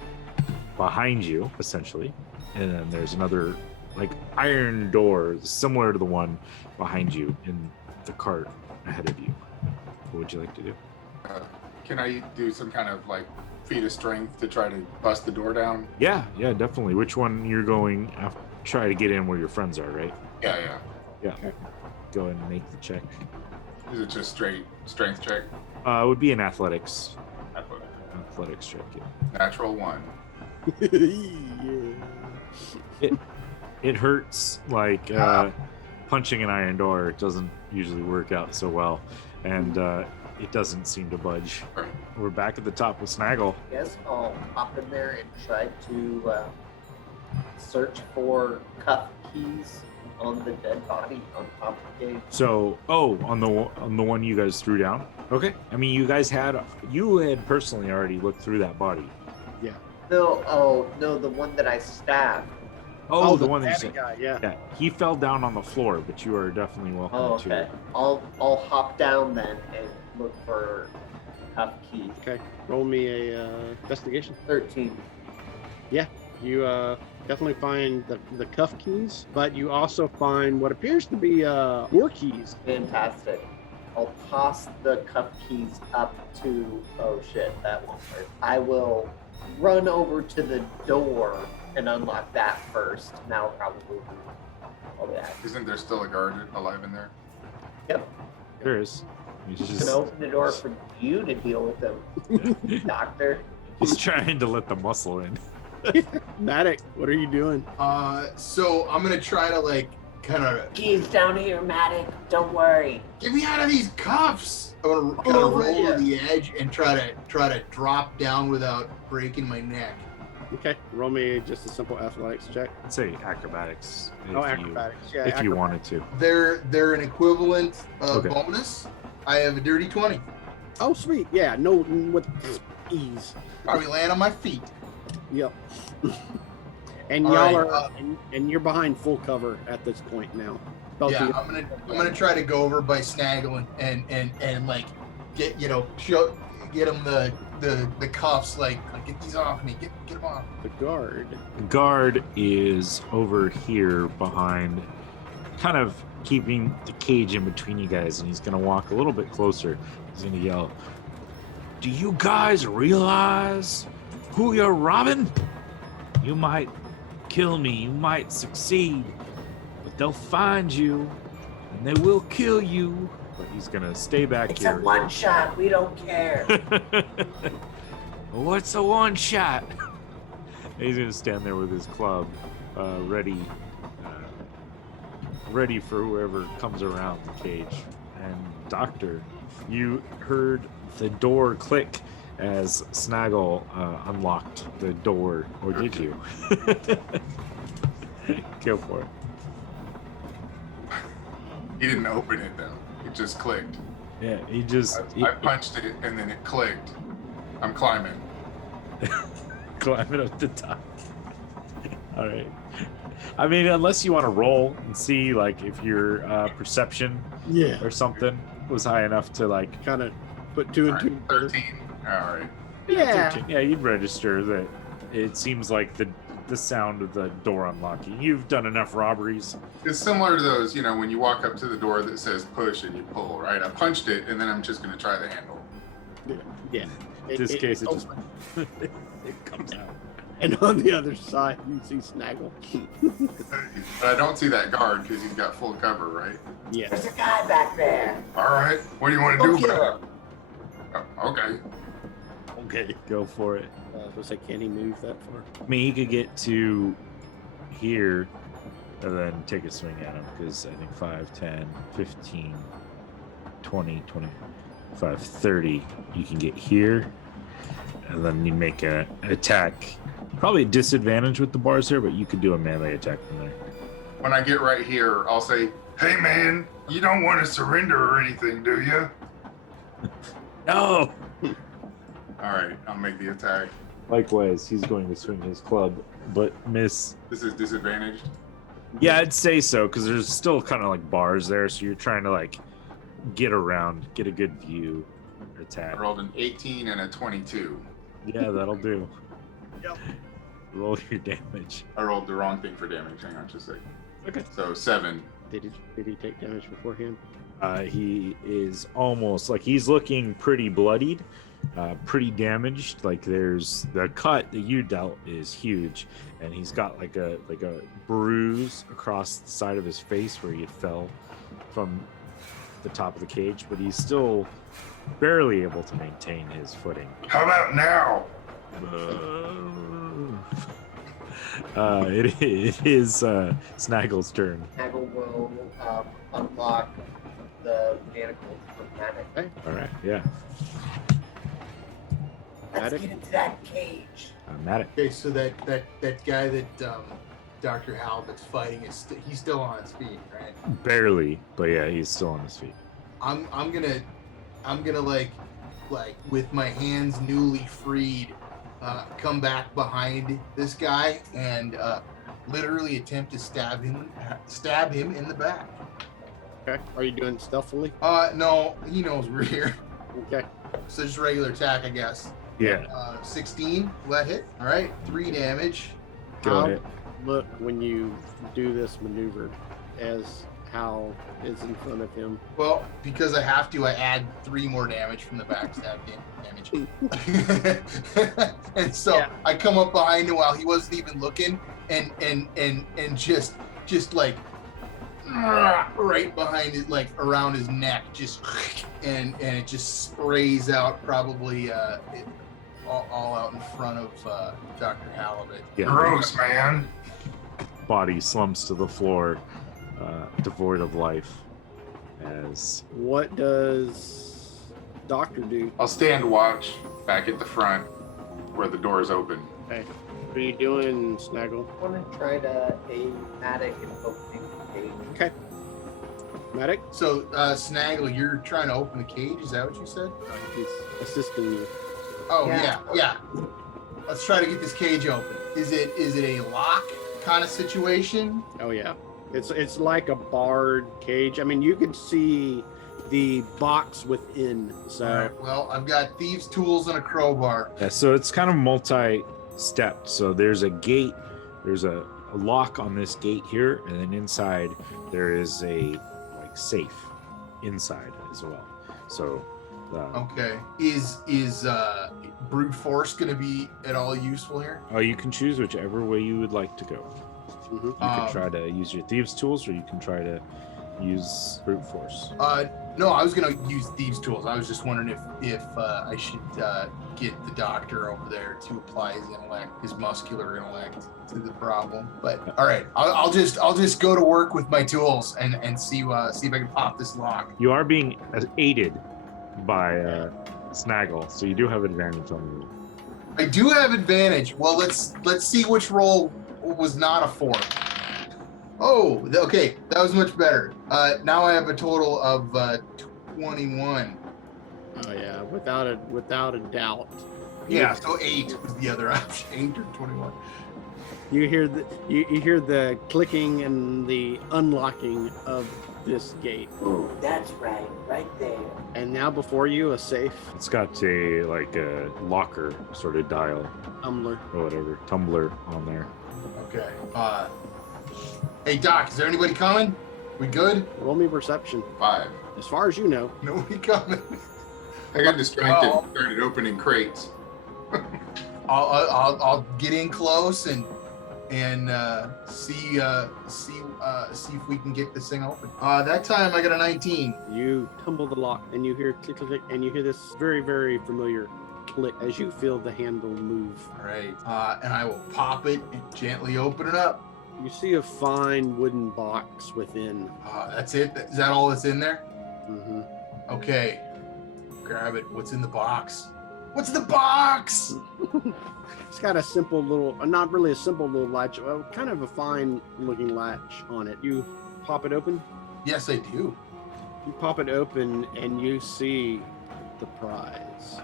behind you, essentially, and then there's another like iron door similar to the one behind you in the cart ahead of you. What would you like to do? Can I do some kind of like feat of strength to try to bust the door down? Yeah, definitely. Which one you're going after? Try to get in where your friends are, right? Yeah. Okay. Go ahead and make the check. Is it just straight strength check? It would be an athletics I put check. Yeah. natural 1. Yeah. It hurts like punching an iron door. It doesn't usually work out so well, and it doesn't seem to budge. We're back at the top with Snaggle. Yes, I'll hop in there and try to search for cuff keys on the dead body on top of the cage. So, on the one you guys threw down. Okay. I mean, you had personally already looked through that body. No, the one that I stabbed. Oh, the one that you fatty said. guy, yeah. Yeah, he fell down on the floor, but you are definitely welcome Oh, to. okay. I'll hop down then and look for cuff keys. Okay, roll me a investigation. 13. You definitely find the cuff keys, but you also find what appears to be door keys. Fantastic. I'll toss the cuff keys up to. Oh shit, that won't work. I will run over to the door and unlock that first. Now probably. Oh yeah. Isn't there still a guard alive in there? Yep. There is. He's Just just gonna open the door for you to deal with them, doctor. he's trying to let the muscle in. Matic, what are you doing? So I'm gonna try to kind of Keys down here, Matic. Don't worry. get me out of these cuffs. I'm gonna kind of roll yeah. to the edge and try to drop down without breaking my neck. Okay, roll me just a simple athletics check. I'd say acrobatics. Acrobatics. Yeah, If you wanted to. They're an equivalent Okay. bonus. I have a dirty 20. Oh, sweet. Yeah, no, with ease. Probably land on my feet. Yep. And All y'all right, are, and you're behind full cover at this point now. Both Yeah, of you. I'm gonna try to go over by Snaggle and like get get him the cuffs like get these off me, get them off. The guard. Guard is over here behind, kind of keeping the cage in between you guys, and he's gonna walk a little bit closer. He's gonna yell, "Do you guys realize who you're robbing? You might kill me, you might succeed, but they'll find you and they will kill you." But he's gonna stay back It's here. a one shot. We don't care. What's a one shot? He's gonna stand there with his club, ready for whoever comes around the cage. And Doctor, you heard the door click as Snaggle unlocked the door, or did you? Go for it. He didn't open it though. It just clicked. Yeah, he just I punched it and then it clicked. I'm climbing. climbing up the top. All right. I mean, unless you want to roll and see, like, if your perception Yeah. or something was high enough to, like, Kind of put two and All two. right, 13. All right. Yeah. you'd register that it seems like the sound of the door unlocking. You've done enough robberies. It's similar to those, when you walk up to the door that says push and you pull, right? I punched it and then I'm just going to try the handle. Yeah. In this case, it just opens. it comes out. And on the other side, you see Snaggle. But I don't see that guard because he's got full cover, right? Yeah. There's a guy back there. All right, what do you want to Go do kill about him. it? Oh, okay. Okay. Go for it. So say, can he move that far? I mean, he could get to here and then take a swing at him, because I think 5, 10, 15, 20, 25, 30. You can get here, and then you make an attack. Probably a disadvantage with the bars here, but you could do a melee attack from there. When I get right here, I'll say, Hey man, you don't want to surrender or anything, do you? No! all right, I'll make the attack. Likewise, he's going to swing his club, but miss. This is disadvantaged. Yeah, I'd say so, because there's still kind of like bars there, so you're trying to like get around, get a good view, I attack. rolled an 18 and a 22. Yeah, that'll do. Yep. Roll your damage. I rolled the wrong thing for damage. Hang on just a second. Okay. So 7. Did he take damage beforehand? He is almost like he's looking pretty bloodied, pretty damaged. Like there's the cut that you dealt is huge, and he's got like a bruise across the side of his face where he fell from the top of the cage, but he's still barely able to maintain his footing. How about now? It is Snaggle's turn. Haggle will unlock the manacles for Matic. All right, yeah. Let's Matic? get into that cage. Matic. Okay, so that guy that Dr. Halbert's fighting he's still on his feet, right? Barely, but yeah, he's still on his feet. I'm gonna like with my hands newly freed, come back behind this guy and literally attempt to stab him in the back. Okay. Are you doing it stealthily? No, he knows we're here. Okay. So just regular attack, I guess. Yeah, 16, will that hit? All right, 3 damage. go How ahead. look when you do this maneuver as Hal is in front of him. Well, because I have to, I add 3 more damage from the backstab damage. And so Yeah. I come up behind him while he wasn't even looking, and just like right behind it, like around his neck, just and it just sprays out probably all out in front of Dr. Halibut. Yeah. Gross, man. Body slumps to the floor, devoid of life. As What does Doctor do? I'll stand watch back at the front where the door is open. Okay. What are you doing, Snaggle? I want to try to aid Matic in opening the cage. Okay. Matic, So, Snaggle, you're trying to open the cage, is that what you said? he's assisting you. Oh, Yeah. yeah. Let's try to get this cage open. Is it a lock kind of situation? Oh yeah. It's like a barred cage. I mean, you can see the box within. So All right, well, I've got thieves' tools and a crowbar. yeah, so it's kind of multi-stepped. So there's a gate, there's a lock on this gate here, and then inside there is a like safe inside as well. So Okay. Is brute force going to be at all useful here? you can choose whichever way you would like to go. mhm. You can try to use your thieves tools, or you can try to use brute force. No, I was going to use thieves' tools. I was just wondering if I should get the doctor over there to apply his intellect, his muscular intellect, to the problem. But all right, I'll just go to work with my tools and see if I can pop this lock. You are being aided by Snaggle, so you do have advantage on you. I do have advantage. Well, let's see which roll was not a 4. Oh, okay, that was much better. Now I have a total of 21. Oh yeah, without a doubt. Yeah, so 8 was the other option. 8 or 21. You hear the clicking and the unlocking of this gate, Ooh, that's right there. and now before you a safe It's got a like a locker sort of dial tumbler. or whatever, tumbler on there. Okay. Hey Doc, is there anybody coming? We good? Roll me perception. 5. As far as you know, Nobody coming. I got distracted Oh. and started opening crates. I'll get in close and see if we can get this thing open. That time I got a 19. you tumble the lock, and you hear click, click, click, and you hear this very, very familiar click as you feel the handle move. All right. And I will pop it and gently open it up. You see a fine wooden box within. That's it. Is that all that's in there? hmm Okay. Grab it. What's in the box? What's in the box? It's got a simple little, not really a simple little latch, kind of a fine looking latch on it. You pop it open. Yes, I do. You pop it open, and you see the prize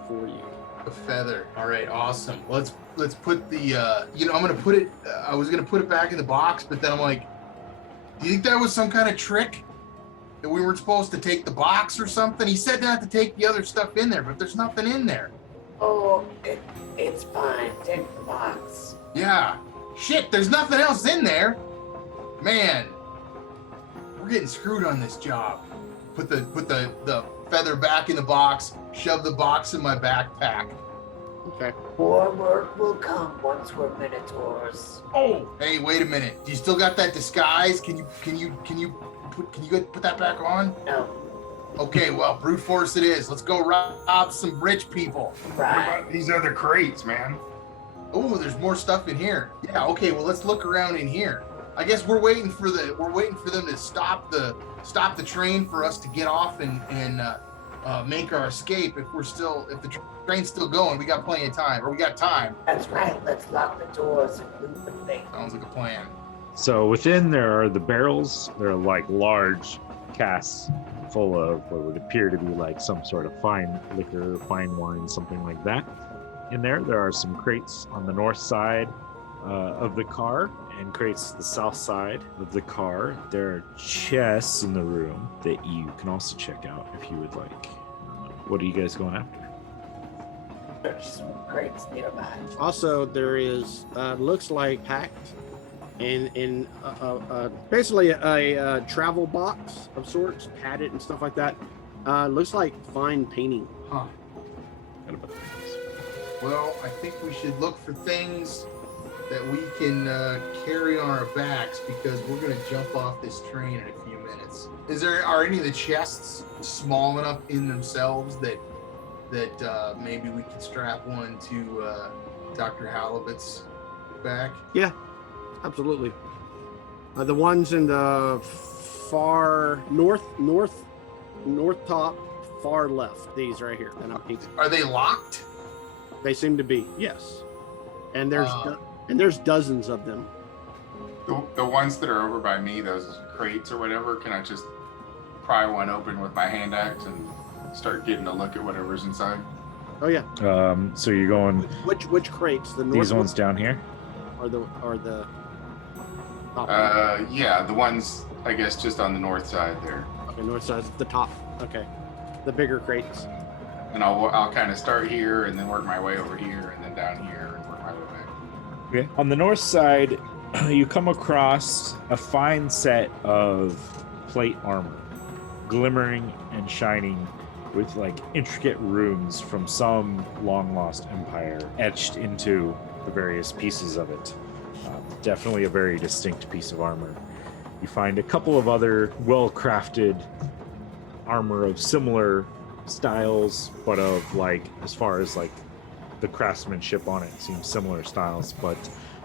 before you. A feather. All right, awesome. Let's put the I'm gonna put it. I was gonna put it back in the box, but then I'm like, do you think that was some kind of trick that we weren't supposed to take the box or something? He said not to take the other stuff in there, but there's nothing in there. Oh, it's fine. Take the box. Yeah. Shit, there's nothing else in there. Man, we're getting screwed on this job. Put the feather back in the box. Shove the box in my backpack. Okay. More work will come once we're Minotaurs. Oh, hey, wait a minute. Do you still got that disguise? Can you put that back on? No, Okay, well, brute force it is. Let's go rob some rich people. What right. about these other crates, man? Oh, there's more stuff in here. Yeah, okay, well let's look around in here. I guess we're waiting for them to stop the train for us to get off and make our escape. If the train's still going, we got plenty of time, or we got time. That's right. Let's lock the doors and loot the thing. Sounds like a plan. So within there are the barrels. They're like large casks full of what would appear to be like some sort of fine liquor, fine wine, something like that. In there are some crates on the north side of the car and crates the south side of the car. There are chests in the room that you can also check out if you would like. What are you guys going after? There's some crates nearby. Also, there is looks like packed in basically a travel box of sorts, padded and stuff like that. Looks like fine painting. Huh. Got about things. Well, I think we should look for things that we can carry on our backs because we're going to jump off this train in a few minutes. Are any of the chests small enough in themselves that maybe we could strap one to Dr. Halibut's back? Yeah, absolutely. The ones in the far north top, far left. These right here. Are they locked? They seem to be, yes. And there's dozens of them. The ones that are over by me, those crates or whatever, can I just pry one open with my hand axe and start getting a look at whatever's inside? Oh yeah. So you're going Which crates? The north these ones down here? or the top? Yeah, the ones I guess just on the north side there. Okay, north side, the top. Okay, the bigger crates. And I'll kind of start here and then work my way over here and then down here and work my way back. Okay. On the north side, you come across a fine set of plate armor, glimmering and shining with like intricate runes from some long lost empire etched into the various pieces of it. Definitely a very distinct piece of armor. You find a couple of other well-crafted armor of similar styles, but of like, as far as like the craftsmanship on it seems similar styles, but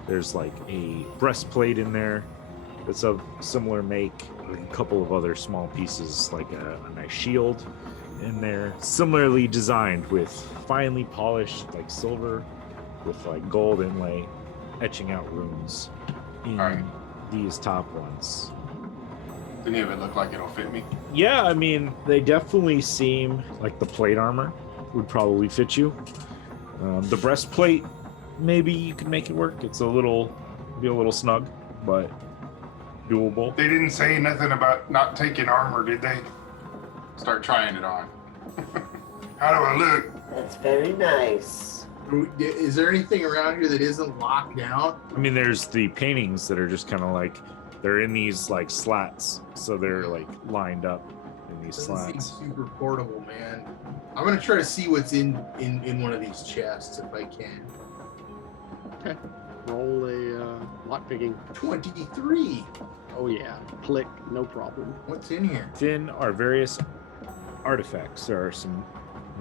there's like a breastplate in there that's of similar make, a couple of other small pieces like a nice shield in there, similarly designed with finely polished like silver with like gold inlay etching out runes in Alright. these top ones. Any of it look like it'll fit me? Yeah, I mean, they definitely seem like the plate armor would probably fit you. The breastplate, maybe you can make it work. It's be a little snug, but doable. They didn't say nothing about not taking armor, did they? Start trying it on. How do I look? That's very nice. Is there anything around here that isn't locked down? I mean, there's the paintings that are just kind of like, they're in these like slats, so they're like lined up in these Doesn't seem slats. super portable, man. I'm gonna try to see what's in one of these chests if I can. Okay. Roll a lockpicking. 23. Oh yeah. Click. No problem. What's in here? Within are various artifacts. There are some,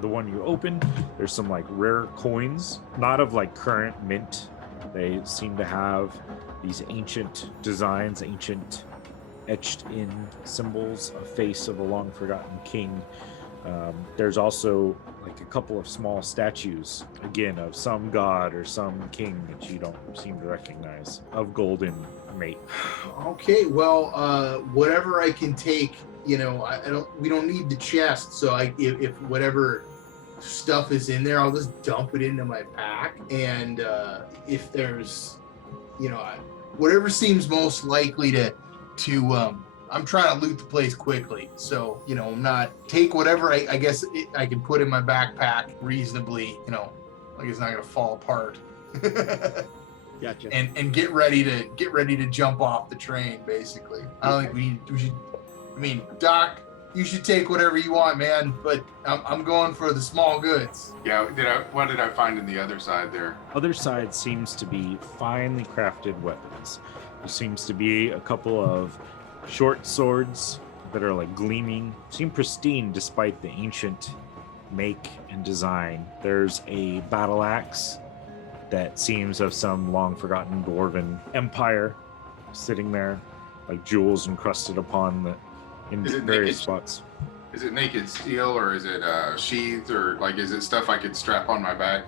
the one you opened, there's some like rare coins, not of like current mint. They seem to have these ancient designs, ancient etched in symbols, a face of a long forgotten king. There's also like a couple of small statues, again, of some god or some king that you don't seem to recognize, of golden mate. Okay, well, whatever I can take, you know, we don't need the chest, so if whatever stuff is in there, I'll just dump it into my pack, and if there's, you know, whatever seems most likely to I'm trying to loot the place quickly, so, you know, take whatever I guess I can put in my backpack reasonably, you know, like it's not gonna fall apart. Gotcha. And get ready to jump off the train, basically. I don't think we should. I mean, Doc, you should take whatever you want, man. But I'm going for the small goods. Yeah, what did I find in the other side there? Other side seems to be finely crafted weapons. There seems to be a couple of short swords that are like gleaming, seem pristine despite the ancient make and design. There's a battle axe that seems of some long forgotten dwarven empire sitting there, like jewels encrusted upon the in Is it various naked? spots. Is it naked steel or is it sheathed or like is it stuff I could strap on my back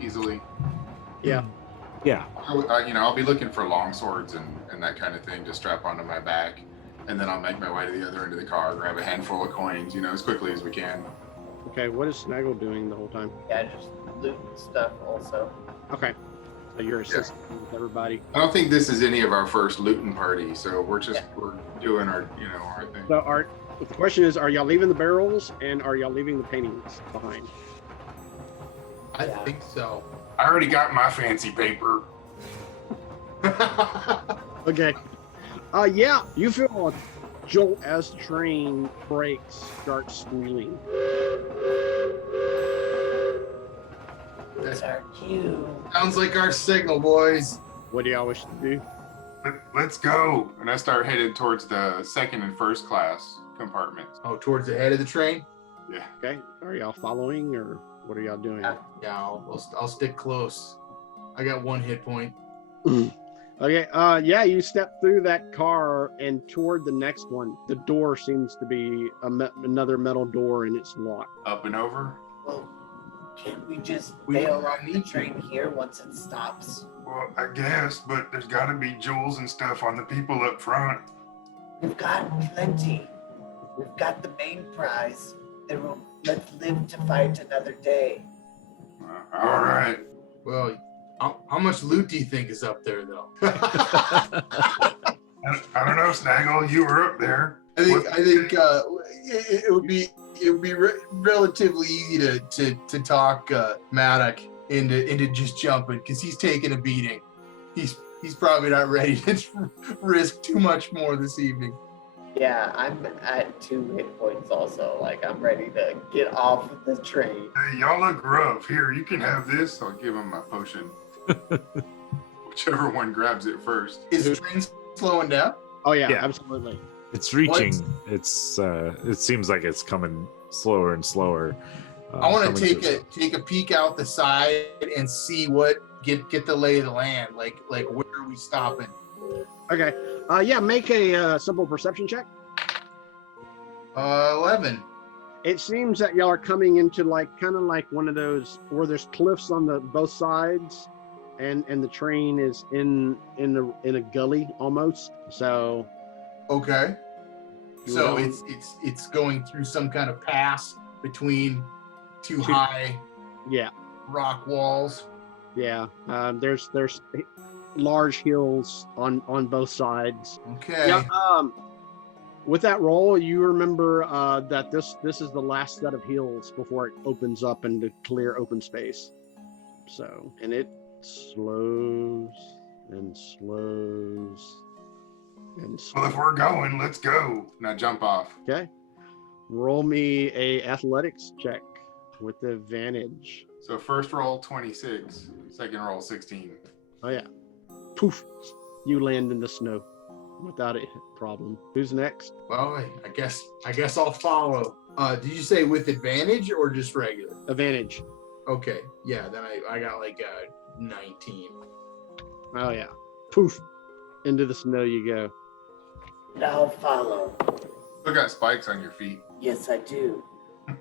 easily? Yeah. Yeah. I'll be looking for long swords and that kind of thing to strap onto my back, and then I'll make my way to the other end of the car, grab a handful of coins, as quickly as we can. Okay, what is Snaggle doing the whole time? Yeah, just loot stuff also. Okay, so you're assisting with everybody. I don't think this is any of our first looting party, so we're doing our our thing. So the question is, are y'all leaving the barrels and are y'all leaving the paintings behind? I think so. I already got my fancy paper. Okay. Yeah, you feel a jolt as the train brakes start squealing. That's our cue. Sounds like our signal, boys. What do y'all wish to do? Let's go. And I start headed towards the second and first class compartments. Oh, towards the head of the train? Yeah. Okay, are y'all following or what are y'all doing? Yeah, I'll stick close. I got 1 hit point. Okay, yeah, you step through that car and toward the next one. The door seems to be another metal door and it's locked. Up and over. Well, can't we just We bail don't on the need to. train here once it stops? Well, I guess, but there's got to be jewels and stuff on the people up front. We've got plenty. We've got the main prize. Let's live to fight another day. All right. Well, how much loot do you think is up there, though? I don't know, Snaggle. You were up there. I think it would be relatively easy to talk Maddox into just jumping because he's taking a beating. He's probably not ready to risk too much more this evening. Yeah, I'm at 2 hit points also. Like, I'm ready to get off the train. Hey, y'all look rough. Here, you can have this. I'll give him my potion. Whichever one grabs it first. Is the train slowing down? Oh yeah, Yeah. absolutely. It's reaching. It's it seems like it's coming slower and slower. I want coming to take a peek out the side and see get the lay of the land. Like where are we stopping? Okay, yeah, make a simple perception check. 11. It seems that y'all are coming into kind of like one of those where there's cliffs on both sides, and the train is in a gully almost. So Okay. So Well- it's going through some kind of pass between two high yeah, rock walls. yeah. There's large hills on both sides. Okay. Yeah. With that roll, you remember that this is the last set of hills before it opens up into clear open space. So, and it slows and slows and Well, slows. if we're going, let's go. Now jump off. Okay. Roll me a athletics check with advantage. So first roll 26, second roll 16. Oh yeah. Poof. You land in the snow without a problem. Who's next? Well, I guess I'll follow. Did you say with advantage or just regular? Advantage. Okay. Yeah. Then I got like 19. Oh yeah. Poof. Into the snow you go. And I'll follow. Still got spikes on your feet. Yes, I do.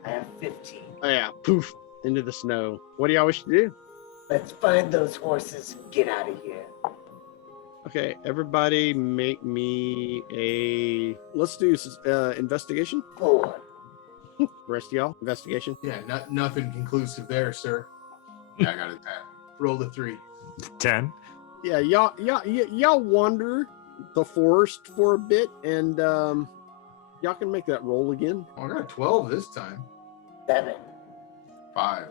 I have 15. Oh yeah. Poof. Into the snow. What do y'all wish to do? Let's find those horses and get out of here. Okay, everybody make me let's do investigation. 4. Rest of y'all, investigation. Yeah. Nothing conclusive there, sir. Yeah, I got a 10. Roll the 3. 10. Yeah, y'all wander the forest for a bit, and y'all can make that roll again. Oh, I got 12 this time. 7. 5.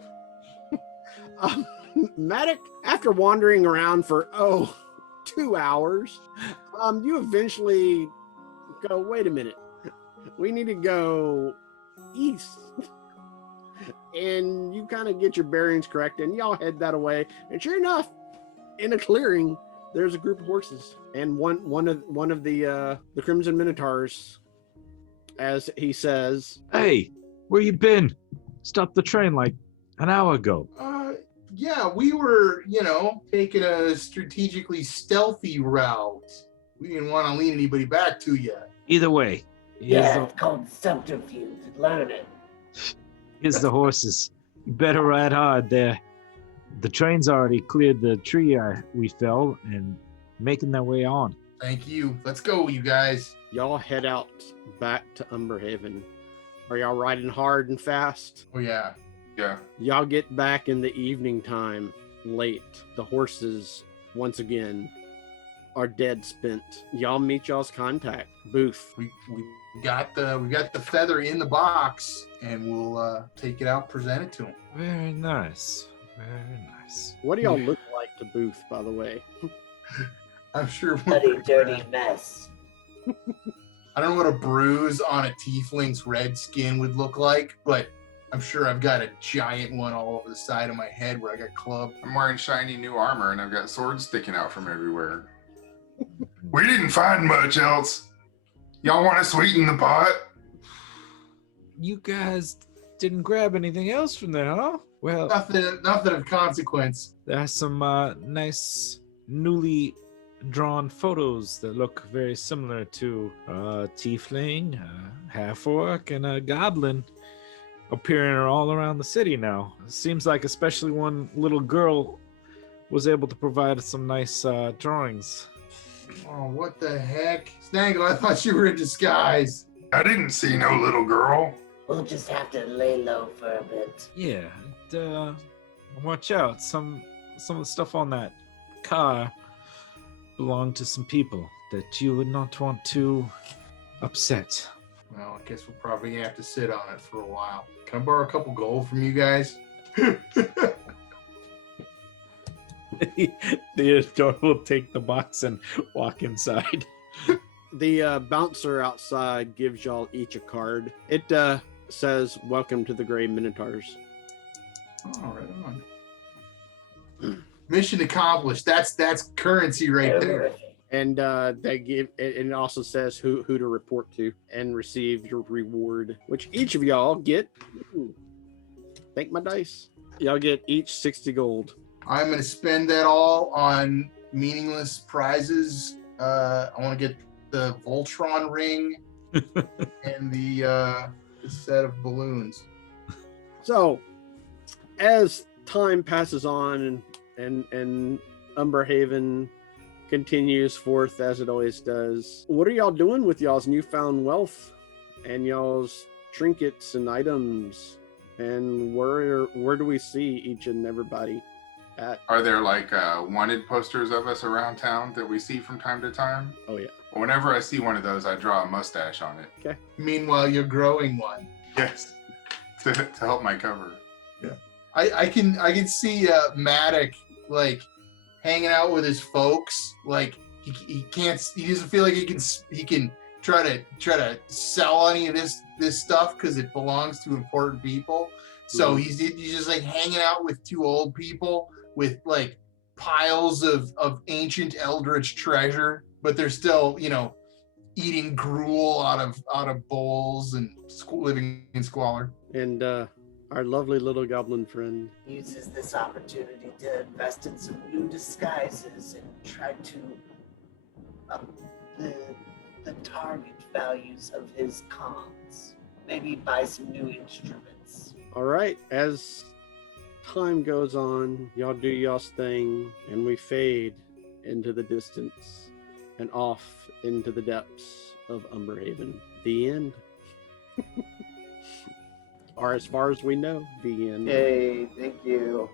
Maddox, after wandering around for 2 hours, you eventually go, wait a minute, we need to go east. And you kind of get your bearings correct, and y'all head that way. And sure enough, in a clearing, there's a group of horses, and one of the Crimson Minotaurs, as he says, Hey, where you been? Stopped the train like an hour ago. Yeah, we were, taking a strategically stealthy route. We didn't want to lean anybody back to you. Either way, Yeah, it's called subterfuge. Learn it. here's the horses. You better ride hard there. The train's already cleared the tree we fell and making their way on. Thank you. Let's go, you guys. Y'all head out back to Umberhaven. Are y'all riding hard and fast? Oh, yeah. Yeah. Y'all get back in the evening time late. The horses, once again, are dead spent. Y'all meet y'all's contact, Booth. We got the feather in the box, and we'll take it out, present it to him. Very nice. Very nice. What do y'all look like to Booth, by the way? I'm sure. Bloody dirty mess. I don't know what a bruise on a tiefling's red skin would look like, but I'm sure I've got a giant one all over the side of my head where I got clubbed. I'm wearing shiny new armor and I've got swords sticking out from everywhere. We didn't find much else. Y'all want to sweeten the pot? You guys didn't grab anything else from there, huh? Well, Nothing of consequence. there's some nice newly drawn photos that look very similar to a tiefling, a half-orc, and a goblin appearing all around the city now. It seems like especially one little girl was able to provide some nice drawings. Oh, what the heck? Snaggle, I thought you were in disguise. I didn't see no little girl. We'll just have to lay low for a bit. Yeah, watch out. Some of the stuff on that car belonged to some people that you would not want to upset. Well, I guess we're probably gonna have to sit on it for a while. Can I borrow a couple gold from you guys? Theodore will take the box and walk inside. The bouncer outside gives y'all each a card. It says, "Welcome to the Gray Minotaurs." Oh, right on. Mission accomplished. That's currency right there. And they give, and it also says who to report to and receive your reward, which each of y'all get. Thank my dice. Y'all get each 60 gold. I'm gonna spend that all on meaningless prizes. I want to get the Voltron ring and the set of balloons. So, as time passes on and Umberhaven continues forth as it always does, what are y'all doing with y'all's newfound wealth and y'all's trinkets and items? And where do we see each and everybody at? Are there like wanted posters of us around town that we see from time to time? Oh yeah. Whenever I see one of those, I draw a mustache on it. Okay. Meanwhile, you're growing one. Yes. To help my cover. I can see Maddox like hanging out with his folks. Like he doesn't feel like he can try to sell any of this stuff because it belongs to important people. So he's just like hanging out with two old people with like piles of ancient eldritch treasure, but they're still eating gruel out of bowls and living in squalor. And our lovely little goblin friend Uses this opportunity to invest in some new disguises and try to up the target values of his cons. Maybe buy some new instruments. All right, as time goes on, y'all do y'all's thing, and we fade into the distance and off into the depths of Umberhaven. The end. Or as far as we know, the end. Yay, thank you.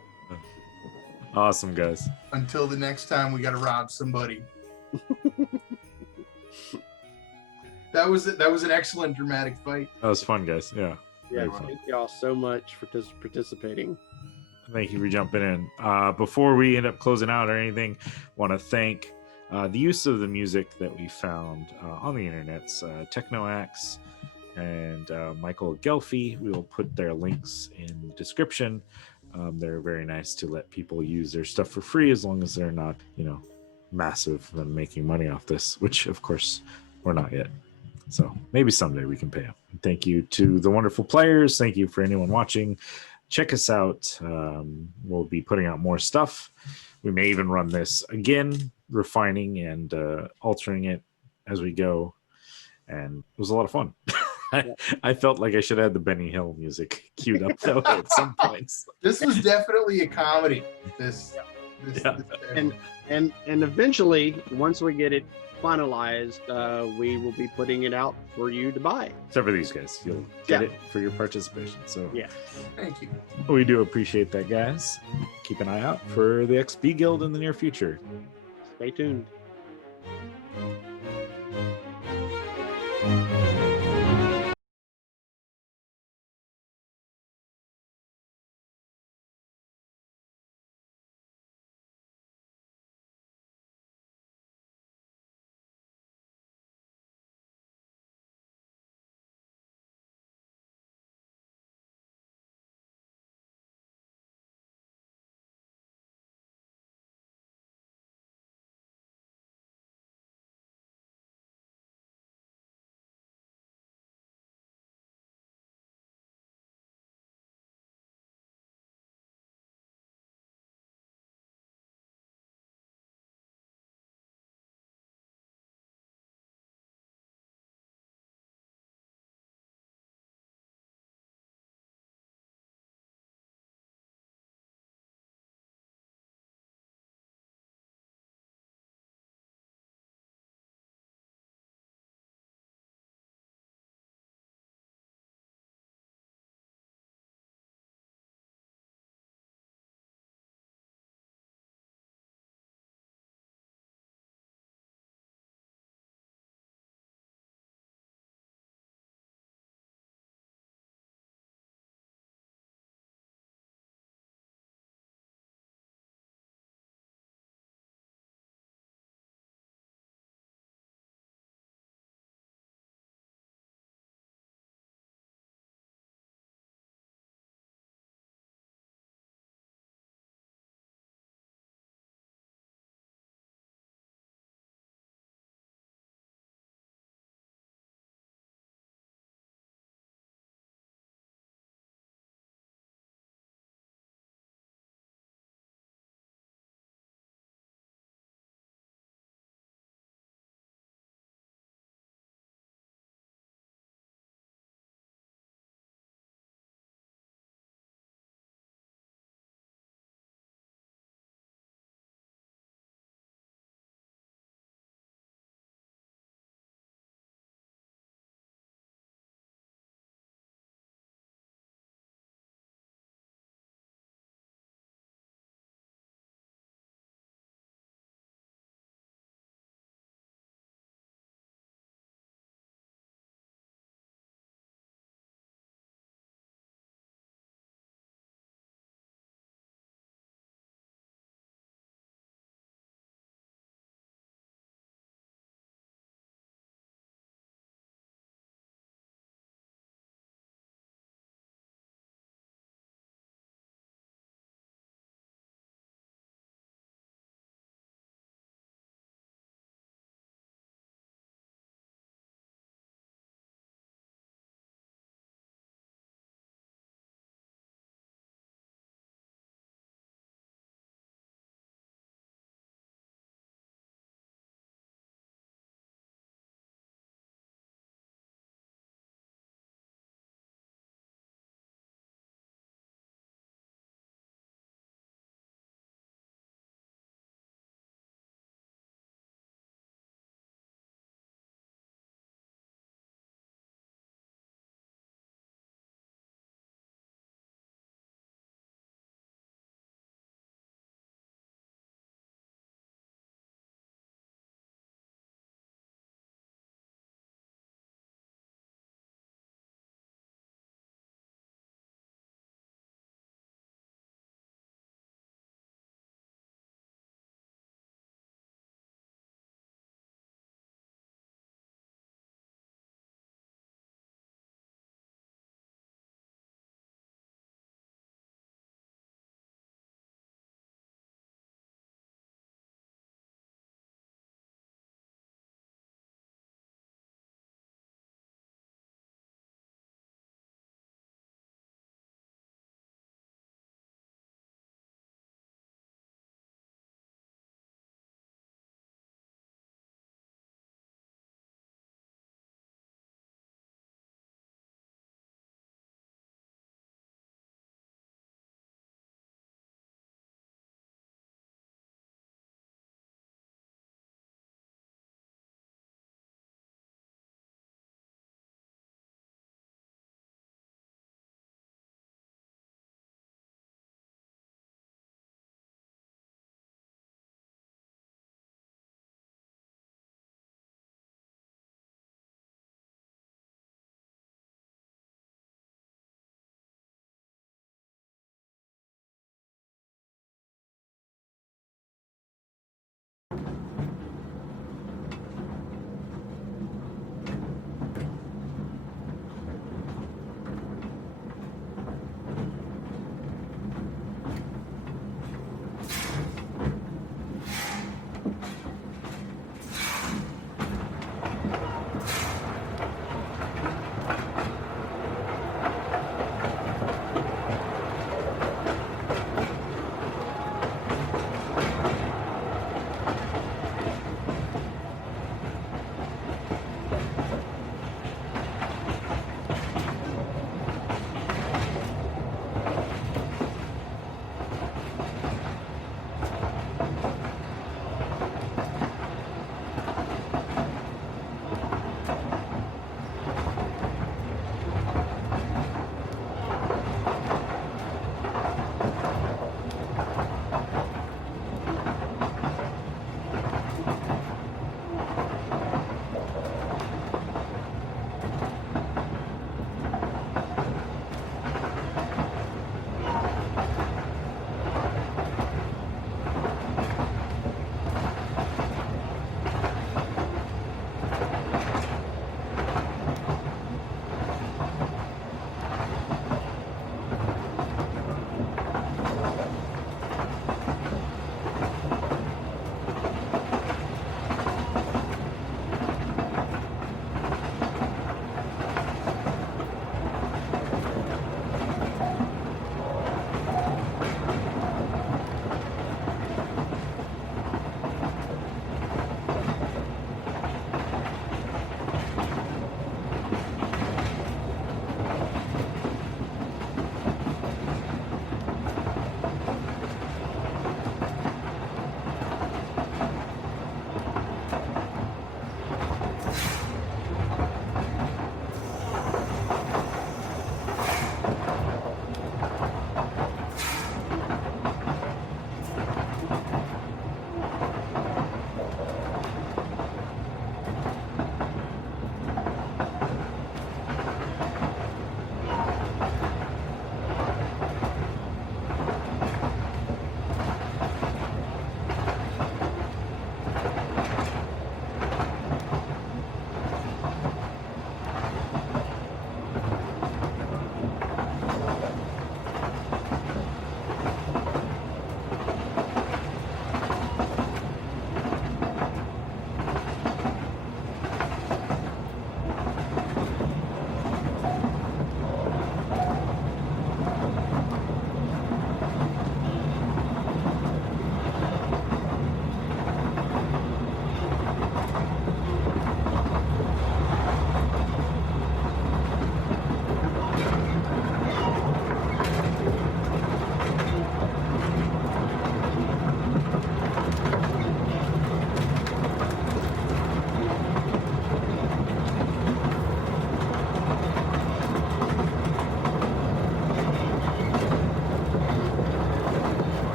Awesome, guys. Until the next time we gotta rob somebody. That was an excellent dramatic fight. That was fun, guys. Yeah. Yeah, Very fun. thank y'all so much for participating. Thank you for jumping in. Before we end up closing out or anything, want to thank the use of the music that we found on the internet. Technoax and Michael Gelfi. We will put their links in the description. They're very nice to let people use their stuff for free as long as they're not, massive and making money off this, which of course we're not yet. So maybe someday we can pay them. Thank you to the wonderful players. Thank you for anyone watching. check us out. We'll be putting out more stuff. We may even run this again, refining and altering it as we go. And it was a lot of fun. I felt like I should have the Benny Hill music queued up though at some points. This was definitely a comedy. This And eventually, once we get it finalized, we will be putting it out for you to buy. Except for these guys, you'll get it for your participation. So Yeah. Thank you. we do appreciate that, guys. Keep an eye out for the XP Guild in the near future. Stay tuned.